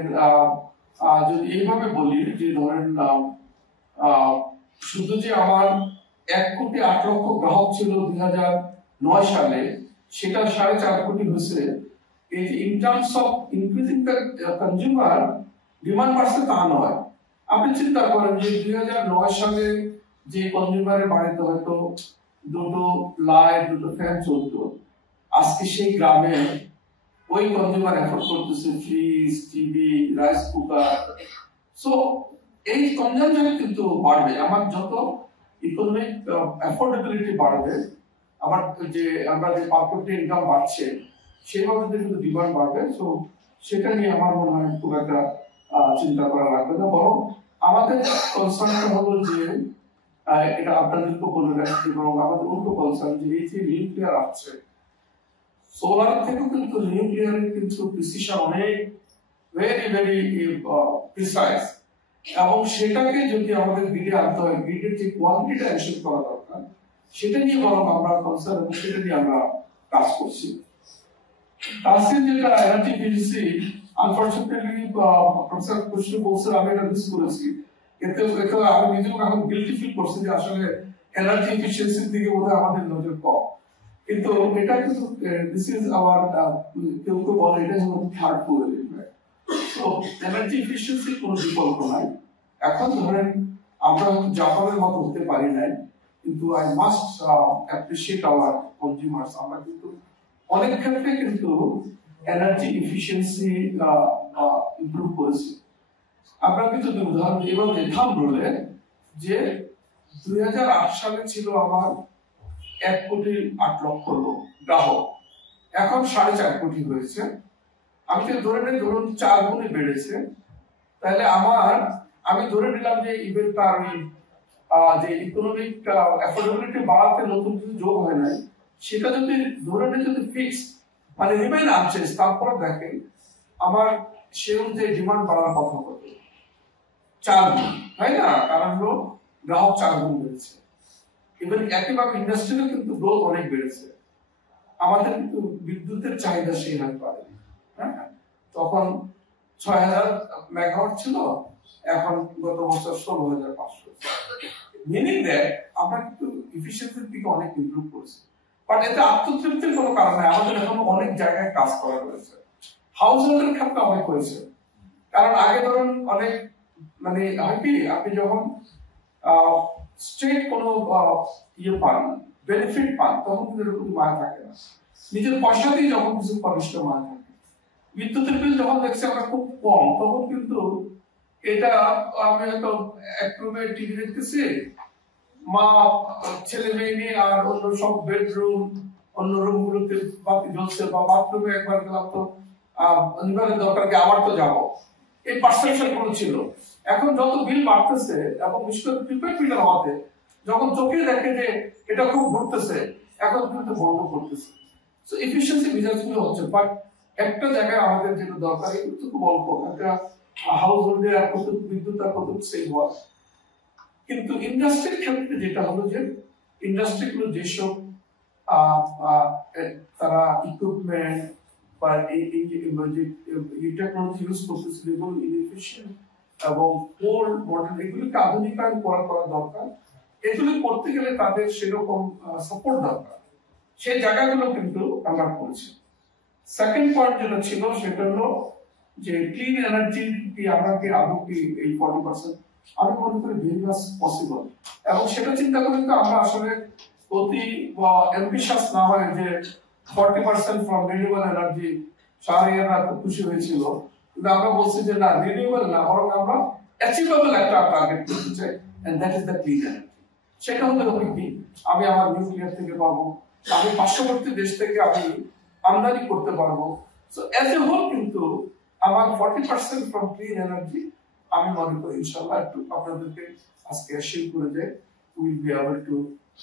যদি এইভাবে বলি যে ধরেন শুধু যে আমার 1,08,00,000 গ্রাহক ছিল 2009 সালে, সেটা 4.5 কোটি হয়েছে। এই যে in terms of increasing the consumer demand বাড়ছে তা নয়। আপনি চিন্তা করেন যে 2009 সালে যে কনজিউমারের বাড়িতে হয়তো দুটো লাইট দুটো ফ্যান চলতো, আজকে সেই গ্রামে ওই কনজিউমার এফোর্ড করতেছে fridge, TV, rice cooker. So এই কনজাম্পশন কিন্তু বাড়বে। আমার যত ইকোনমিক অ্যাফোর্ডেবিলিটি বাড়বে, আমার যে আমরা যে পার ক্যাপিটা ইনকাম বাড়ছে, সেইভাবে কিন্তু ডিমান্ড বাড়বে। সো সেটা নিয়ে আমার মনে হয় খুব একটা চিন্তা করা লাগবে না, বরং আমাদের কনসার্নটা হলো যে এটা আপনাদেরকে বলে রাখছি, এবং আমাদের উল্টো কনসার্ন যে এই যে নিউক্লিয়ার আসছে, সোলার থেকেও কিন্তু নিউক্লিয়ারের কিন্তু প্রিসিশন অনেক ভেরি ভেরি প্রিসাইজ, এবং সেটাকে যদি আমাদের গ্রিডে আনতে হয়, গ্রিডের যে কোয়ালিটিটা এনশিওর করা দরকার, সেটা নিয়ে বরং আমরা কনসার্ন, এবং সেটা নিয়ে আমরা কাজ করছি। তাছাড়া যেটা energy efficiency, unfortunately professor Krishna বলছেন, আমি এটা মিস করেছি। এতে আমি নিজেও এখন গিল্টি ফিল করছি যে আসলে এনার্জি এফিসিয়েন্সির দিকে বোধহয় আমাদের নজর কম। কিন্তু এটা কিন্তু দিস ইজ আওয়ার, কেউ কেউ বলে এটা হলো থার্ড ফুল এলিমেন্ট। তো এনার্জি এফিসিয়েন্সি কোনো বিকল্প নাই। এখন ধরেন আমরা জাপানের মতো হতে পারি নাই, কিন্তু I must appreciate our consumers. আমরা কিন্তু অনেক ক্ষেত্রে কিন্তু এনার্জি এফিসিয়েন্সি ইমপ্রুভ করেছি। আমরা কিন্তু উদাহরণ এবার দেখলাম বলে যে 2008 সালে ছিল আমার 1,08,00,000 লোক গ্রাহক, এখন 4.5 কোটি হয়েছে। আমি তো ধরে নিই ধরুন 4 গুণে বেড়েছে, তাহলে আমি ধরে নিলাম যে ইভেন তার যে ইকোনমিক অ্যাফোর্ডেবিলিটি বাড়াতে নতুন কিছু যোগ হয় নাই, সেটা যদি ধরে নিই যদি ফিক্সড মানে রিমেইন আনচেঞ্জ, তারপরে দেখেন আমার সে অনুযায়ী ডিমান্ড বাড়ার কথা কত, 4 গুণ, তাই না? কারণ হলো গ্রাহক 4 গুণ বেড়েছে। ইভেন একইভাবে ইন্ডাস্ট্রিতে কিন্তু গ্রোথ অনেক বেড়েছে। আমাদের কিন্তু বিদ্যুতের চাহিদা সেই হারে বাড়ে, হ্যাঁ, তখন 6,000 মেগাওয়াট ছিল, এখন গত বছর 16,500। মিনিং দ্যাট আমরা কিন্তু এফিসিয়েন্সির দিকে অনেক ইমপ্রুভ করেছি। বাট এতে আত্মতৃপ্তির কোনো কারণ নাই, আমাদের এখন অনেক জায়গায় কাজ করা রয়েছে। হাউস হোল্ডের ক্ষেত্রে অনেক হয়েছে, কারণ আগে ধরুন অনেক মানে হয় কি, আপনি যখন স্ট্রেট কোনো ইয়ে পান, বেনিফিট পান, তখন কিন্তু এরকম মায়া থাকে না। নিজের পয়সা দিয়ে যখন কিছু কনিষ্ঠ মায়া থাকে। বিদ্যুতের বিল যখন দেখছি আমরা খুব কম, তখন কিন্তু এটা আমি হয়তো এক রুমে টিভি দেখতেছি, মা ছেলে মেয়ে নিয়ে, আর অন্য সব বেডরুম অন্য রুম গুলোতে বাতি জ্বলছে, বা বাথরুমে একবার গেলাম তো নিবারের দরকার কি, আবার তো যাবো, এই পারসেপশন গুলো ছিল। এখন যত বিল বাড়তেছে এবং বিশেষ করে প্রিপেড বিলের হওয়াতে যখন চোখে দেখে যে এটা খুব ঘুরতেছে, এখন কিন্তু বন্ধ করতেছে। সো এফিসিয়েন্সি মেজার্স গুলো হচ্ছে, বাট একটা জায়গায় আমাদের যেটা দরকার, একটু খুব অল্প, একটা হাউস হোল্ডের আর কত বিদ্যুৎ আর কত সেল হয়। কিন্তু ইন্ডাস্ট্রির ক্ষেত্রে যেটা হলো যে ইন্ডাস্ট্রি গুলো যেসব তারা ইকুইপমেন্ট বা টেকনোলজি ইউজ করতেছিল এবং ইনএফিশিয়েন্ট এবং কোল মডেল এগুলিকে আধুনিকায়ন করা দরকার। এগুলি করতে গেলে তাদের সেরকম সাপোর্ট দরকার, সেই জায়গাগুলো কিন্তু আমরা করেছি। সেকেন্ড পয়েন্ট যেটা ছিল সেটা হলো যে ক্লিন এনার্জি কি আমরা কি আদৌ কি এই 40%, আমি মনে করি ভেরি মাচ পসিবল। এবং সেটা চিন্তা করে তো আমরা আসলে অতি অ্যাম্বিশাস না হয় যে 40% ফ্রম রিনিউয়েবল এনার্জি, শাহরিয়ারা খুব খুশি হয়েছিল, কিন্তু আমরা বলছি যে না, রিনিউয়েবল না, বরং আমরা অ্যাচিভেবল একটা টার্গেট করতে চাই, and that is the clean energy. সেটা হতে হবে কি আমি আমার নিউক্লিয়ার থেকে পাবো, আমি পার্শ্ববর্তী দেশ থেকে আমি আমদানি করতে পারবো। সো এজ এ হোল কিন্তু আমার 40% ফ্রম ক্লিন এনার্জি আমি মনে করি ইনশাআল্লাহ একটু আপনাদেরকে আজকে অ্যাসিওর করে যে will be able to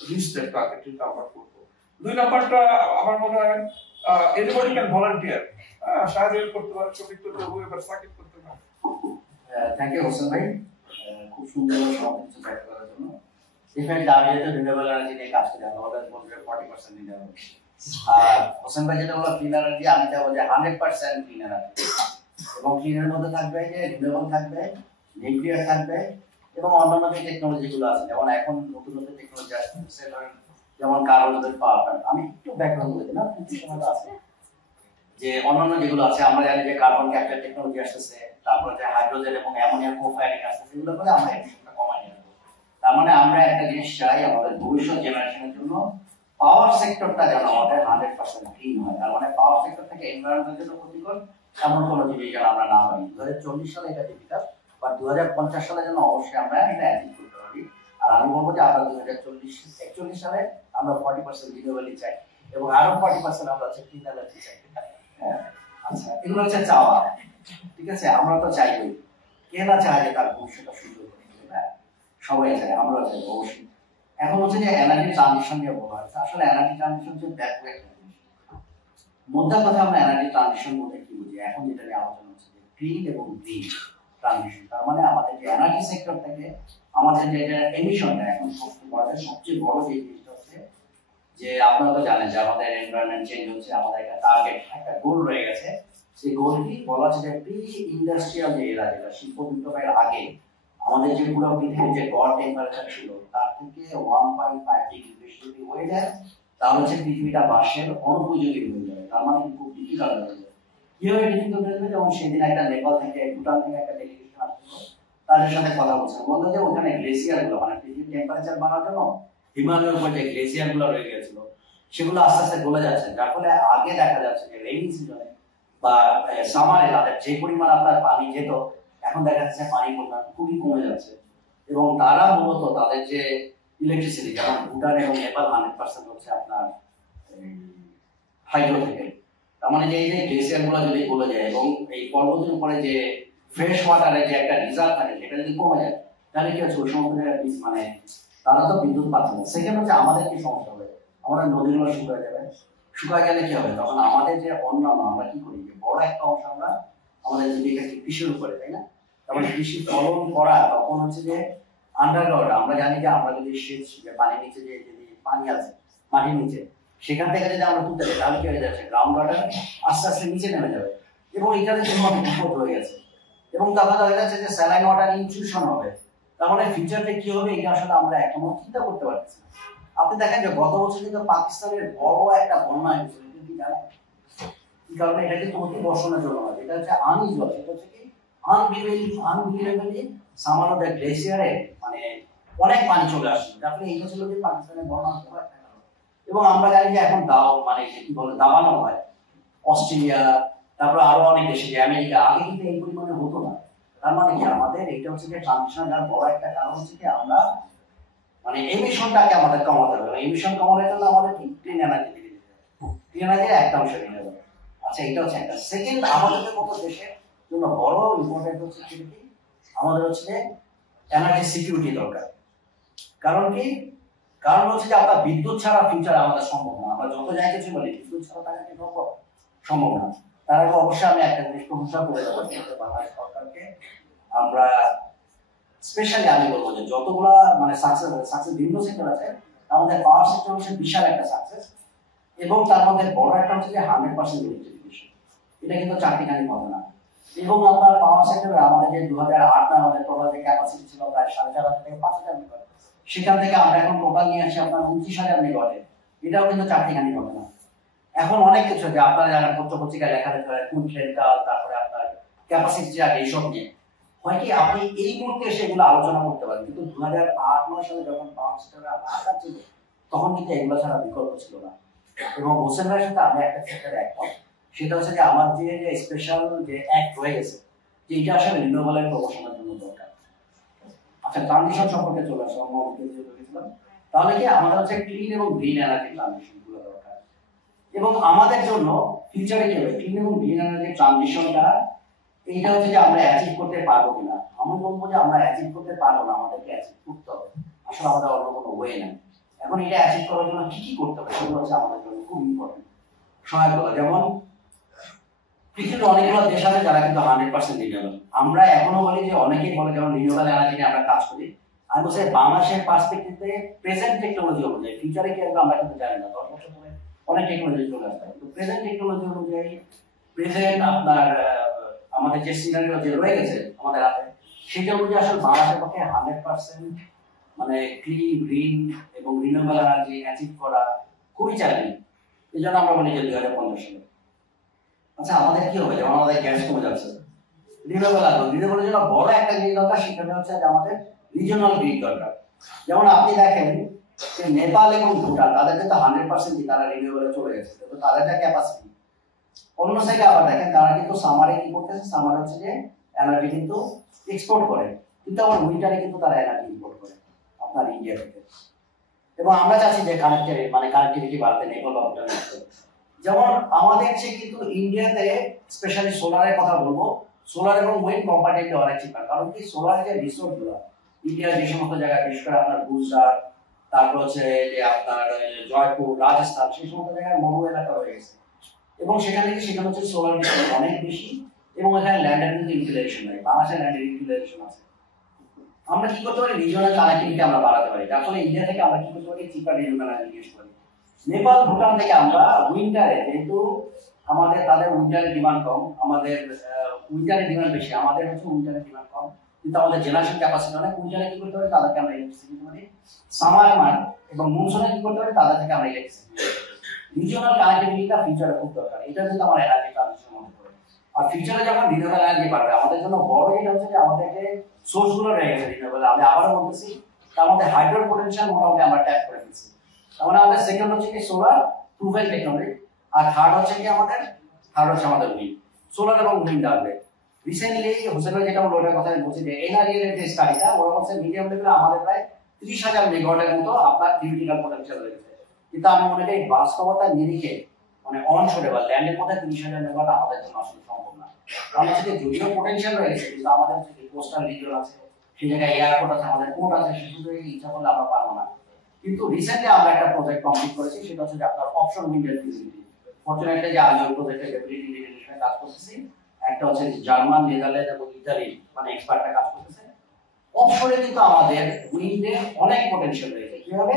reach that target, এটা আমরা করবো। দুই নাম্বারটা আমার মনে হয় এনিবডি ক্যান ভলান্টিয়ার, শাহরিয়ার করতে পারে, শফিক করতে পারে, এবার সাকিব করতে পারে। থ্যাংক ইউ হোসেন ভাই, খুব সুন্দর সব কিছু ব্যাখ্যা করার জন্য। ইনফ্যাক্ট আমি যেহেতু রিনিউয়েবল এনার্জি নিয়ে কাজ করি, আমি ওদের বলতে 40% রিনিউয়েবল, আর হোসেন ভাই যেটা বললো ক্লিন এনার্জি, আমি চাবো যে 100% ক্লিন এনার্জি। এবং ক্লিনের মধ্যে থাকবে যে রিনিউয়েবল থাকবে, নিউক্লিয়ার থাকবে, এবং অন্যান্য যে টেকনোলজি গুলো আছে, যেমন এখন নতুন নতুন টেকনোলজি আসছে, যেমন কার্বন পাওয়ার প্ল্যান্ট। আমি একটু ব্যাকগ্রাউন্ড বলে দিই না, সময় আছে যে অন্যান্য যেগুলো আছে আমরা জানি যে কার্বন ক্যাপচার টেকনোলজি আসতেছে, তারপরে যে হাইড্রোজেন এবং অ্যামোনিয়া কো-ফায়ারিং আসতেছে, এগুলো করে আমরা এমিশনটা কমাই নিয়ে আসবো। তার মানে আমরা একটা জিনিস চাই, আমাদের ভবিষ্যৎ জেনারেশনের জন্য পাওয়ার সেক্টরটা যেন আমাদের 100% ক্লিন হয়। তার মানে পাওয়ার সেক্টর থেকে এনভায়রনমেন্টের জন্য ক্ষতিকর এমন কোনো জিনিস যেন আমরা না পাই। 2040 সালে এটা ডিফিকাল্ট, বা 2050 সালে যেন অবশ্যই আমরা এটা অ্যাচিভ করতে পারি। আর আমি বলবো যে আমরা 2041 সালে আমরা 40% রিনিউয়েবল চাই, এবং আরো 40% আমরা হচ্ছে ক্লিন এনার্জি চাই। আচ্ছা, এগুলো হচ্ছে চাওয়া, ঠিক আছে? আমরা তো চাইবই, কে না চায় যে তার ভবিষ্যৎটা সুন্দর করে, সবাই চায়, আমরা চাই অবশ্যই। এখন হচ্ছে যে এনার্জি ট্রানজিশন নিয়ে বলা হচ্ছে, আসলে এনার্জি ট্রানজিশন হচ্ছে ব্যাপক একটা জিনিস। মোদ্দা কথা আমরা এনার্জি ট্রানজিশন বলতে কি বুঝি, এখন যেটা নিয়ে আলোচনা হচ্ছে যে গ্রিন এবং গ্রিন ট্রানজিশন। তার মানে আমাদের যে এনার্জি সেক্টর থেকে আমাদের যে এমিশনটা এখন সবচেয়ে বড় যে জিনিসটা হচ্ছে যে আপনারা তো জানেন যে আমাদের এনভায়রনমেন্ট চেঞ্জ হচ্ছে, আমাদের একটা টার্গেট, একটা গোল রয়ে গেছে। সেই গোলটি বলা হচ্ছে যে প্রি ইন্ডাস্ট্রিয়াল যে এরা, যেটা শিল্প বিপ্লবের আগে আমাদের যে পুরো পৃথিবীর যে গড় টেম্পারেচার ছিল তার থেকে 1.5 ডিগ্রি বেশি যদি হয়ে যায়, তাহলে হচ্ছে পৃথিবীটা বাসের অনুপযোগী হয়ে যাবে। তার মানে খুব ডিফিকাল্ট হয়ে যাবে। কিভাবে ডিফিকাল্ট হয়ে যাবে? যেমন সেদিন একটা নেপাল থেকে, ভুটান থেকে একটা ডেলিগেশন আসছিল, তাদের সাথে কথা বলছে, বললো যে ওখানে গ্লেসিয়ার গুলো, মানে পৃথিবীর টেম্পারেচার বাড়ার জন্য হিমালয়ের উপর যে গ্লেসিয়ার গুলো রয়ে গেছিল সেগুলো আস্তে আস্তে গলে যাচ্ছে, যার ফলে আগে দেখা যাচ্ছে যে রেইনি সিজনে বা সামারে তাদের যে পরিমাণ আপনার পানি যেত, এখন দেখা যাচ্ছে পানি পরিমাণ খুবই কমে যাচ্ছে। এবং তারা মূলত তাদের যে ইলেকট্রিসিটি, যেমন ভুটান এবং নেপাল 100% হচ্ছে আপনার হাইড্রো থেকে। তার মানে যে এই যে গ্লেসিয়ার গুলো যদি গলে যায় এবং এই পর্বতের উপরে যে ফ্রেশ ওয়াটারের যে একটা রিজার্ভ থাকে সেটা যদি কমে যায়, তাহলে কি হচ্ছে ওই সমস্ত জায়গায় মানে তারা তো বিদ্যুৎ পাচ্ছে না। সেখানে হচ্ছে আমাদের কি সমস্যা হবে, আমাদের নদীগুলো শুকায় যাবে। শুকায় গেলে কি হবে, তখন আমাদের যে অন্যান্য আমরা কি করি, যে বড় একটা অংশ আমরা আমাদের জীবিকাকে কৃষির উপরে, তাই না? তারপরে কৃষি ফলন করা, তখন হচ্ছে যে আন্ডারগ্রাউন্ড, আমরা জানি যে আমরা যদি সেচ, যে পানির নিচে যে যদি পানি আছে মাটির নিচে, সেখান থেকে যদি আমরা তুলতে যাই তাহলে কি হয়ে যাচ্ছে, গ্রাউন্ড ওয়াটার আস্তে আস্তে নিচে নেমে যাবে, এবং এখানে বিপদ হয়ে গেছে। এবং তারপরে দেখা যাচ্ছে যে স্যালাইন ওয়াটার ইনফিউশন হবে। তার মানে ফিউচারটা কি হবে, এটা আসলে আমরা এখনো চিন্তা করতে পারছি না। আপনি দেখেন যে গত বছর কিন্তু পাকিস্তানের বড় একটা বন্যা হয়েছিল, কি জানেন কি কারণে? এটা কিন্তু অতি বর্ষণের জন্য হয়, এটা হচ্ছে আনইউজুয়াল, এটা হচ্ছে কি আনবিলিভেবলি সামার অফ দ্য গ্লেসিয়ারে মানে অনেক পানি চলে আসছে, যার ফলে এইটা ছিল যে পাকিস্তানের বন্যা হতে হয়। এবং আমরা জানি যে এখন দাও মানে কি বলে দাবানো হয়, অস্ট্রেলিয়া, তারপরে আরো অনেক দেশে, যে আমেরিকা, আগে কিন্তু এই পরিমাণে হতো না। তার মানে কি আমাদের এইটা হচ্ছে যে ট্রানজিশনের বড় একটা কারণ হচ্ছে কি আমরা মানে এমিশনটাকে আমাদের কমাতে হবে। এমিশন কমানোর জন্য আমাদের ক্লিন এনার্জি দিকে যেতে হবে, ক্লিন এনার্জির একটা অংশ নিয়ে যাবে। আচ্ছা, এটা হচ্ছে একটা। সেকেন্ড, আমাদের মতো দেশের জন্য বড় ইম্পর্টেন্ট হচ্ছে কি, আমাদের হচ্ছে এনার্জি সিকিউরিটি দরকার। কারণ কি? কারণ হচ্ছে যে আপনার বিদ্যুৎ ছাড়া ফিউচার আমাদের সম্ভব না। আমরা যত যাই কিছু বলি, বিদ্যুৎ ছাড়া তাকে সম্ভব না। তার আগে অবশ্যই আমি একটা জিনিস প্রশংসা করে দেবো বাংলাদেশ সরকারকে। আমরা স্পেশালি আমি বলবো যে যতগুলা মানে সাকসেস বিভিন্ন সেক্টর আছে, আমাদের পাওয়ার সেক্টর হচ্ছে বিশাল একটা সাকসেস, এবং তার মধ্যে বড় একটা হচ্ছে যে 100% ইলেকট্রিফিকেশন। এটা কিন্তু চারটিখানি কথা না। এবং আপনার পাওয়ার সেক্টরে আমাদের যে 2008 আমাদের টোটাল যে ক্যাপাসিটি ছিল প্রায় 4,500 থেকে 5,000 মেগাওয়াট, সেখান থেকে আমরা এখন টোটাল নিয়ে আসি আপনার 29,000 মেগাওয়াটে। এটাও কিন্তু চারটিখানি হবে না। এখন অনেক কিছু যে আপনারা যারা পত্রিকায় লেখা দেখতে পারেন কুইন্টাল, তারপরে আপনার ক্যাপাসিটি চার্ট এইসব নিয়ে হয় কি আপনি এই মুহূর্তে সেগুলো আলোচনা করতে পারেন, কিন্তু 2008-9 সালে যখন পাওয়ার সেক্টরে আকার ছিল তখন কিন্তু এগুলো ছাড়া বিকল্প ছিল না। এবং হোসেন ভাইয়ের সাথে আমি একটা সেক্টরে একমত, সেটা হচ্ছে যে আমার যে স্পেশাল যে অ্যাক্ট হয়ে গেছে যে এটা আসলে রিনিউয়েবলের প্রমোশনের জন্য দরকার। আচ্ছা, ট্রানজিশন সম্পর্কে চলে আসো, তাহলে কি আমাদের হচ্ছে ক্লিন এবং গ্রিন এনার্জি ট্রানজিশন গুলো দরকার। এবং আমাদের জন্য ফিউচারে কি হবে ক্লিন এবং গ্রিন এনার্জি ট্রানজিশনটা এইটা হচ্ছে যে আমরা অ্যাচিভ করতে পারবো কিনা। আমি বলবো যে আমরা অ্যাচিভ করতে পারবো না, আমাদেরকে অ্যাচিভ করতে হবে। আসলে আমাদের অন্য কোনো ওয়ে নেই। এখন এটা অ্যাচিভ করার জন্য কি কি করতে হবে সেগুলো হচ্ছে আমাদের জন্য খুব ইম্পর্টেন্ট সহায়ক। যেমন পৃথিবীর অনেকগুলো দেশ আছে যারা কিন্তু 100% রিনিউয়েবল। আমরা এখনো বলি যে অনেকেই বলে যেমন রিনিউয়েবল এনার্জি নিয়ে আমরা কাজ করি। আমি বলছি বাংলাদেশের পার্সপেক্টিভ থেকে প্রেজেন্ট টেকনোলজি অনুযায়ী ফিউচারে কি আসবে আমরা কিন্তু জানি না। 10 বছর পরে অনেক টেকনোলজি চলে আসবে, কিন্তু প্রেজেন্ট টেকনোলজি অনুযায়ী প্রেজেন্ট আপনার আমাদের যে সিনারিও যে রয়ে গেছে আমাদের হাতে, সেটা অনুযায়ী আসলে বাংলাদেশের পক্ষে 100% মানে ক্লিন, গ্রিন এবং রিনিউয়েবল এনার্জি অ্যাচিভ করা খুবই চ্যালেঞ্জিং। এই জন্য আমরা বলি যে 2050 সালে। আচ্ছা, আমাদের কি হবে? যেমন আমাদের গ্যাস কমে যাচ্ছে, রিনিউয়েবল আসবে। রিনিউয়েবলের জন্য বড় একটা জিনিস দরকার, সেখানে হচ্ছে যে আমাদের রিজিওনাল গ্রিড দরকার। যেমন আপনি দেখেন যে নেপাল এবং ভুটান তাদের কিন্তু 100% তারা রিনিউয়েবলে চলে গেছে, তো তাদের যা ক্যাপাসিটি। অন্য সাইডে আবার দেখেন তারা কিন্তু সামারে কি করতেছে, সামারে হচ্ছে যে এনার্জি কিন্তু এক্সপোর্ট করে, কিন্তু আবার উইন্টারে কিন্তু তারা এনার্জি ইম্পোর্ট করে আপনার ইন্ডিয়া থেকে। এবং আমরা চাচ্ছি যে কানেক্টিভিটি বাড়াতে নেপাল বা ভুটান। যেমন আমাদের চেয়ে কিন্তু ইন্ডিয়াতে স্পেশালি সোলারের কথা বলবো, সোলার এবং উইন্ড কম্পারেটিভলি অনেক চিপার। কারণ কি সোলার যে রিসোর্স গুলো ইন্ডিয়ার যে সমস্ত জায়গায়, বিশেষ করে আপনার গুজরাট, তারপর হচ্ছে যে আপনার জয়পুর, রাজস্থান, সেই সমস্ত জায়গায় মরু এলাকা রয়ে গেছে এবং সেখানে হচ্ছে সোলার রিসোর্স অনেক বেশি এবং এখানে ল্যান্ডের কিন্তু ইনফিলারেশন নাই। বাংলাদেশের ল্যান্ডের ইনফিলারেশন আছে। আমরা কি করতে পারি? রিজিওনাল কানেক্টিভিটি আমরা বাড়াতে পারি। যার ফলে ইন্ডিয়া থেকে আমরা কি করতে পারি? চিপার রিনিউয়েবল এনার্জি ইউজ করি। নেপাল, ভুটান থেকে আমরা উইন্টারে, যেহেতু আমাদের তাদের উইন্টারে ডিমান্ড কম, আমাদের উইন্টারে ডিমান্ড বেশি, আমাদের হচ্ছে উইন্টারে ডিমান্ড কম, কিন্তু আমাদের জেনারেশন ক্যাপাসিটি অনেক। উইন্টারে কি করতে পারি? তাদেরকে আমরা ইলেকট্রিসিটি দিতে পারি। সামার মান্থ এবং মনসুনে কি করতে পারি? তাদের থেকে আমরা ইলেকট্রিসিটি। রিজিওনাল কানেক্টিভিটিটা ফিউচারে খুব দরকার। এটা কিন্তু আমার এনার্জি ট্রানজিশন মনে করে। আর ফিউচারে যখন রিনিউয়েবল এনার্জি বাড়বে, আমাদের জন্য বড় যেটা হচ্ছে যে আমাদের যে সোর্সগুলো রয়ে গেছে রিনিউয়েবল, আমি আবারও বলতেছি, তার মধ্যে হাইড্রো পোটেনশিয়াল মোটামুটি আমরা ট্যাপ করে ফেলছি। তার মানে আমাদের সেকেন্ড হচ্ছে কি সোলার প্রুভেন টেকনোলজি, আর থার্ড হচ্ছে আমাদের উইন্ড। সোলার এবং উইন্ড আসবে। রিসেন্টলি হোসেন ভাই যেটা বললো ওটার কথা আমি বলছি যে এনআরএল এর যে স্টাডিটা, ওরা বলছে মিডিয়াম লেভেলে আমাদের প্রায় 30,000 মেগাওয়াটের মতো আপনার থিওরিটিক্যাল পোটেনশিয়াল রয়েছে। কিন্তু আমি মনে করি বাস্তবতা নিরিখে মানে অনশোরে বা ল্যান্ডের মধ্যে 30,000 মেগাওয়াট আমাদের জন্য আসলে সম্ভব না। কারণ হচ্ছে যদিও পোটেনশিয়াল রয়েছে, কিন্তু আমাদের যে কোস্টাল রিজিয়ন আছে, সেই জায়গায় এয়ারপোর্ট আছে, আমাদের পোর্ট আছে, সেগুলো ইচ্ছা করলে আমরা পারবো না। কিন্তু রিসেন্টলি আমরা একটা প্রজেক্ট কমপ্লিট করেছি, সেটা হচ্ছে যে আপনার অপশন উইন্ডের ফিজিবিলিটি। ফরচুনেটলি যে আমি ওই প্রজেক্টে ডেপুটি ইঞ্জিনিয়ার কাজ করতেছি, একটা হচ্ছে জার্মান, নেদারল্যান্ড এবং ইতালি মানে এক্সপার্টরা কাজ করতেছে। অপশনে কিন্তু আমাদের উইন্ডের অনেক পোটেনশিয়াল রয়েছে। কিভাবে?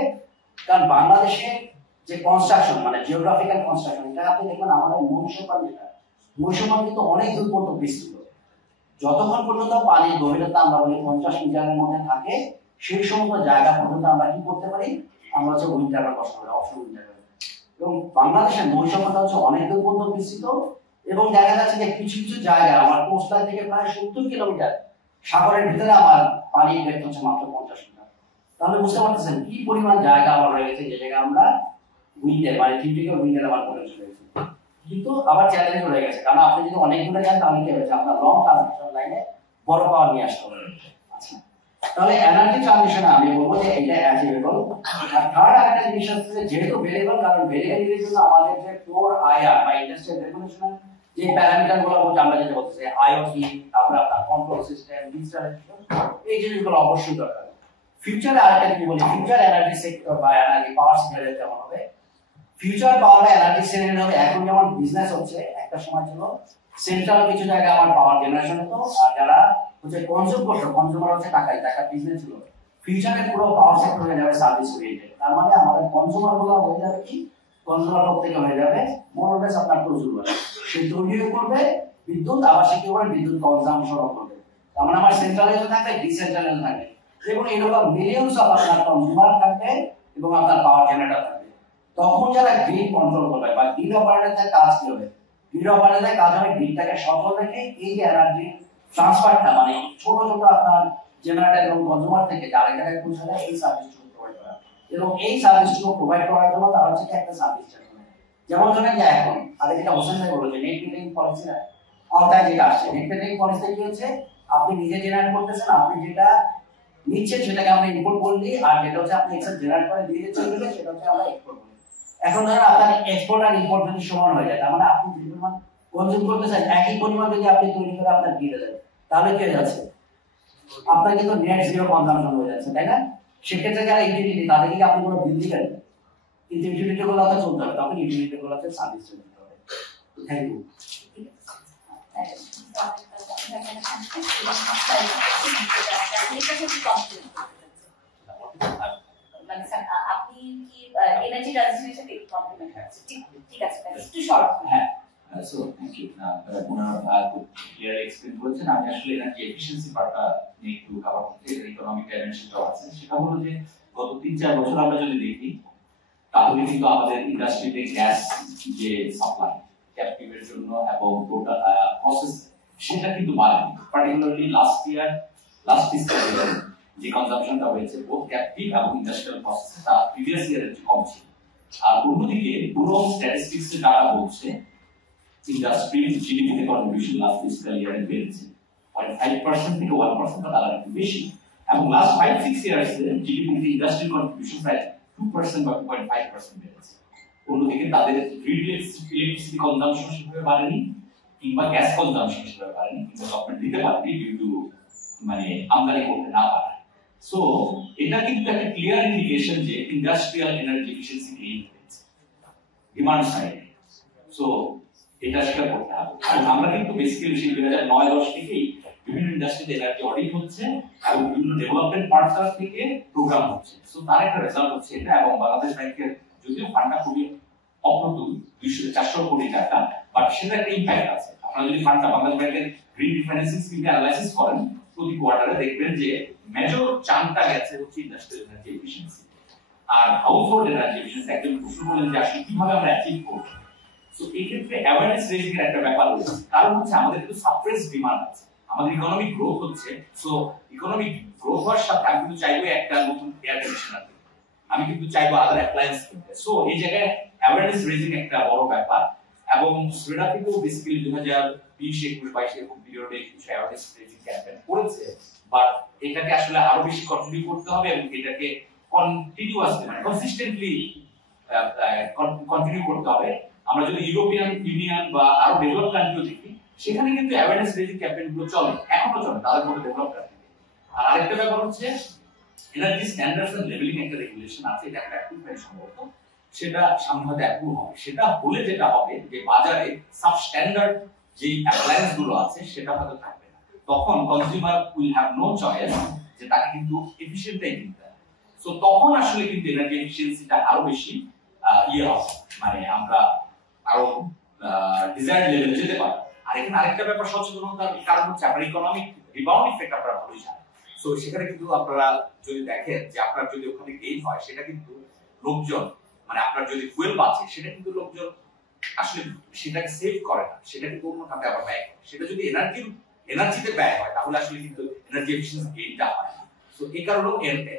কারণ বাংলাদেশের যে কনস্ট্রাকশন মানে জিওগ্রাফিক্যাল কনস্ট্রাকশন, এটা আপনি দেখবেন আমাদের মহিষপাল কিন্তু অনেক দূর পর্যন্ত বিস্তৃত। যতক্ষণ পর্যন্ত পানির গভীরতা আমরা বলি 50 মিটারের মধ্যে থাকে, সেই সমস্ত জায়গা পর্যন্ত আমরা কি করতে পারি? আমরা হচ্ছে উইন্টারে বসাতে পারি, অপশন উইন্টারে। এবং বাংলাদেশের মহিষপালটা হচ্ছে অনেক দূর পর্যন্ত বিস্তৃত এবং দেখা যাচ্ছে যে কিছু কিছু জায়গা আমার কোস্টাল থেকে প্রায় 70 কিলোমিটার সাগরের ভিতরে আমার পানির ডেপথ হচ্ছে মাত্র 50 মিটার। তাহলে বুঝতে পারতেছেন কি পরিমাণ জায়গা আমার রয়ে গেছে, যে জায়গায় আমরা উইন্ডের মানে থিওরিটিক্যাল উইন্ডের আমার পোটেনশিয়াল রয়েছে। কিন্তু আবার চ্যালেঞ্জ হয়ে গেছে, কারণ আপনি যদি অনেক দূরে যান তাহলে কি হচ্ছে আপনার লং ট্রান্সমিশন লাইনে বড় পাওয়ার নিয়ে আসতে হবে। আচ্ছা, তাহলে এনার্জি ট্রানজিশনে আমি বলবো যে এটা অ্যাচিভেবল। আর থার্ড আরেকটা জিনিস হচ্ছে যেহেতু ভেরিয়েবল, কারণ ভেরিয়েবলের জন্য আমাদের যে কোর আইআর বা ইন্ডাস্ট্রিয়াল রেগুলেশন যে প্যারামিটার গুলো বলতে আমরা যেটা বলতেছি আইওটি, তারপরে আপনার কন্ট্রোল সিস্টেম, ইনস্টলেশন, এই জিনিসগুলো অবশ্যই দরকার। ফিউচারে আরেকটা কি বলি, ফিউচার এনার্জি সেক্টর বা এনার্জি পাওয়ার সেক্টরে যেমন হবে, ফিউচার পাওয়ার বা এনার্জি সেক্টর হবে এখন যেমন বিজনেস হচ্ছে, একটা সময় ছিল সেন্ট্রাল কিছু জায়গায় আমার পাওয়ার জেনারেশন হতো, আর যারা হচ্ছে কনজিউমার হচ্ছে টাকা বিজনেস ছিল। ফিউচারে পুরো পাওয়ার সেক্টর হয়ে যাবে সার্ভিস ওরিয়েন্টেড। তার মানে আমাদের কনজিউমার গুলো হয়ে যাবে কি, কনজিউমার থেকে হয়ে যাবে মোর অর লেস আপনার প্রচুর, সে তৈরিও করবে বিদ্যুৎ, আবার সে কি করে বিদ্যুৎ কনজাম্পশন করবে। তার মানে আমার সেন্ট্রালাইজ থাকবে, ডিসেন্ট্রালাইজ থাকবে, এবং এরকম মিলিয়নস অফ আপনার কনজিউমার থাকবে এবং আপনার পাওয়ার জেনারেটর থাকবে। তখন যারা গ্রিড কন্ট্রোল করবে বা গ্রিড অপারেটরের কাজ কি হবে, গ্রিড অপারেটরের কাজ হবে গ্রিডটাকে সচল রেখে এই যে এনার্জি ট্রান্সফারটা, মানে ছোট ছোট আপনার জেনারেটর এবং কনজিউমার থেকে আরেক জায়গায় পৌঁছে দেয়, এই সার্ভিসটুকু প্রোভাইড করা। এবং এই সার্ভিসটুকু প্রোভাইড করার জন্য তারা হচ্ছে একটা সার্ভিস চার্জ। যেমন ধরেন যে এখন আগে যেটা হোসেন ভাই বললো যে নেট মিটারিং পলিসি আওতায় যেটা আসছে, নেট মিটারিং পলিসি কি হচ্ছে, আপনি নিজে জেনারেট করতেছেন, আপনি যেটা নিচ্ছেন সেটাকে আমরা ইনপুট বলি, আর যেটা হচ্ছে আপনি এক্সেস জেনারেট করে দিয়ে দিচ্ছেন সেটা হচ্ছে আমরা এক্সপোর্ট বলি। এখন ধরেন আপনার এক্সপোর্ট আর ইম্পোর্ট যদি সমান হয়ে যায়, তার মানে আপনি যে পরিমাণ কনজিউম করতেছেন একই পরিমাণ যদি আপনি তৈরি করে আপনার দিয়ে দেন, তাহলে কি হয়ে যাচ্ছে, আপনার কিন্তু নেট জিরো কনজাম্পশন হয়ে যাচ্ছে, তাই না? সেক্ষেত্রে যারা ইউটিলিটি তাদেরকে কি আপনি কোনো বিল দিবেন? কিন্তু ইউটিলিটি গুলো তো চলতে হবে, তখন ইউটিলিটি গুলোতে সার্ভিস চলতে হবে। Thank you. আপনি কি এনার্জি ট্রানজিশনের সাথে কমপ্লিমেন্ট আছে? ঠিক আছে, একটু শর্ট। হ্যাঁ, সো থ্যাংক ইউ। আপনারা খুব ক্লিয়ারলি এক্সপ্লেইন করেছেন। আমি আসলে এনার্জি এফিশিয়েন্সি পার্টটা নিয়ে একটু কভার করতে চাই, ইকোনমিক ডাইমেনশনটাও আছে। সেটা হলো যে গত 3-4 বছর আমরা যদি দেখি, তাহলে কিন্তু আমাদের ইন্ডাস্ট্রিতে গ্যাস যে সাপ্লাই ক্যাপটিভের জন্য এবং টোটাল প্রসেস সেটা কিন্তু বাড়েনি। পার্টিকুলারলি লাস্ট ফিসকাল ইয়ার যে কনজাম্পশনটা হয়েছে বোথ ক্যাপটিভ এবং ইন্ডাস্ট্রিয়াল প্রসেসে, তা প্রিভিয়াস ইয়ারের চেয়ে কম ছিল। আর অন্যদিকে পুরো স্ট্যাটিস্টিক্সে যারা বলছে ইন্ডাস্ট্রির জিডিপিতে কন্ট্রিবিউশন লাস্ট ফিসকাল ইয়ারে বেড়েছে 0.5% থেকে 1%, তারা একটু বেশি। এবং লাস্ট 5-6 ইয়ার্স এর জিডিপিতে ইন্ডাস্ট্রির কন্ট্রিবিউশন প্রায় 2% বা 2.5% বেড়েছে। অন্যদিকে তাদের গ্রিড ইলেকট্রিসিটি কনজাম্পশন সেভাবে বাড়েনি, কিংবা গ্যাস কনজাম্পশন সেভাবে বাড়েনি, কিন্তু গভর্নমেন্ট দিতে পারেনি ডিউ টু মানে আমদানি করতে না পারে। সো এটা কিন্তু একটা ক্লিয়ার ইন্ডিকেশন যে ইন্ডাস্ট্রিয়াল এনার্জি এফিশিয়েন্সি গেইন হয়েছে ডিমান্ড সাইডে। সো এটা স্বীকার করতে হবে। আর আমরা কিন্তু বেসিক্যালি সেই 2009-10 থেকেই বিভিন্ন ইন্ডাস্ট্রিতে এনার্জি অডিট হচ্ছে এবং বিভিন্ন ডেভেলপমেন্ট পার্টনার থেকে প্রোগ্রাম হচ্ছে। সো তার একটা রেজাল্ট হচ্ছে এটা। এবং বাংলাদেশ ব্যাংকের যদিও ফান্ডটা খুবই অপ্রতুল, 200-400 কোটি টাকা, বাট সেটা একটা ইম্প্যাক্ট আছে। আপনারা যদি ফান্ডটা বাংলাদেশ ব্যাংকের গ্রিন রিফাইন্যান্সিং স্কিমকে অ্যানালাইসিস করেন, প্রতি কোয়ার্টারে দেখবেন যে মেজর চাঙ্কটা গেছে হচ্ছে ইন্ডাস্ট্রিয়াল এনার্জি এফিশিয়েন্সি। আর হাউসহোল্ড এনার্জি এফিশিয়েন্সি একদম প্রশ্ন বলেন যে আসলে কিভাবে আমরা অ্যাচিভ করব। সো এই ক্ষেত্রে অ্যাওয়ারনেস রেজিং এর একটা ব্যাপার রয়েছে। কারণ হচ্ছে আমাদের একটু সাপ্রেস ডিমান্ড আছে, আমাদের ইকোনমিক গ্রোথ হচ্ছে। সো ইকোনমিক গ্রোথ হওয়ার সাথে আমি কিন্তু চাইবো একটা নতুন এয়ার কন্ডিশনার কিনতে, আমি কিন্তু চাইবো আদার অ্যাপ্লায়েন্স কিনতে। সো এই জায়গায় অ্যাওয়ারনেস রেজিং একটা বড় ব্যাপার। এবং সেটা থেকেও বেসিক্যালি 2020-21-22 এরকম পিরিয়ডে কিছু অ্যাওয়ারনেস রেজিং ক্যাম্পেইন করেছে, বাট এটাকে আসলে আরো বেশি কন্টিনিউ করতে হবে এবং এটাকে কন্টিনিউয়াসলি মানে কনসিস্টেন্টলি কন্টিনিউ করতে হবে। আমরা যদি ইউরোপিয়ান ইউনিয়ন বা আরো ডেভেলপ কান্ট্রি দেখি, সেখানে কিন্তু অ্যাওয়ারনেস রেজিং ক্যাম্পেইন গুলো চলে, এখনো চলে তাদের মধ্যে ডেভেলপ কান্ট্রি। আর আরেকটা ব্যাপার হচ্ছে এনার্জি স্ট্যান্ডার্ডস এন্ড লেভেলিং একটা রেগুলেশন আছে, এটা একটা অ্যাক্টিভ ভেরি সম্ভবত, সেটা সামনে হয়তো অ্যাপ্রুভ হবে। সেটা হলে যেটা হবে যে বাজারে সাবস্ট্যান্ডার্ড যে অ্যাপ্লায়েন্স গুলো আছে সেটা হয়তো থাকবে না, তখন consumer will have no choice যে তাকে কিন্তু এফিশিয়েন্টটাই কিনতে হবে। সো তখন আসলে কিন্তু এনার্জি এফিশিয়েন্সিটা আরো বেশি ইয়ে হবে, মানে আমরা আরো ডিজায়ার্ড লেভেলে যেতে পারি। আর এখানে আরেকটা ব্যাপার সচেতনতার কারণ হচ্ছে আপনার ইকোনমিক রিবাউন্ড ইফেক্ট আপনারা ভালোই জানেন। সো সেখানে কিন্তু আপনারা যদি দেখেন যে আপনার যদি ওখানে গেইন হয়, সেটা কিন্তু লোকজন মানে আপনার যদি ফুয়েল বাঁচে সেটা কিন্তু লোকজন আসলে সেটাকে সেভ করে না, সেটা কিন্তু অন্য খাতে আবার ব্যয় করে। সেটা যদি এনার্জিতে ব্যয় হয় তাহলে আসলে কিন্তু এনার্জি এফিশিয়েন্সি গেইনটা হয়। সো এই কারণেও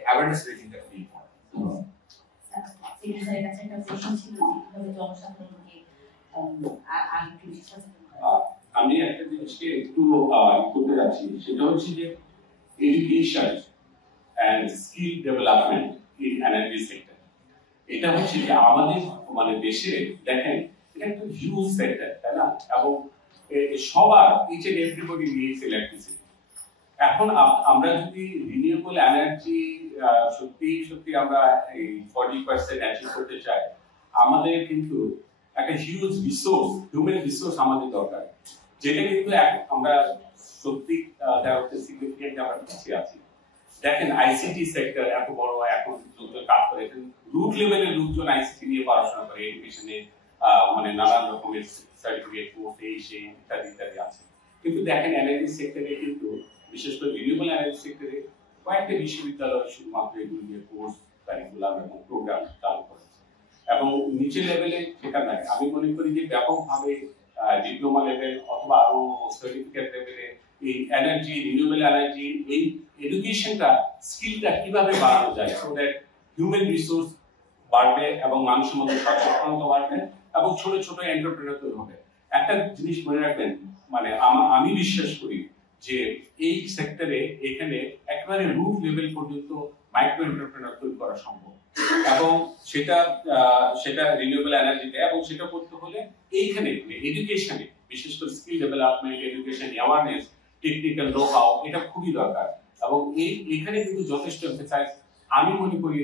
অ্যাওয়ারনেস রেজিংটা খুব ইম্পর্টেন্ট। সিরিজের কাছে একটা প্রশ্ন ছিল কিভাবে জনসাধারণকে আরেকটু সচেতন করা। আমি একটা জিনিসকে একটু করতে যাচ্ছি, সেটা হচ্ছে যে education and skill development in energy sector. এটা হচ্ছে যে আমাদের মানে দেশে দেখেন এটা একটা হিউজ সেক্টর, তাই না? এবং সবার each and everybody needs electricity. এখন আমরা যদি রিনিউয়েবল এনার্জি সত্যি আমরা এই 40% অ্যাচিভ করতে চাই, আমাদের কিন্তু একটা হিউজ রিসোর্স, হিউম্যান রিসোর্স আমাদের দরকার, যেটা কিন্তু আমরা সত্যি সিগনিফিকেন্ট আমরা পিছিয়ে আছি। দেখেন আইসিটি সেক্টর এত বড়, এখন লোকজন কাজ করে, রুট লেভেলের লোকজন আইসিটি নিয়ে পড়াশোনা করে, এডুকেশনে মানে নানান রকমের সার্টিফিকেট কোর্স এই সেই ইত্যাদি ইত্যাদি আছে। কিন্তু দেখেন এনার্জি সেক্টরে কিন্তু বিশেষ করে রিনিউয়েবল এনার্জি সেক্টরে কয়েকটা বিশ্ববিদ্যালয় শুধুমাত্র এগুলো নিয়ে কোর্স কারিকুলাম এবং প্রোগ্রাম চালু করেছে এবং নিচের লেভেলে সেটা নাই। আমি মনে করি যে ব্যাপকভাবে ডিপ্লোমা লেভেল অথবা আরো সার্টিফিকেট লেভেলে এই এনার্জি রিনিউয়েবল এনার্জি এই এডুকেশনটা স্কিলটা কিভাবে বাড়ানো যায় সো দ্যাট হিউম্যান রিসোর্স বাড়বে এবং মানুষের মধ্যে সচেতনতা বাড়বে এবং ছোট ছোট এন্টারপ্রেনার তৈরি হবে। একটা জিনিস মনে রাখবেন, মানে আমি বিশ্বাস করি যে এই সেক্টরে এখানে একেবারে রুট লেভেল পর্যন্ত মাইক্রো এন্টারপ্রেনার তৈরি করা সম্ভব এবং সেটা রিনিউয়েবল এনার্জিতে এবং সেটা করতে হলে এইখানে এডুকেশনে বিশেষ করে skill development education awareness technical know how এটা খুবই দরকার এবং এখানে কিন্তু যথেষ্ট এমফেসাইজ আমি মনে করি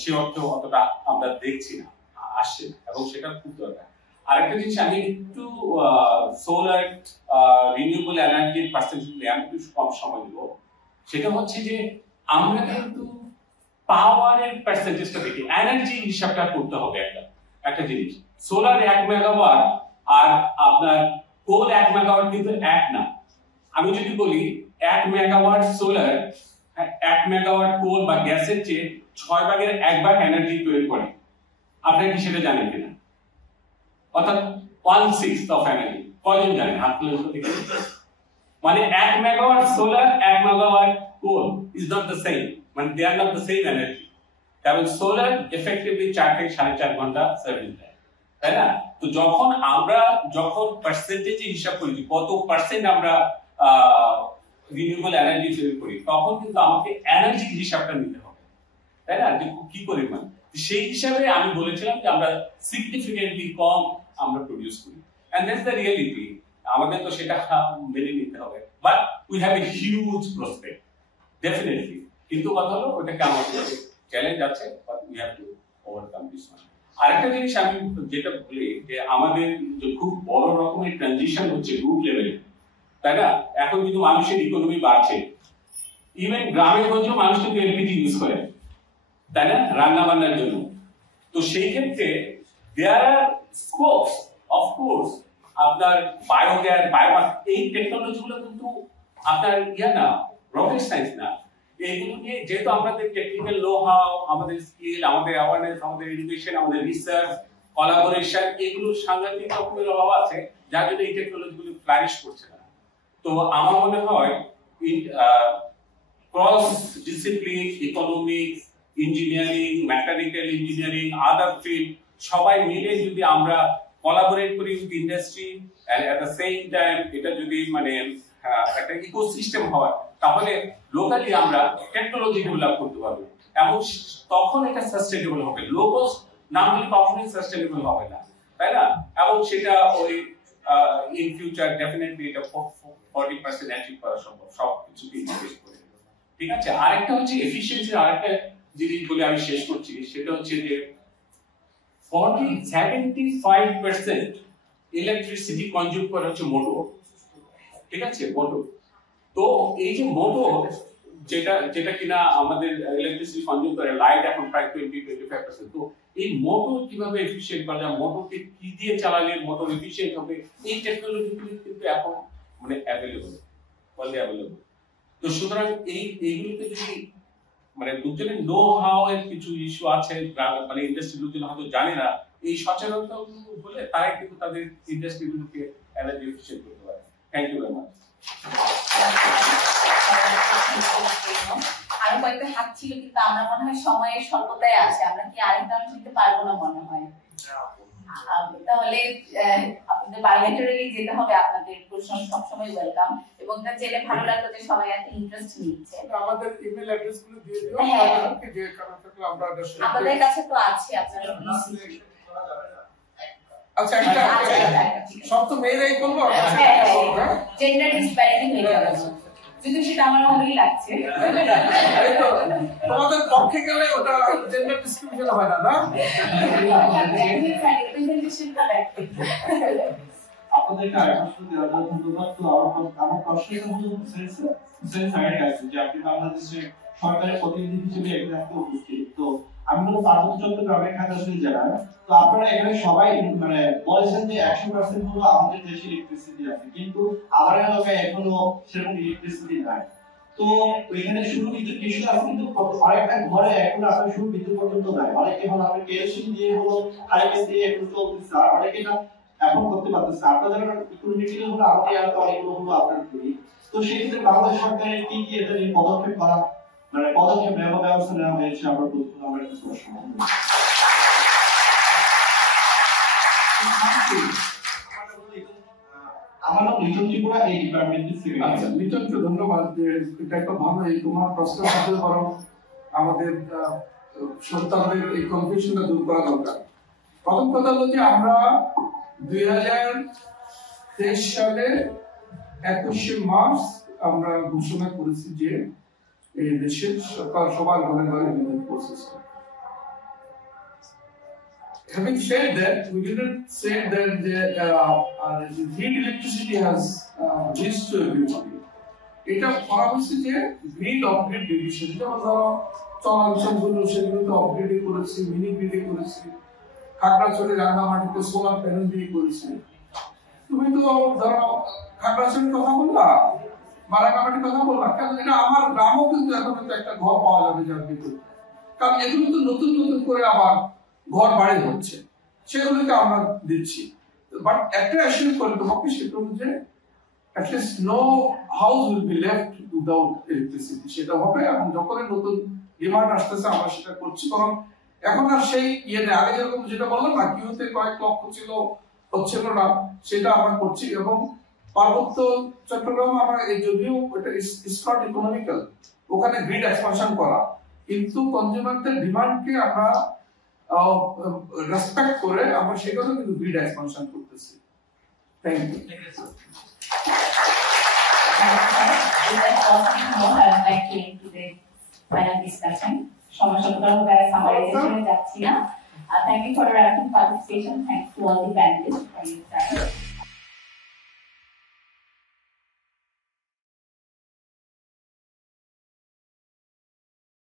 সে অর্থে অতটা আমরা দেখছি না, আসছে না এবং সেটা খুব দরকার। আরেকটা জিনিস আমি একটু সোলার রিনিউয়েবল এনার্জির পার্সেন্টেজ আমি একটু কম সময় দেব, সেটা হচ্ছে যে আমরা কিন্তু পাওয়ারের পার্সেন্টেজটা দেখি, এনার্জি হিসাবটা করতে হবে একটা জিনিস। সোলার 1 মেগাওয়াট আর আপনার কোল 1 মেগাওয়াট কিন্তু এক না। আমি যদি বলি 1 মেগাওয়াট সোলার 1 মেগাওয়াট কোল বা গ্যাসের চেয়ে 6 ভাগের 1 ভাগ এনার্জি তৈরি করে, আপনারা কি সেটা জানেন কিনা? অর্থাৎ 1/6 অফ এনার্জি। কয়জন জানেন? হাত তুলে দেখুন। মানে 1 megawatt solar 1 megawatt coal is not the same, মানে they are not the same energy. কারণ সোলার এফেক্টিভলি 4 থেকে 4.5 ঘন্টা সার্ভিস দেয়, তাই না? তো যখন পার্সেন্টেজে হিসাব করি কত পার্সেন্ট আমরা রিনিউয়েবল এনার্জি তৈরি করি, তখন কিন্তু আমাকে এনার্জির হিসাবটা নিতে হবে, তাই না? যে কি পরিমাণ, সেই হিসাবে আমি বলেছিলাম যে আমরা সিগনিফিকেন্টলি কম আমরা প্রডিউস করি এন্ড দ্যাটস দ্য রিয়েলিটি। আমাদের তো সেটা মেনে নিতে হবে, but we have a huge prospect definitely. কিন্তু কথা হলো ওটাকে আমাদের চ্যালেঞ্জ আছে, but we have to overcome this one. আরেকটা জিনিস আমি যেটা বলি যে আমাদের যে খুব বড় রকমের ট্রানজিশন হচ্ছে রুট লেভেলে, তাই না? এখন কিন্তু মানুষের ইকোনমি বাড়ছে, ইভেন গ্রামের মধ্যেও মানুষ কিন্তু এলপিজি ইউজ করে, তাই না, রান্না বান্নার জন্য। তো সেই ক্ষেত্রে দেয়ার আর স্কোপস অফকোর্স আপনার বায়োগ্যাস বায়োমাস এই টেকনোলজি গুলো কিন্তু আপনার না রকেট সায়েন্স না। এইগুলো নিয়ে যেহেতু আমাদের টেকনিক্যাল নো হাউ, আমাদের স্কিল, আমাদের অ্যাওয়ারনেস, আমাদের এডুকেশন, আমাদের রিসার্চ কোলাবোরেশন এগুলো সাংঘাতিক রকমের অভাব আছে, যার জন্য এই টেকনোলজি গুলো ফ্লারিশ করছে না। তো আমার মনে হয় cross discipline economics, engineering, mechanical engineering, other field সবাই মিলে যদি আমরা কোলাবোরেট করি with industry and at the same time এটা যদি মানে একটা ইকোসিস্টেম হয়, তাহলে লোকালি আমরা টেকনোলজি ডেভেলপ করতে পারবো এবং তখন এটা সাস্টেইনেবল হবে। লো কস্ট না হলে কখনোই সাস্টেইনেবল হবে না, তাই না? এবং সেটা ওই ইন ফিউচার ডেফিনেটলি এটা 40% অ্যাচিভ করা সম্ভব সব কিছুকে ইনভেস্ট করে। ঠিক আছে, আরেকটা হচ্ছে এফিশিয়েন্সি। আরেকটা জিনিস বলে আমি শেষ করছি, সেটা হচ্ছে যে 75% ইলেকট্রিসিটি কনজিউম করে হচ্ছে মোটর। ঠিক আছে, মোটর। তো এই যে মোটর যেটা কিনা আমাদের ইলেকট্রিসিটি কনজিউম করে, লাইট এখন প্রায় 20-25%। তো এই মোটর কিভাবে এফিশিয়েন্ট করা যায়, মোটরকে কি দিয়ে চালালে মোটর এফিশিয়েন্ট হবে, এই টেকনোলজিগুলো কিন্তু এখন মানে অ্যাভেলেবল। তো সুতরাং এইগুলোকে যদি মানে লোকজনের নো হাউ এর কিছু ইস্যু আছে, মানে ইন্ডাস্ট্রি লোকজন হয়তো জানে না, এই সচেতনতা হলে তারাই কিন্তু তাদের ইন্ডাস্ট্রিগুলোকে এনার্জি এফিশিয়েন্ট করতে পারে। Thank you very much. আরো কয়েকটা হাত ছিল, কিন্তু আমরা মনে হয় সময়ের স্বল্পতায় আছে, আমরা কি আরেকটা নিতে পারবো না মনে হয়। তাহলে আপনাদের বায়োলেটারালি যেতে হবে, আপনাদের প্রশ্ন সবসময় ওয়েলকাম, এবং এটা জেনে ভালো লাগলো যে সবাই এত ইন্টারেস্ট নিচ্ছে। আমাদের ইমেল অ্যাড্রেস গুলো দিয়ে দিও, যে কারণে থাকলে আমরা আপনাদের কাছে তো আছে, আপনারা আচ্ছা একটা সব তো মেয়েরাই করবো, জেন্ডার ডিসপ্যারিটি হয়ে যাবে, যদি সেটা আমার মনেই লাগছে। তোমাদের পক্ষে গেলে ওটা জেন্ডার ডিসক্রিমিনেশন হয় না, না? আপনাদেরকে আরেকটা দেওয়ার জন্য ধন্যবাদ। তো আমার প্রশ্নটা হলো যে আপনি বাংলাদেশের সরকারের প্রতিনিধি হিসেবে এখানে উপস্থিত, তো আমি হলো পার্বত্য চট্টগ্রামের খাগড়াছড়ি জেলার। তো আপনারা এখানে সবাই মানে বলেছেন যে 100% হলো আমাদের দেশে ইলেকট্রিসিটি আছে, কিন্তু আমার এলাকায় এখনো সেরকম ইলেকট্রিসিটি নাই। তো ওইখানে শুধু বিদ্যুৎ কিছু আছে, কিন্তু আরেকটা ঘরে এখন আপনার শুধু বিদ্যুৎ পর্যন্ত নাই। অনেকে হলো আপনার কেরোসিন দিয়ে হলো হাইড্রোজেন দিয়ে একটু চলতেছে, আর অনেকে এটা এখন করতে পারতেছে। আপনাদের ইকোনমিক্যালি হলো আমাদের এলাকা অনেকগুলো হলো আপনার করি। তো সেই ক্ষেত্রে বাংলাদেশ সরকারের কি কি এটা নিয়ে পদক্ষেপ করা মানে পদক্ষেপ নেওয়া ব্যবস্থা নেওয়া হয়েছে আমরা প্রথমে আমরা একটা প্রশ্ন। আমার নাম লিটন ত্রিপুরা, এই ডিপার্টমেন্টের সেক্রেটারি। লিটনকে ধন্যবাদ যে এটা একটা ভালো এই তোমার প্রশ্ন করতে পারো, আমাদের সন্তানদের এই কনফিউশনটা দূর করা দরকার। প্রথম কথা হলো যে আমরা 2023 সালে 21শে মার্চ আমরা ঘোষণা করেছি যে এই দেশের সবার ঘরে ঘরে বিদ্যুৎ পৌঁছেছে। Having said that, we didn't say that the grid electricity has reached to everybody. এটা করা হচ্ছে যে গ্রিড অপগ্রিড ডিভিশন, যেমন ধরো চলাঞ্চলগুলো সেগুলোতে অপগ্রিডে করেছি, মিনি গ্রিডে করেছি, খাগড়াছড়ি রাঙ্গামাটিতে সোলার প্যানেল দিয়ে করেছি। তুমি তো ধরো খাগড়াছড়ির কথা বললা বা রাঙ্গামাটির কথা বললা, কারণ এটা আমার গ্রামও কিন্তু এখন একটা ঘর পাওয়া যাবে যার ভিতরে, কারণ এগুলো তো নতুন নতুন করে আবার ঘর বাড়ি হচ্ছে, সেগুলোকে আমরা দিচ্ছি। বাট একটা অ্যাসিউর করে তোমাকে সেটা হচ্ছে at least no house will be left without electricity, সেটা হবে। এবং যখন নতুন ডিমান্ড আসতেছে আমরা সেটা করছি, কারণ এখন আর সেই ইয়ে আগে যেরকম যেটা বললাম না কিউতে কয়েক লক্ষ ছিল হচ্ছিল না, সেটা আমরা করছি। এবং পার্বত্য চট্টগ্রাম আমরা যদিও এটা ইজ নট ইকোনমিক্যাল, ওখানে গ্রিড এক্সপানশন করা, কিন্তু কনজিউমারদের ডিমান্ডকে আমরা রেসপেক্ট করে আমরা সেখানে কিন্তু গ্রিড এক্সপানশন করতেছি। Thank you. Thank you for your active participation. Thanks to all the panelists for your time.